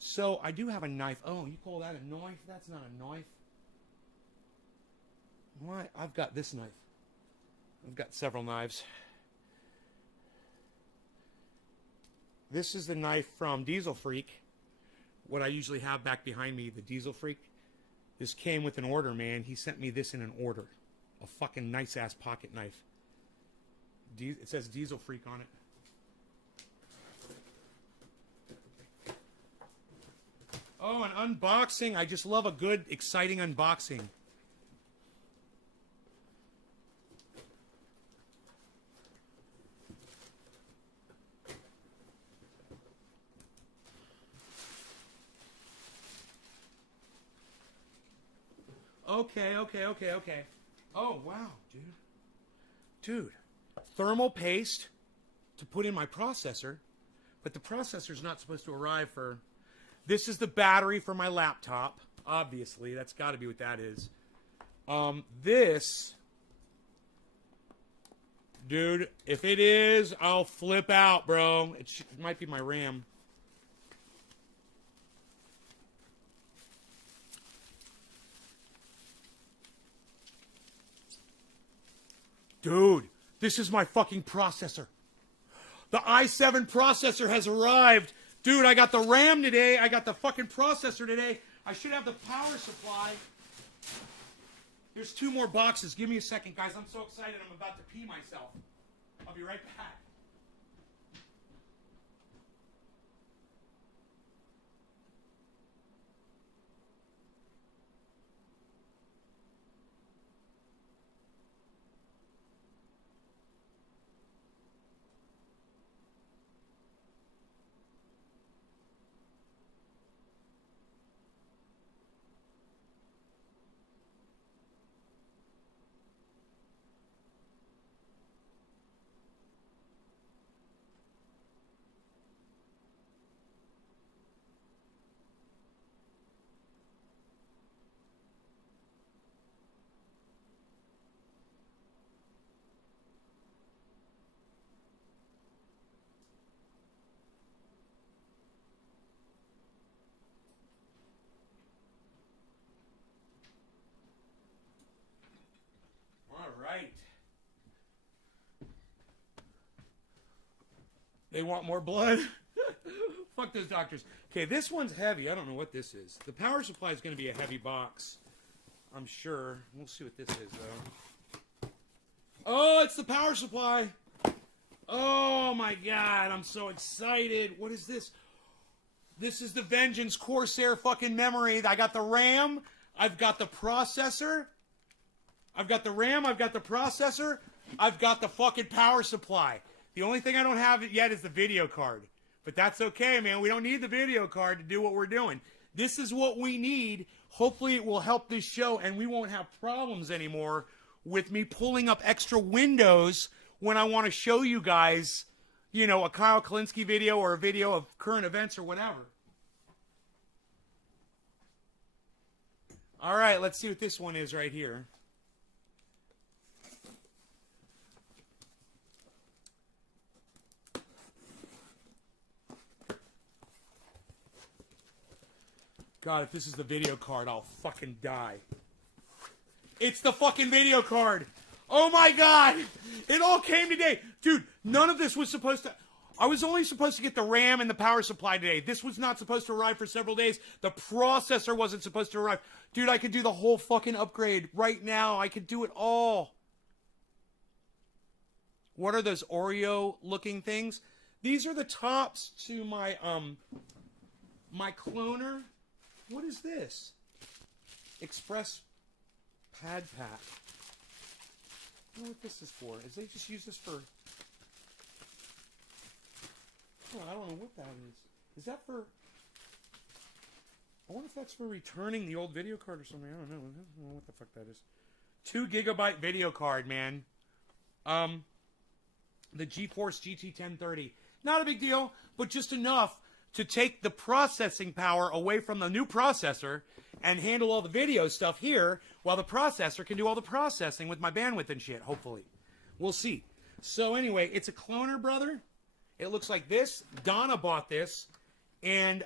So I do have a knife. Oh, you call that a knife? That's not a knife. Why? I've got this knife. I've got several knives. This is the knife from Diesel Freak. What I usually have back behind me, the Diesel Freak. This came with an order, man. He sent me this in an order. A fucking nice-ass pocket knife. It says Diesel Freak on it. Oh, an unboxing. I just love a good, exciting unboxing. Okay. Oh, wow, dude. Dude, thermal paste to put in my processor, but the processor's not supposed to arrive for... This is the battery for my laptop, obviously. That's got to be what that is. This... Dude, if it is, I'll flip out, bro. It might be my RAM. Dude, this is my fucking processor. The i7 processor has arrived. Dude, I got the RAM today. I got the fucking processor today. I should have the power supply. There's 2 more boxes. Give me a second, guys. I'm so excited. I'm about to pee myself. I'll be right back. Right. They want more blood? Fuck those doctors. Okay, this one's heavy. I don't know what this is. The power supply is going to be a heavy box. I'm sure. We'll see what this is, though. Oh, it's the power supply. Oh, my God. I'm so excited. What is this? This is the Vengeance Corsair fucking memory. I got the RAM. I've got the processor. I've got the RAM, I've got the processor, I've got the fucking power supply. The only thing I don't have yet is the video card. But that's okay, man. We don't need the video card to do what we're doing. This is what we need. Hopefully it will help this show and we won't have problems anymore with me pulling up extra windows when I want to show you guys, you know, a Kyle Kalinske video or a video of current events or whatever. All right, let's see what this one is right here. God, if this is the video card, I'll fucking die. It's the fucking video card. Oh my God. It all came today. Dude, none of this was supposed to... I was only supposed to get the RAM and the power supply today. This was not supposed to arrive for several days. The processor wasn't supposed to arrive. Dude, I could do the whole fucking upgrade right now. I could do it all. What are those Oreo-looking things? These are the tops to my, my cloner. What is this? Express pad pack. I don't know what this is for. Is they just use this for... Oh, I don't know what that is. Is that for... I wonder if that's for returning the old video card or something. I don't know what the fuck that is. 2 gigabyte video card, man. The GeForce GT 1030. Not a big deal, but just enough to take the processing power away from the new processor and handle all the video stuff here while the processor can do all the processing with my bandwidth and shit, hopefully. We'll see. So anyway, it's a cloner, brother. It looks like this. Donna bought this. And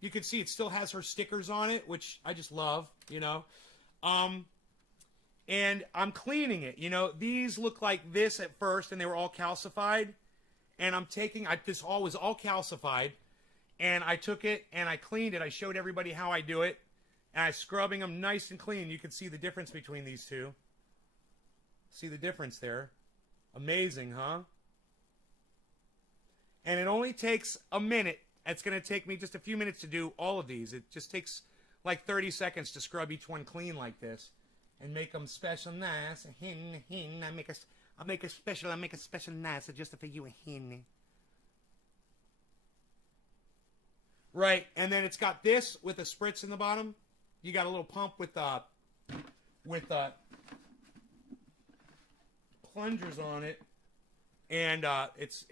you can see it still has her stickers on it, which I just love, you know. And I'm cleaning it. You know, these look like this at first, and they were all calcified. And I'm taking, this all was all calcified. And I took it, and I cleaned it. I showed everybody how I do it. And I'm scrubbing them nice and clean. You can see the difference between these two. See the difference there? Amazing, huh? And it only takes a minute. It's going to take me just a few minutes to do all of these. It just takes like 30 seconds to scrub each one clean like this and make them special nice. I make a special nice just for you. Right, and then it's got this with a spritz in the bottom. You got a little pump with plungers on it, and it's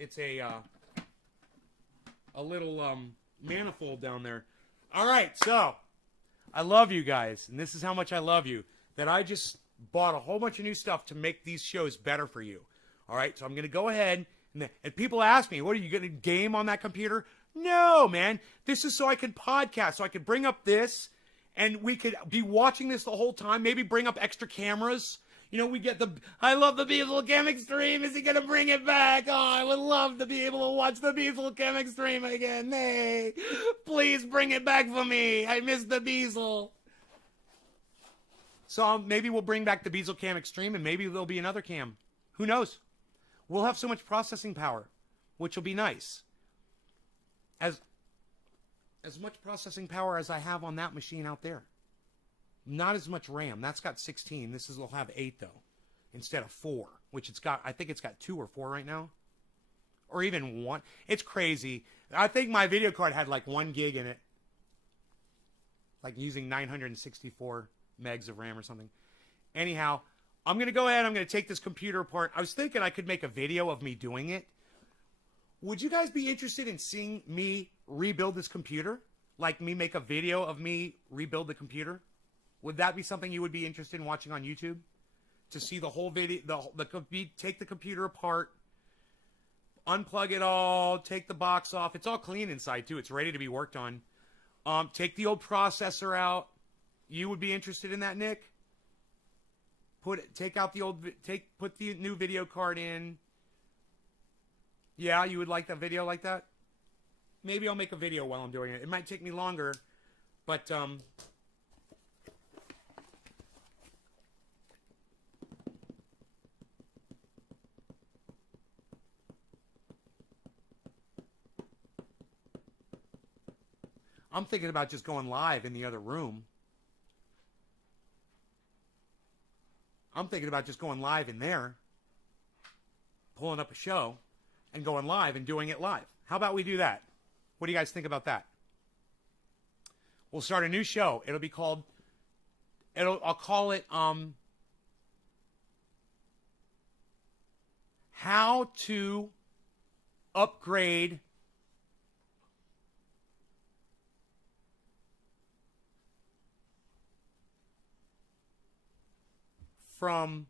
a little manifold down there. All right, so I love you guys, and this is how much I love you, that I just bought a whole bunch of new stuff to make these shows better for you. All right, so I'm going to go ahead, and people ask me, what, are you going to game on that computer? No, man. This is so I could podcast, so I could bring up this, and we could be watching this the whole time, maybe bring up extra cameras. You know, we get I love the Beazle Chem Extreme. Is he going to bring it back? Oh, I would love to be able to watch the Beazle Chem Extreme again. Hey, please bring it back for me. I miss the Beazle. So maybe we'll bring back the Beazle Cam Extreme, and maybe there'll be another cam. Who knows? We'll have so much processing power, which will be nice. As much processing power as I have on that machine out there. Not as much RAM. That's got 16. This will have 8 though, instead of 4, which it's got. I think it's got 2 or 4 right now, or even 1. It's crazy. I think my video card had like 1 gig in it, like using 964 megs of RAM or something. Anyhow, I'm gonna go ahead. I'm gonna take this computer apart. I was thinking I could make a video of me doing it. Would you guys be interested in seeing me rebuild this computer? Like me make a video of me rebuild the computer? Would that be something you would be interested in watching on YouTube? To see the whole video, take the computer apart, unplug it all, take the box off. It's all clean inside too. It's ready to be worked on. Take the old processor out. You would be interested in that, Nick? Put the new video card in. Yeah, you would like that video like that? Maybe I'll make a video while I'm doing it. It might take me longer, but I'm thinking about just going live in the other room. I'm thinking about just going live in there, pulling up a show, and going live and doing it live. How about we do that? What do you guys think about that? We'll start a new show. It'll be called, I'll call it, How to Upgrade from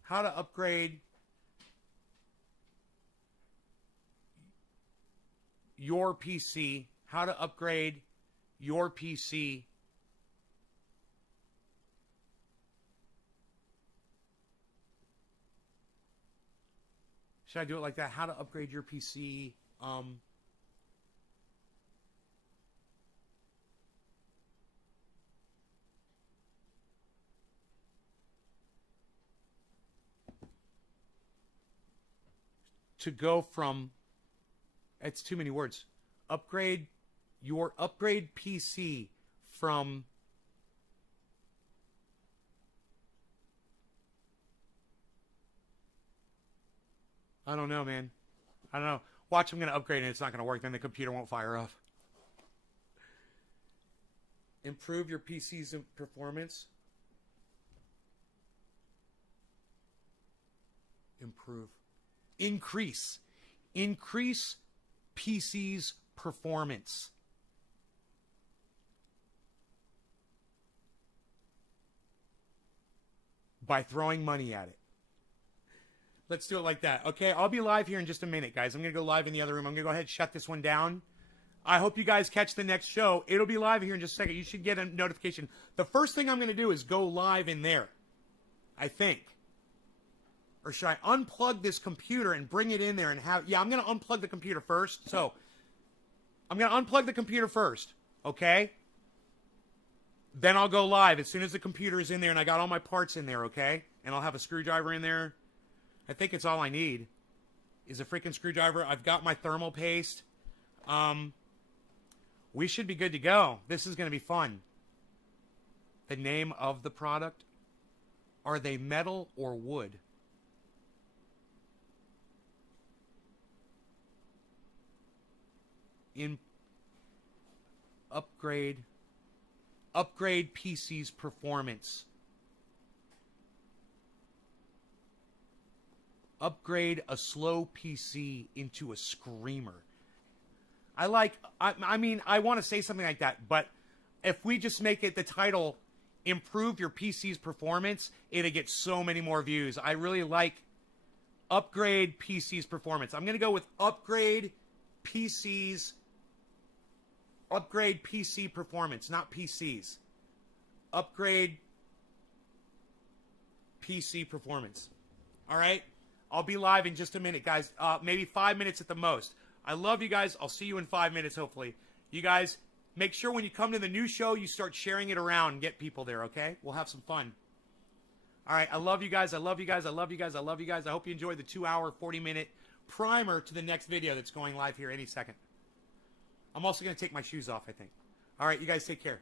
how to upgrade your PC, how to upgrade your PC should I do it like that? How to upgrade your PC to go from, it's too many words, upgrade PC from I don't know, man. I don't know. Watch, I'm going to upgrade and it's not going to work. Then the computer won't fire up. Improve your PC's performance. Improve. increase PC's performance. By throwing money at it. Let's do it like that. Okay, I'll be live here in just a minute, guys. I'm going to go live in the other room. I'm going to go ahead and shut this one down. I hope you guys catch the next show. It'll be live here in just a second. You should get a notification. The first thing I'm going to do is go live in there, I think. Or should I unplug this computer and bring it in there and have... Yeah, I'm going to unplug the computer first. So, I'm going to unplug the computer first, okay? Then I'll go live as soon as the computer is in there and I got all my parts in there, okay? And I'll have a screwdriver in there. I think it's all I need is a freaking screwdriver. I've got my thermal paste. We should be good to go. This is going to be fun. The name of the product. Are they metal or wood? Upgrade PC's performance. Upgrade a slow PC into a screamer. I mean, I want to say something like that, but if we just make it the title, improve your PC's performance, it'll get so many more views. I really like upgrade PC's performance. I'm going to go with upgrade PC performance, not PCs. Upgrade PC performance. All right? I'll be live in just a minute, guys. Maybe 5 minutes at the most. I love you guys. I'll see you in 5 minutes, hopefully. You guys, make sure when you come to the new show, you start sharing it around and get people there, okay? We'll have some fun. All right, I love you guys. I love you guys. I love you guys. I love you guys. I hope you enjoyed the 2-hour, 40-minute primer to the next video that's going live here any second. I'm also going to take my shoes off, I think. All right, you guys take care.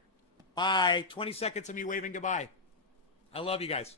Bye. 20 seconds of me waving goodbye. I love you guys.